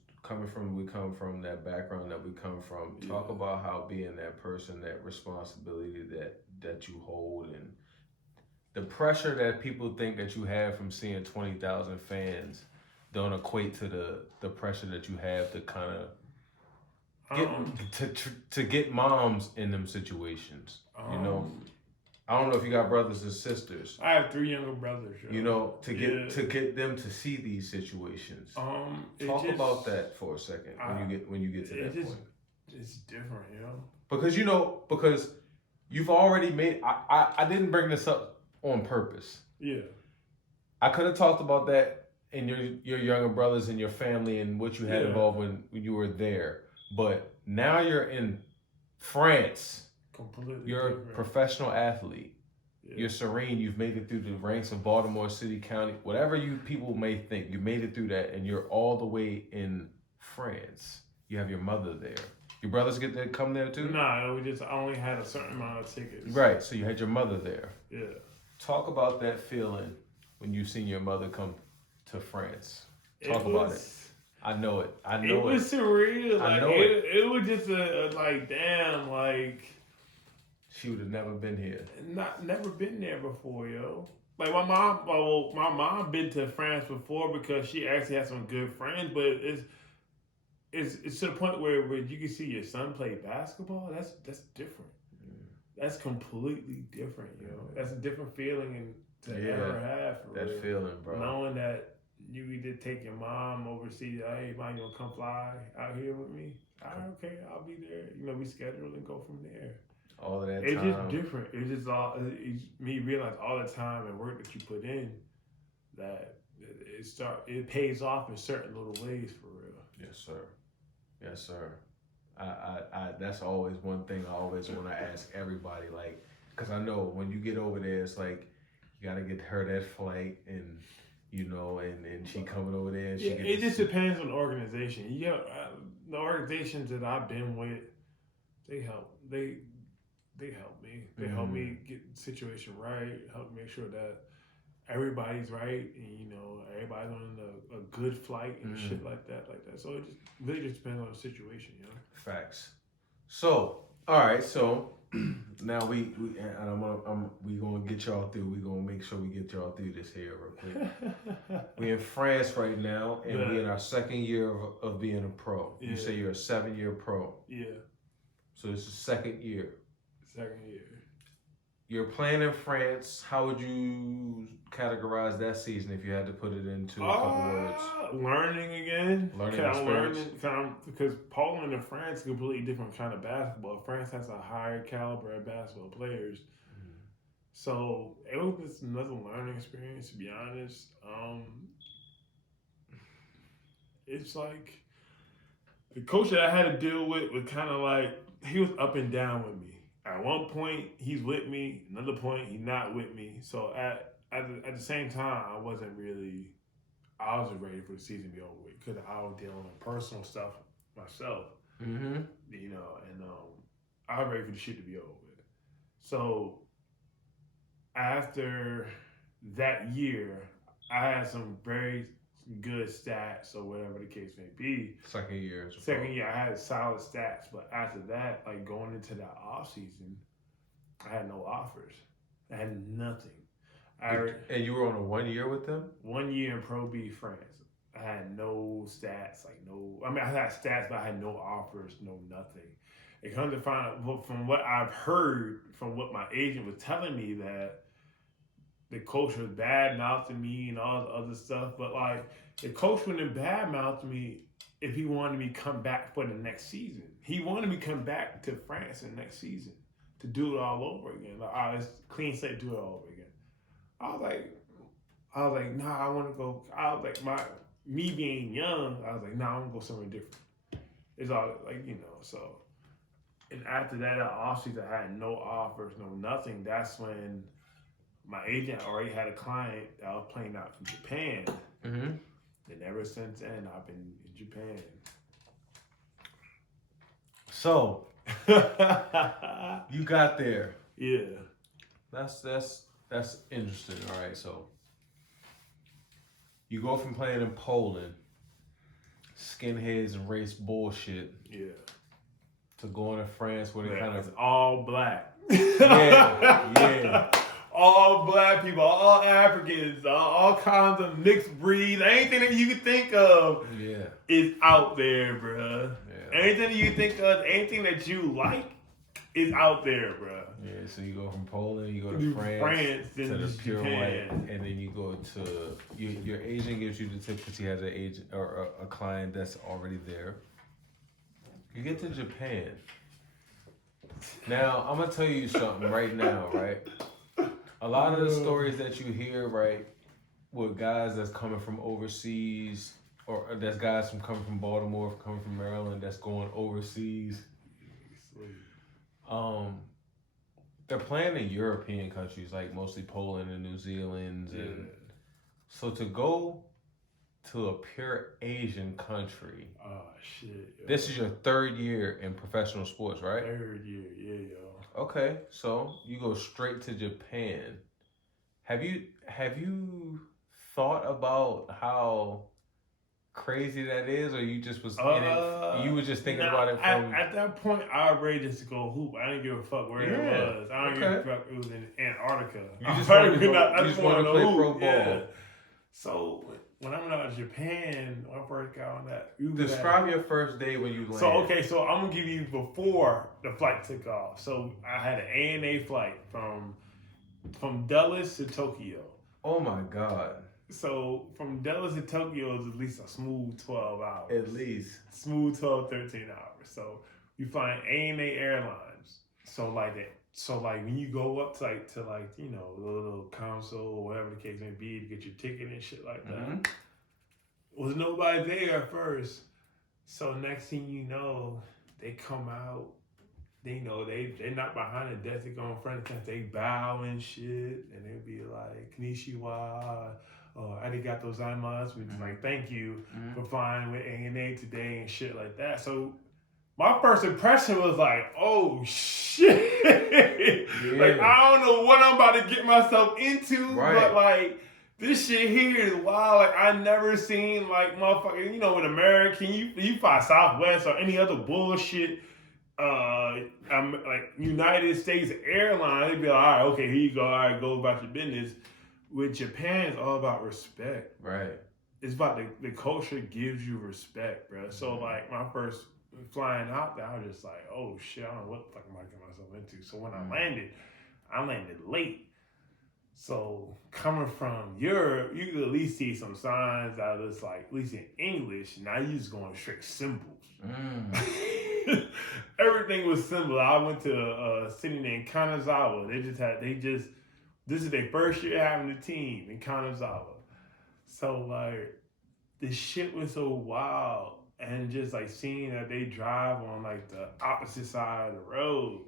we come from that background that we come from. Talk about how being that person, that responsibility that you hold, and the pressure that people think that you have from seeing 20,000 fans don't equate to the pressure that you have to kind of to get moms in them situations. You know, I don't know if you got brothers and sisters. I have 3 younger brothers. Yo. You know, to get them to see these situations. Talk about that for a second when you get to that point. It's different, you know. Because you've already made. I didn't bring this up on purpose. Yeah. I could have talked about that in your younger brothers and your family and what you had involved when you were there. But now you're in France. Completely You're different. a professional athlete. Yeah. You're serene. You've made it through the ranks of Baltimore City County. Whatever you people may think, you made it through that, and you're all the way in France. You have your mother there. Your brothers get to come there too? Nah, I only had a certain amount of tickets. Right, so you had your mother there. Yeah. Talk about that feeling when you seen your mother come to France. Talk about it. I know it. It was surreal. Like, it was just like, damn, like. She would have never been here. Never been there before, yo. Like my mom been to France before because she actually had some good friends, but it's to the point where you can see your son play basketball. That's different. That's completely different, yo. That's a different feeling to ever have. For that real. feeling, bro. Knowing that you either take your mom overseas. Hey, mom, you wanna come fly out here with me? All right, okay, I'll be there. You know, we schedule and go from there. All of that It's time. just different. It's just all. It's me realize all the time and work that you put in that it pays off in certain little ways for real. Yes, sir. Yes, sir. I that's always one thing I always want to ask everybody, like, because I know when you get over there, it's like you gotta get her that flight, and you know, and she coming over there. And she It just depends on the organization. Yeah, the organizations that I've been with, they help. They help me. They help me get the situation right. Help make sure that everybody's right, and you know everybody's on a good flight and shit like that. So it just really just depends on the situation, you know. Facts. So, all right. So now we gonna get y'all through. We gonna make sure we get y'all through this here real quick. We in France right now, and we in our second year of being a pro. You say you're a 7-year pro. Yeah. So this is second year. Second year. You're playing in France. How would you categorize that season if you had to put it into a couple words? Learning again. Learning experience. Because Poland and France is a completely different kind of basketball. France has a higher caliber of basketball players. So it was just another learning experience, to be honest. It's like the coach that I had to deal with was kind of like, he was up and down with me. At one point, he's with me. Another point, he's not with me. So at the same time, I was just ready for the season to be over with because I was dealing with personal stuff myself. Mm-hmm. You know, and I was ready for the shit to be over with. So after that year, I had some very good stats or whatever the case may be. Second year, I had solid stats, but after that, like going into that off season, I had no offers. I had nothing. And you were on a 1 year with them? 1 year in Pro B France. I had no stats, I had stats, but I had no offers, no nothing. It comes to find out from what I've heard, from what my agent was telling me, that the coach was bad mouthing me and all the other stuff, but like the coach wouldn't bad mouth me if he wanted me to come back for the next season. He wanted me to come back to France in the next season to do it all over again. Like, all right, let's clean slate, do it all over again. I was like, nah, I want to go. I was like, me being young, I was like, nah, I'm gonna go somewhere different. It's all like, you know, so. And after that offseason, I had no offers, no nothing. That's when my agent already had a client that was playing out in Japan. Mm-hmm. And ever since then, I've been in Japan. So, you got there. Yeah. That's interesting. All right, so you go from playing in Poland, skinheads and race bullshit, to going to France where they kind of all black. yeah. All black people, all Africans, all kinds of mixed breeds. Anything that you could think of is out there, bruh. Yeah. Anything that you think of, anything that you like is out there, bruh. Yeah, so you go from Poland, you go to France then to the pure Japan. white, and then you go to your agent gives you the tip because he has an agent or a client that's already there. You get to Japan. Now I'm gonna tell you something right now, right? A lot of the stories that you hear, right, with guys that's coming from overseas, or that's guys coming from Baltimore, coming from Maryland, that's going overseas. They're playing in European countries, like mostly Poland and New Zealand, and so to go to a pure Asian country. Oh shit! Yo. This is your third year in professional sports, right? Third year, yeah, yo. Okay, so you go straight to Japan. Have you thought about how crazy that is, or you just was in it? You were just thinking about it from at that point. I already just go hoop. I didn't give a fuck where it was. I don't give a fuck. It was in Antarctica. You just wanted to play pro ball. Yeah. So when I went out to Japan, when I first got on that, describe your first day when you landed. So I'm gonna give you before the flight took off. So I had an ANA flight from Dulles to Tokyo. Oh my God. So from Dallas to Tokyo is at least a smooth 12 hours. At least. Smooth 12, 13 hours. So you find ANA Airlines. So like that. So like when you go up to like you know the little console or whatever the case may be to get your ticket and shit like that, was nobody there at first. So next thing you know, they come out. They know they're not behind the desk. They go in front of the desk. They bow and shit, and they be like Konnichiwa, or arigato gozaimasu, which is like thank you for flying with ANA today and shit like that. So my first impression was like, oh shit. Like, I don't know what I'm about to get myself into, but like, this shit here is wild. Like, I never seen like motherfucking, you know, in America, you fly Southwest or any other bullshit, like United States Airlines, they'd be like, all right, okay, here you go, all right, go about your business. With Japan, it's all about respect. Right. It's about the culture gives you respect, bro. So like, my first flying out there, I was just like, oh shit, I don't know what the fuck am I getting myself into. So when I landed late. So coming from Europe, you could at least see some signs that was like, at least in English. Now you just going straight symbols. Everything was symbol. I went to a city named Kanazawa. This is their first year having a team in Kanazawa. So like, this shit was so wild. And just like seeing that they drive on like the opposite side of the road.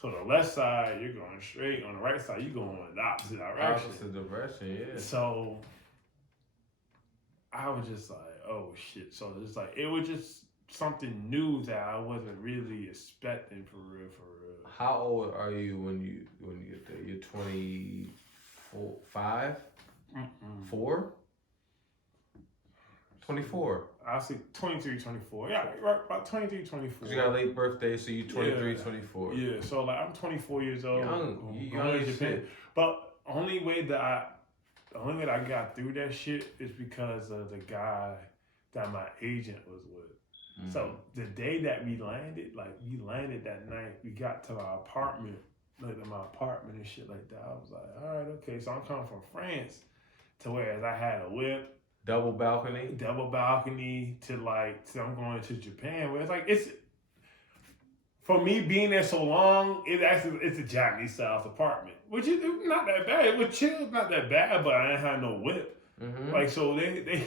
So the left side, you're going straight. On the right side, you're going in the opposite direction. Opposite direction, yeah. So I was just like, oh shit. So it's like, it was just something new that I wasn't really expecting for real. How old are you when you get there? You're 24, 5? 4? 24. I'll say 23, 24. Yeah, right, about 23, 24. You got a late birthday, so you're 23, 24. Yeah, so like I'm 24 years old. Young as shit. But the only way that I got through that shit is because of the guy that my agent was with. So the day that we landed that night, we got to our apartment, like my apartment and shit like that. I was like, all right, okay. So I'm coming from France to whereas I had a whip. Double balcony to I'm going to Japan, where it's for me being there so long, it's a Japanese style apartment, which is not that bad. It was chill, not that bad, but I didn't have no whip. Like so they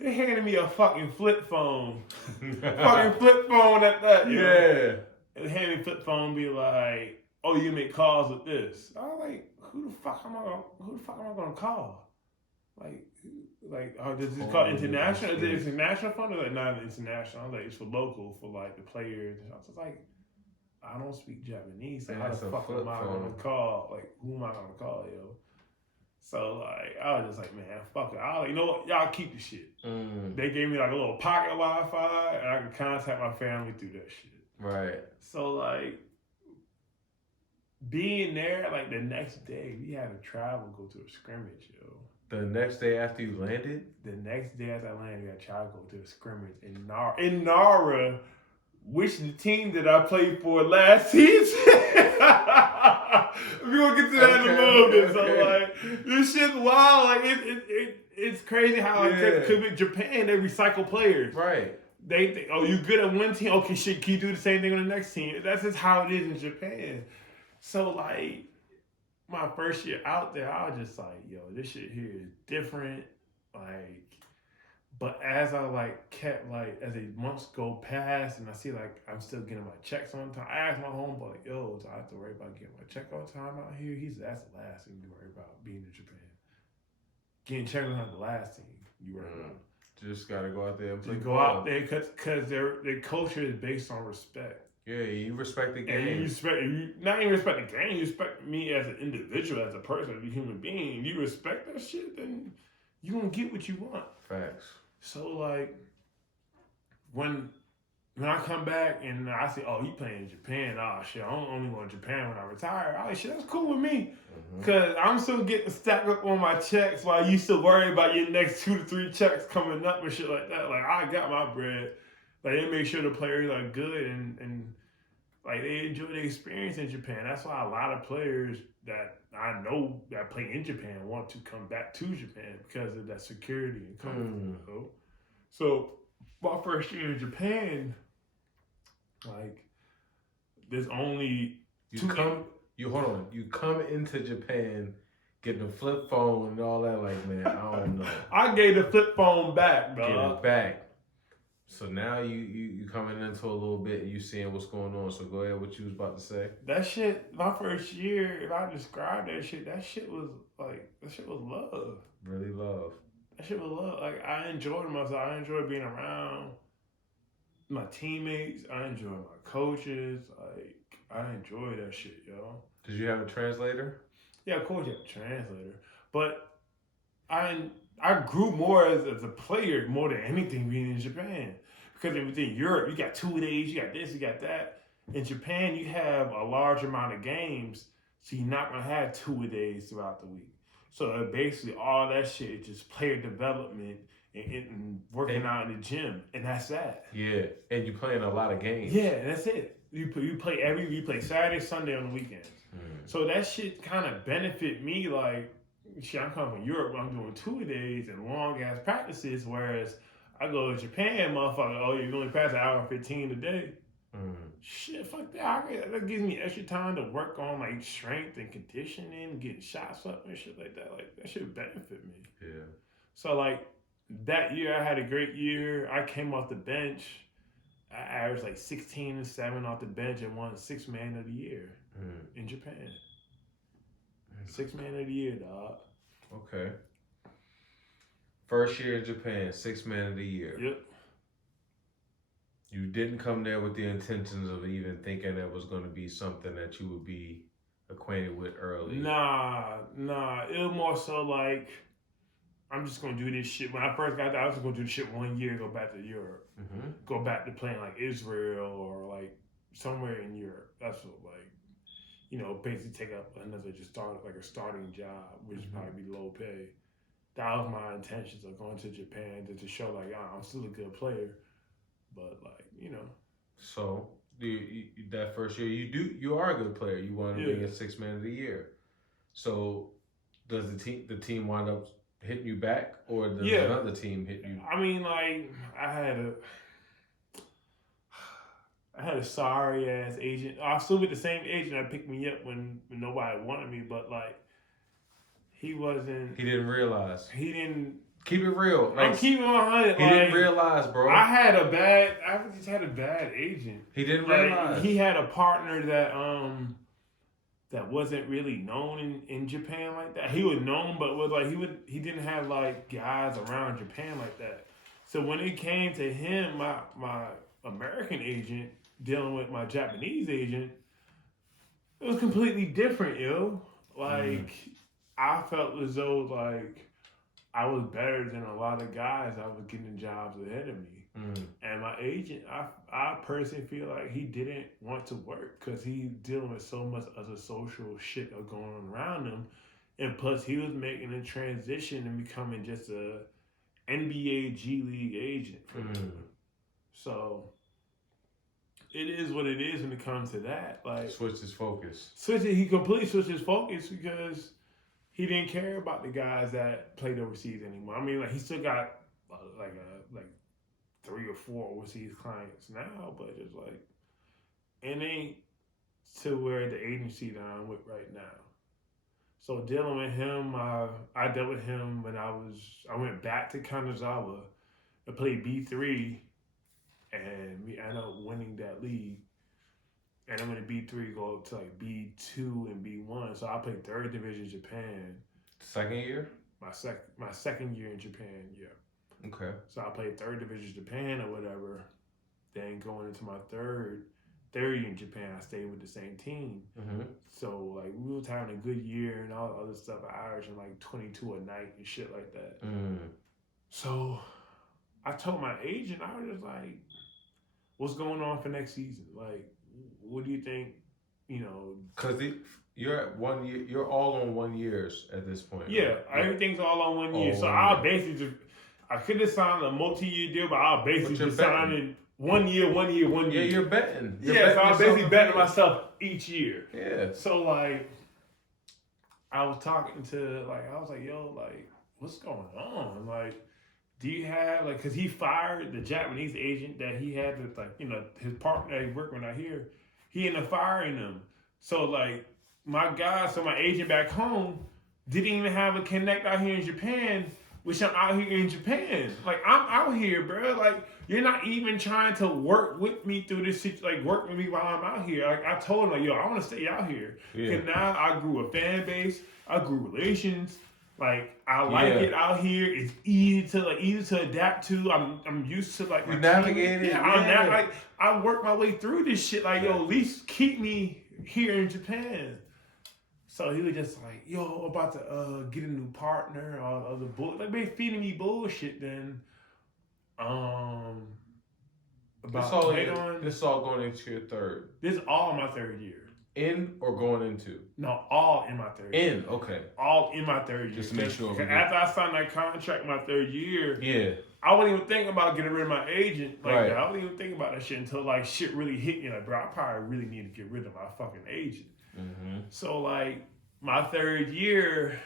handed me a fucking flip phone, fucking flip phone at that. Yeah. And handed me flip phone, be like, oh, you make calls with this. I was like, who the fuck am I gonna call? Does it call international? Is it international phone or like not international? I was like, it's for local, for like the players. And I was like, I don't speak Japanese. So how the fuck am I gonna call? Like, who am I gonna call, yo? So like, I was just like, man, fuck it. You know what? Y'all keep the shit. They gave me like a little pocket Wi-Fi, and I could contact my family through that shit. Right. So like, being there, like the next day, we had to travel, go to a scrimmage, yo. The next day after you landed? The next day after I landed, we had to travel, go to a scrimmage in Nara, which the team that I played for last season. We're gonna get to that in a moment. So like, this shit's wild. Like it's crazy how it could be Japan. They recycle players. Right. They think, oh, you good at one team? Okay, shit, can you do the same thing on the next team? That's just how it is in Japan. So like, my first year out there, I was just like, yo, this shit here is different. Like, but as I kept as the months go past and I see I'm still getting my checks on time, I asked my homeboy, like, yo, do I have to worry about getting my check on time out here? He said, that's the last thing you worry about being in Japan. Getting checked on the last thing you worry about. Just gotta go out there and play. Go out there because their culture is based on respect. Yeah, you respect the game. And you not even respect the game. You respect me as an individual, as a person, as a human being. If you respect that shit, then you gonna get what you want. Facts. So when I come back and I say, oh, he playing in Japan. Oh shit, I'm only going to Japan when I retire. Oh shit, that's cool with me. Cause I'm still getting stacked up on my checks while you still worry about your next 2 to 3 checks coming up and shit like that. Like I got my bread. Like they make sure the players are good and Like they enjoy the experience in Japan. That's why a lot of players that I know that play in Japan want to come back to Japan because of that security and comfort. You know? So my first year in Japan, like there's only hold on. You come into Japan, getting a flip phone and all that. Like, man, I don't know. I gave the flip phone back, bro. Get it back. So now you coming into a little bit and you seeing what's going on. So go ahead, what you was about to say. That shit, my first year, if I described that shit was love. Really love. That shit was love. Like I enjoyed myself. I enjoyed being around my teammates. I enjoyed my coaches. Like I enjoyed that shit, yo. Did you have a translator? Yeah, of course you have a translator. But I grew more as a player more than anything being in Japan. Because in Europe, you got 2 days, you got this, you got that. In Japan, you have a large amount of games, so you're not going to have 2 days throughout the week. So basically, all that shit is just player development and working out in the gym, and that's that. Yeah, and you playing a lot of games. Yeah, and that's it. You play Saturday, Sunday on the weekends. So that shit kind of benefit me. Like, shit, I'm coming from Europe, I'm doing 2 days and long ass practices, whereas I go to Japan, motherfucker. Oh, you only pass an hour and 15 a day. Shit, fuck that. That gives me extra time to work on like strength and conditioning, getting shots up and shit like that. Like that should benefit me. Yeah. So like that year, I had a great year. I came off the bench. I averaged like 16 and 7 off the bench and won 6th man of the year in Japan. 6th man of the year, dog. Okay. First year in Japan, 6th man of the year. Yep. You didn't come there with the intentions of even thinking that was going to be something that you would be acquainted with early. Nah. It was more so like, I'm just going to do this shit. When I first got there, I was just going to do this shit 1 year, go back to Europe. Go back to playing like Israel or like somewhere in Europe. That's what like, you know, basically take up another like a starting job, which would probably be low pay. That was my intentions of going to Japan to show like, I'm still a good player, but like, you know. So that first year, you are a good player. You wanted to be a 6th man of the year. So does the team wind up hitting you back, or does another team hit you? I mean, like I had a sorry ass agent. I was still with the same agent that picked me up when nobody wanted me, but like he didn't realize. He didn't keep it real. Like, I'm keeping 100. He didn't realize, bro. I just had a bad agent. He didn't realize. He had a partner that wasn't really known in Japan like that. He was known, but was like he didn't have like guys around Japan like that. So when it came to him, my American agent dealing with my Japanese agent, it was completely different, yo. Like I felt as though like I was better than a lot of guys that was getting jobs ahead of me. And my agent, I personally feel like he didn't want to work because he's dealing with so much other social shit going on around him. And plus, he was making a transition and becoming just a NBA G League agent for him. So it is what it is when it comes to that. Like switched his focus. He completely switched his focus because he didn't care about the guys that played overseas anymore. I mean, like he still got like 3 or 4 overseas clients now, but it's like it ain't to where the agency that I'm with right now. So dealing with him, I dealt with him when I went back to Kanazawa and played B3, and we ended up winning that league. And I'm in B3 go up to like B2 and B1. So I played 3rd division Japan. Second year? My second year in Japan, yeah. Okay. So I played 3rd division Japan or whatever. Then going into my third year in Japan, I stayed with the same team. So like we was having a good year and all the other stuff. I averaging like 22 a night and shit like that. So I told my agent, I was just like, what's going on for next season? Like, what do you think, you know? Because you're at 1 year, you're all on 1 years at this point. Yeah, right? Everything's all on 1 year. So I'll basically I could have signed a multi-year deal, but I'll basically just sign 1 year. Yeah, you're betting. You're So betting I was basically yourself betting to myself each year. Yeah. So like, I was talking to I was like, yo, like, what's going on? Like, do you have cause he fired the Japanese agent that he had with his partner that he worked with out here. He ended up firing him. So like my agent back home didn't even have a connect out here in Japan, which I'm out here in Japan. Like I'm out here, bro. Like you're not even trying to work with me through this work with me while I'm out here. Like I told him, yo, I want to stay out here. Yeah. Cause now I grew a fan base, I grew relations. Like I like it out here. It's easy to adapt to. I'm used to you navigate it. Yeah. I work my way through this shit. Like yo, at least keep me here in Japan. So he was just like, yo, about to get a new partner or other bull. Like they feeding me bullshit. Then This all going into your third. This is all my third year. In or going into? No, all in my third year. In, okay. All in my third year. Just to make sure. After I signed that contract my third year, yeah, I wasn't even thinking about getting rid of my agent. Right. I wasn't even thinking about that shit until shit really hit me. Like, bro, I probably really need to get rid of my fucking agent. Mm-hmm. So my third year,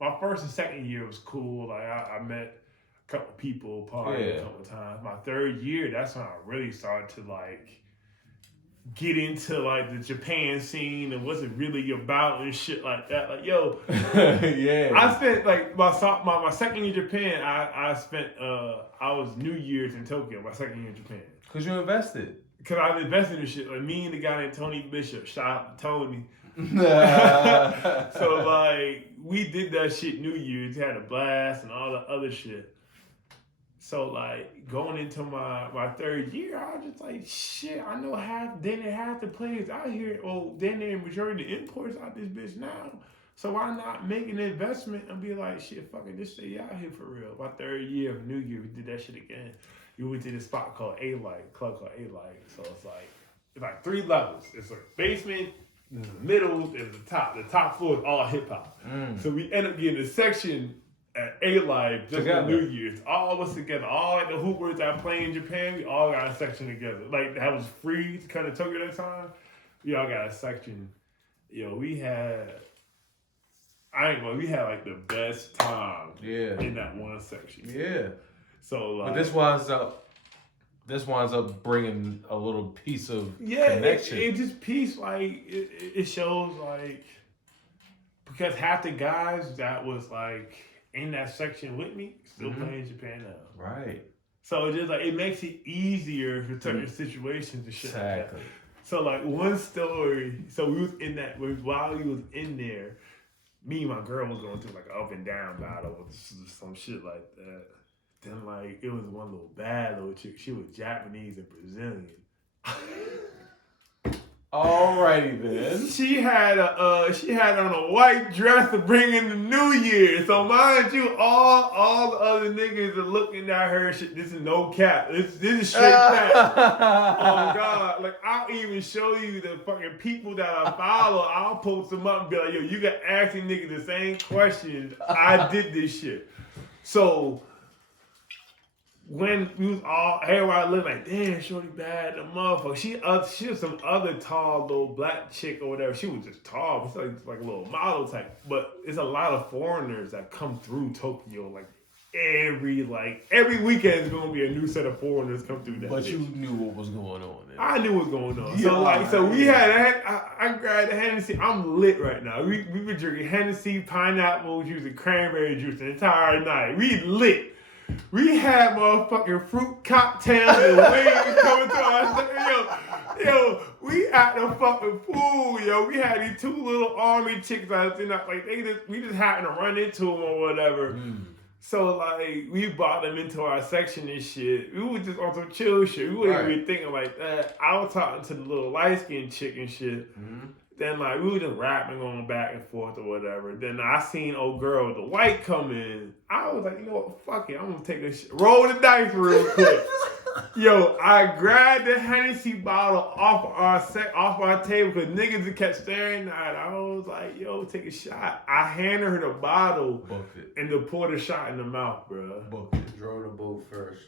my first and second year was cool. Like I met a couple people, partied a couple times. My third year, that's when I really started to get into the Japan scene and what's it really about and shit like that. Like yo, yeah. I spent my second year in Japan. I spent I was New Year's in Tokyo. My second year in Japan. Cause you invested. Cause I invested in shit. Like me and the guy named Tony Bishop. Shout out to Tony. So we did that shit New Year's. Had a blast and all the other shit. So going into my third year, I was just like, shit, I know half the players out here. Well, then the majority of the imports out this bitch now. So why not make an investment and be like, shit, fuck it, just stay out here for real. My third year of New Year, we did that shit again. We went to this spot called A-Light, club called A-Light. So it's like 3 levels. It's a basement, there's the middle, there's the top. The top floor is all hip hop. So we end up getting a section at A-Live just for New Year's. All of us together. All the hoopers that play in Japan, we all got a section together. That was free to kind of Tokyo at that time. We all got a section. Yo, we had the best time in that one section. Yeah. So but this winds up bringing a little piece of connection. It just piece it shows because half the guys that was in that section with me still playing in Japan now. Right. So it just it makes it easier for certain situations and shit. Exactly. Like that. So one story. So we was in that while we was in there, me and my girl was going through an up and down battle with some shit like that. Then it was one little bad little chick. She was Japanese and Brazilian. Alrighty then. She had on a white dress to bring in the New Year. So mind you, all the other niggas are looking at her. Shit, this is no cap. This is straight fact. Oh God! I'll even show you the fucking people that I follow. I'll post them up and be like, yo, you got asking niggas the same questions. I did this shit. So when we was everybody looked damn, shorty bad, the motherfucker. She was some other tall little black chick or whatever. She was just tall. It's like a little model type. But it's a lot of foreigners that come through Tokyo. Every weekend is gonna be a new set of foreigners come through that. But bitch. you knew what was going on. Then. I knew what was going on. So we had I grabbed the Hennessy. I'm lit right now. We were drinking Hennessy, pineapple juice, and cranberry juice the entire night. We lit. We had motherfucking fruit cocktails and wings coming to our yo, we at the fucking pool, yo. We had these 2 little army chicks out there, we just happened to run into them or whatever. So we brought them into our section and shit. We were just on some chill shit. We wasn't even thinking like that. I was talking to the little light skinned chick and shit. Then we were just rapping, going back and forth or whatever. Then I seen old girl with the white come in. I was like, you know what, fuck it, I'm gonna take this shit. Roll the dice real quick. Yo, I grabbed the Hennessy bottle off our table because niggas that kept staring at it. I was like, yo, take a shot. I handed her the bottle and to pour the shot in the mouth, bro. Drove the boat first.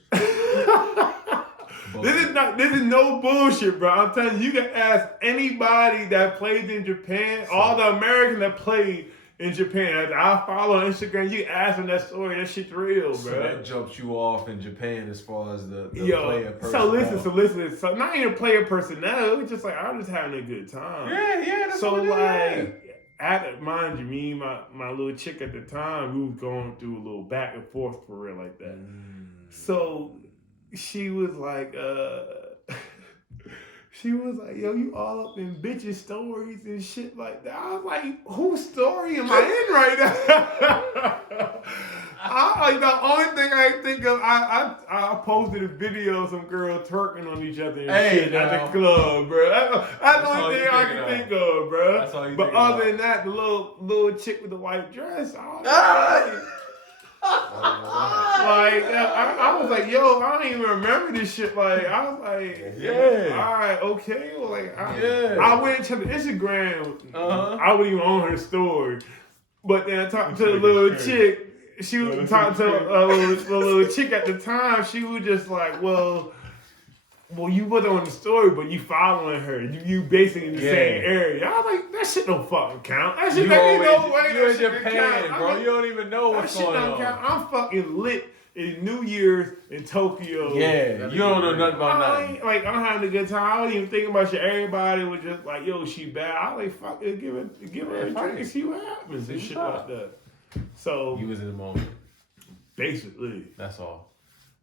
This is no bullshit, bro. I'm telling you, you can ask anybody that plays in Japan, all the Americans that played in Japan. I follow on Instagram. You ask them that story. That shit's real, bro. So that jumps you off in Japan as far as the player personnel. So listen. So not even player personnel. It's just like I'm just having a good time. Yeah. That's So what it like, mind you, me and my little chick at the time, we was going through a little back and forth for real like that. So she was like, yo, you all up in bitches' stories and shit like that. I was like, whose story am I in right now? The only thing I think of, I posted a video of some girl twerking on each other and shit at the club, bro. That's the only thing I can think of, bro. That's all you but think other about. than that, the little chick with the white dress, I was like, yo, I don't even remember this shit. Like, I was like, all right, okay. Well, like, I went to the Instagram. I wasn't even on her story. But then I talked to the little chick. She was talking to the little chick at the time. She was just like, well, you wasn't on the story, but you following her. You basically in the same area. I was like, that shit don't fucking count. That shit, ain't no way you're that in shit Japan, count. bro. You don't even know what's going on. Count. I'm fucking lit in New Year's in Tokyo. Yeah, you don't know nothing about nothing. I'm having a good time. I wasn't even thinking about shit. Everybody was just like, yo, she bad. I was like, fuck it, give her a drink and see what happens and shit like that. So you was in the moment. Basically. That's all.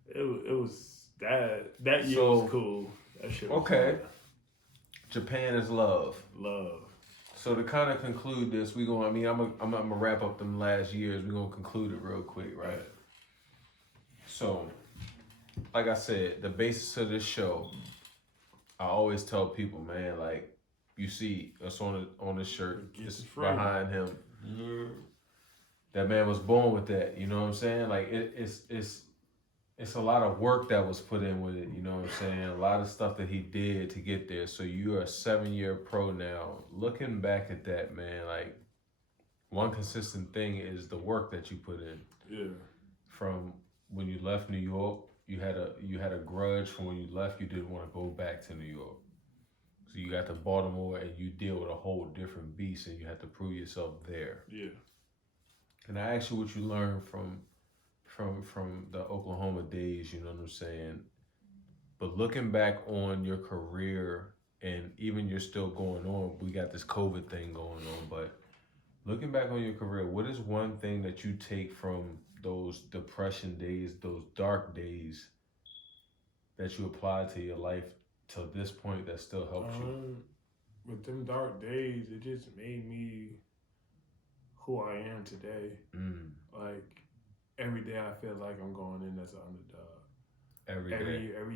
It was that year was cool. That shit was fun. Japan is love. Love. So to kind of conclude this, I'm gonna wrap up them last years. We're gonna conclude it real quick, right? So, like I said, the basis of this show, I always tell people, man, like, you see us on the shirt, it's behind him. Yeah. That man was born with that, you know what I'm saying? Like, it's a lot of work that was put in with it, you know what I'm saying? A lot of stuff that he did to get there. So you're a 7-year pro now. Looking back at that, man, like, one consistent thing is the work that you put in. Yeah. From when you left New York, you had a grudge from when you left. You didn't want to go back to New York. So you got to Baltimore and you deal with a whole different beast, and you had to prove yourself there. Yeah. And I asked you what you learned from the Oklahoma days, you know what I'm saying? But looking back on your career, and even you're still going on, we got this COVID thing going on, but looking back on your career, what is one thing that you take from those depression days, those dark days, that you apply to your life to this point that still helps you? With them dark days, it just made me who I am today. Like, every day I feel like I'm going in as an underdog. Every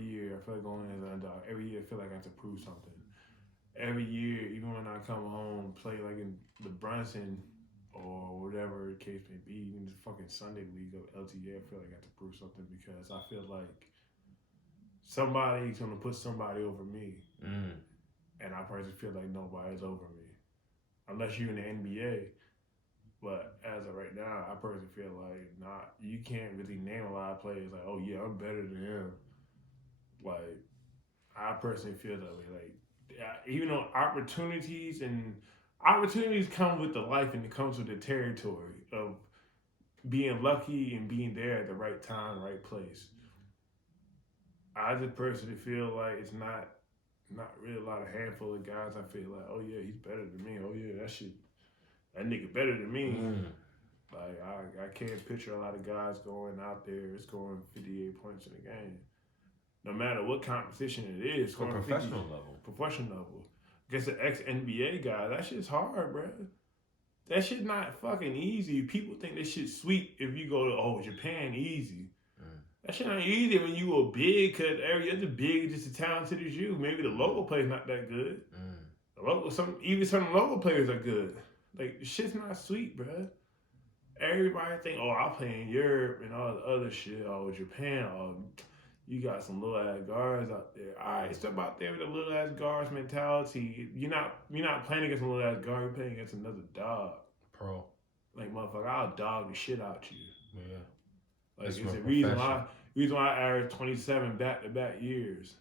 year I feel like going in as an underdog. Every year I feel like I have to prove something. Every year, even when I come home, play like in the Brunson or whatever the case may be, even the fucking Sunday league of LTA, I feel like I have to prove something because I feel like somebody's gonna put somebody over me. And I personally feel like nobody's over me. Unless you're in the NBA. But as of right now, I personally feel like you can't really name a lot of players like, oh yeah, I'm better than him. Like, I personally feel that way. Like, even though opportunities come with the life and it comes with the territory of being lucky and being there at the right time, right place. I just personally feel like it's not really a lot of handful of guys I feel like, oh yeah, he's better than me. Oh yeah, that nigga better than me. Like, I can't picture a lot of guys going out there scoring 58 points in a game. No matter what competition it is. For professional level. Professional level. Against an ex-NBA guy, that shit's hard, bro. That shit not fucking easy. People think this shit's sweet if you go to, Japan, easy. That shit not easy when you a big, because every other big is just as talented as you. Maybe the local player's not that good. Even some local players are good. Like, the shit's not sweet, bro. Everybody think, I play in Europe and all the other shit. Japan. You got some little ass guards out there. All right, step out there with a little ass guards mentality. You're not playing against a little ass guard. You're playing against another dog. Pro. Like, motherfucker, I'll dog the shit out you. Yeah. Like, it's a reason why. Reason why I averaged 27 back-to-back years.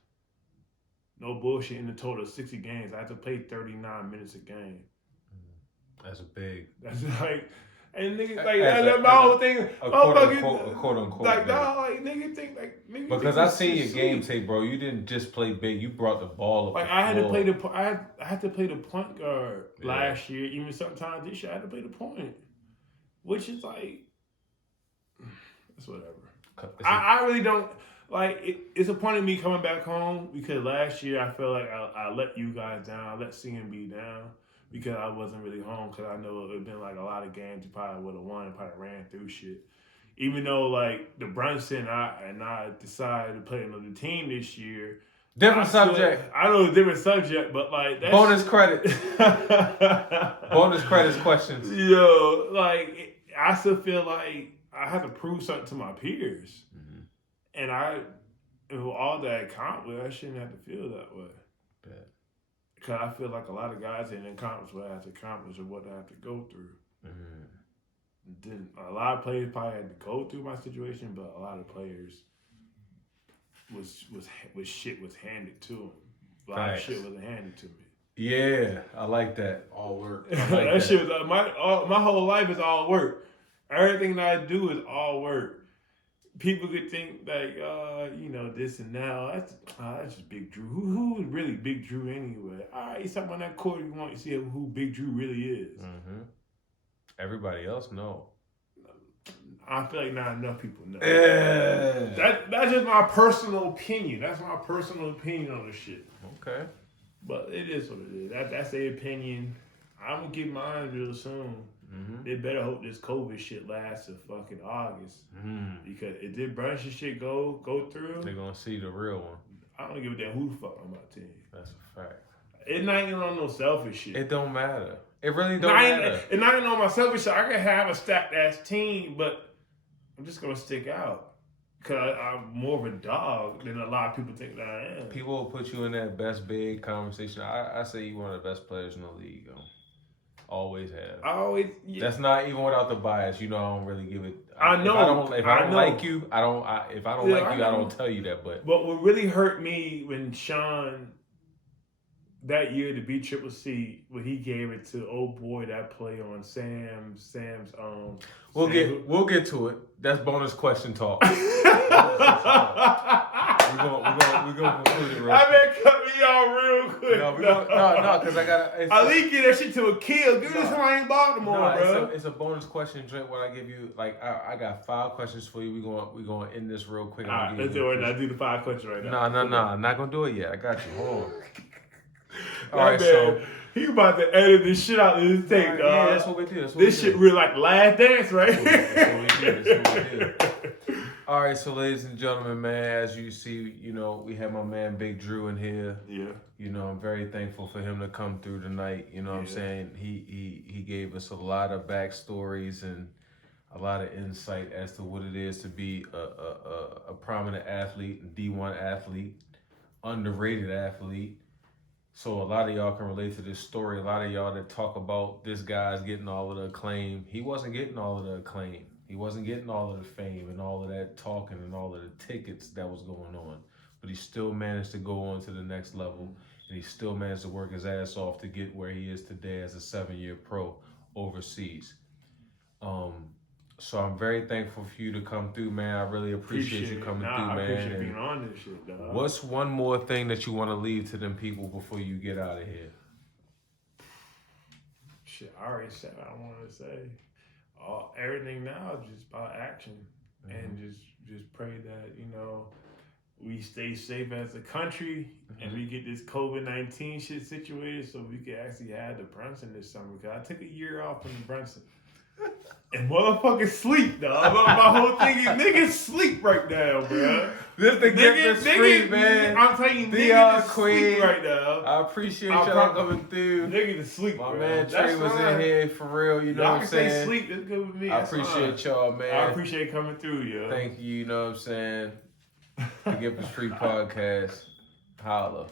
No bullshit. In the total of 60 games, I had to play 39 minutes a game. That's big. That's like, and niggas like that's my whole thing. A quote unquote. Like dog, like niggas think like niggas. Because I seen your game tape, bro. You didn't just play big. You brought the ball up. Like I had to play I had to play the point guard last year. Even sometimes this year I had to play the point, which is like, it's whatever. I really don't like. It's a point of me coming back home because last year I feel like I let you guys down. I let CMB down because I wasn't really home. Because I know it would have been like a lot of games you probably would have won and probably ran through shit. Even though like the Brunson I decided to play another team this year. Different subject. I know it's a different subject, but like that's bonus credit. Bonus credits questions. Yo, like I still feel like I have to prove something to my peers, and with all that accomplished, I shouldn't have to feel that way. Because I feel like a lot of guys didn't accomplish what I have to accomplish or what I have to go through. A lot of players probably had to go through my situation, but a lot of players was shit was handed to them. A lot of shit wasn't handed to me. Yeah, I like that. All work. I like that. Shit was my whole life is all work. Everything that I do is all work. People could think like, this and that. That's just Big Drew. Who is really Big Drew anyway? All right, something on that court you want to see who Big Drew really is. Everybody else know. I feel like not enough people know. Yeah. That's just my personal opinion. That's my personal opinion on the shit. Okay. But it is what it is. That's their opinion. I'm gonna get mine real soon. They better hope this COVID shit lasts till fucking August. Because if this Brunson shit go through, they're gonna see the real one. I don't give a damn who the fuck on my team. That's a fact. It's not even on no selfish shit. It don't matter. It really don't matter. It's not even on my selfish shit. I can have a stacked ass team, but I'm just gonna stick out. Because I'm more of a dog than a lot of people think that I am. People will put you in that best big conversation. I say you're one of the best players in the league, yo. Always have. That's not even without the bias. You know, I don't really give it. I know. If I don't like you, I don't. If I don't like you, I don't tell you that. But what really hurt me when Sean that year to beat Triple C, when he gave it to old boy that play on Sam's We'll get to it. That's bonus question talk. We're gonna conclude it real quick. I been cut me off real quick. No, because I gotta. I leak get that shit to a kill. Give this one in Baltimore, bro. It's a bonus question, Drake. What I give you, like, I got 5 questions for you. We going end this real quick. All right, let's do it. I do the 5 questions right now. No, I'm not gonna do it yet. I got you. Hold on. All right, right, so he about to edit this shit out of this tape, dog. Yeah, that's what we do. This shit real like Last Dance, right? That's what we do. All right, so ladies and gentlemen, man, as you see, we have my man Big Drew in here. Yeah. I'm very thankful for him to come through tonight. You know what I'm saying? He gave us a lot of backstories and a lot of insight as to what it is to be a prominent athlete, a D1 athlete, underrated athlete. So a lot of y'all can relate to this story. A lot of y'all that talk about this guy's getting all of the acclaim. He wasn't getting all of the acclaim. He wasn't getting all of the fame and all of that talking and all of the tickets that was going on. But he still managed to go on to the next level. And he still managed to work his ass off to get where he is today as a 7-year pro overseas. So I'm very thankful for you to come through, man. I really appreciate you coming through, man. I appreciate being on this shit, dog. What's one more thing that you want to leave to them people before you get out of here? Shit, I already said what I wanted to say. Everything now is just about action. And just pray that, we stay safe as a country and we get this COVID-19 shit situated so we can actually have the Brunson this summer. Because I took a year off from the Brunson. And motherfuckers sleep, dog. My whole thing is niggas sleep right now, bro. This the gift is free, man. I'm telling you, niggas sleep right now. I appreciate y'all coming through. Niggas sleep, my bro. man Trey was in here for real, you know what I'm saying? Y'all can sleep, that's good with me. I appreciate y'all, man. I appreciate coming through, yo. Thank you, you know what I'm saying? The Gift is Free podcast. Holla.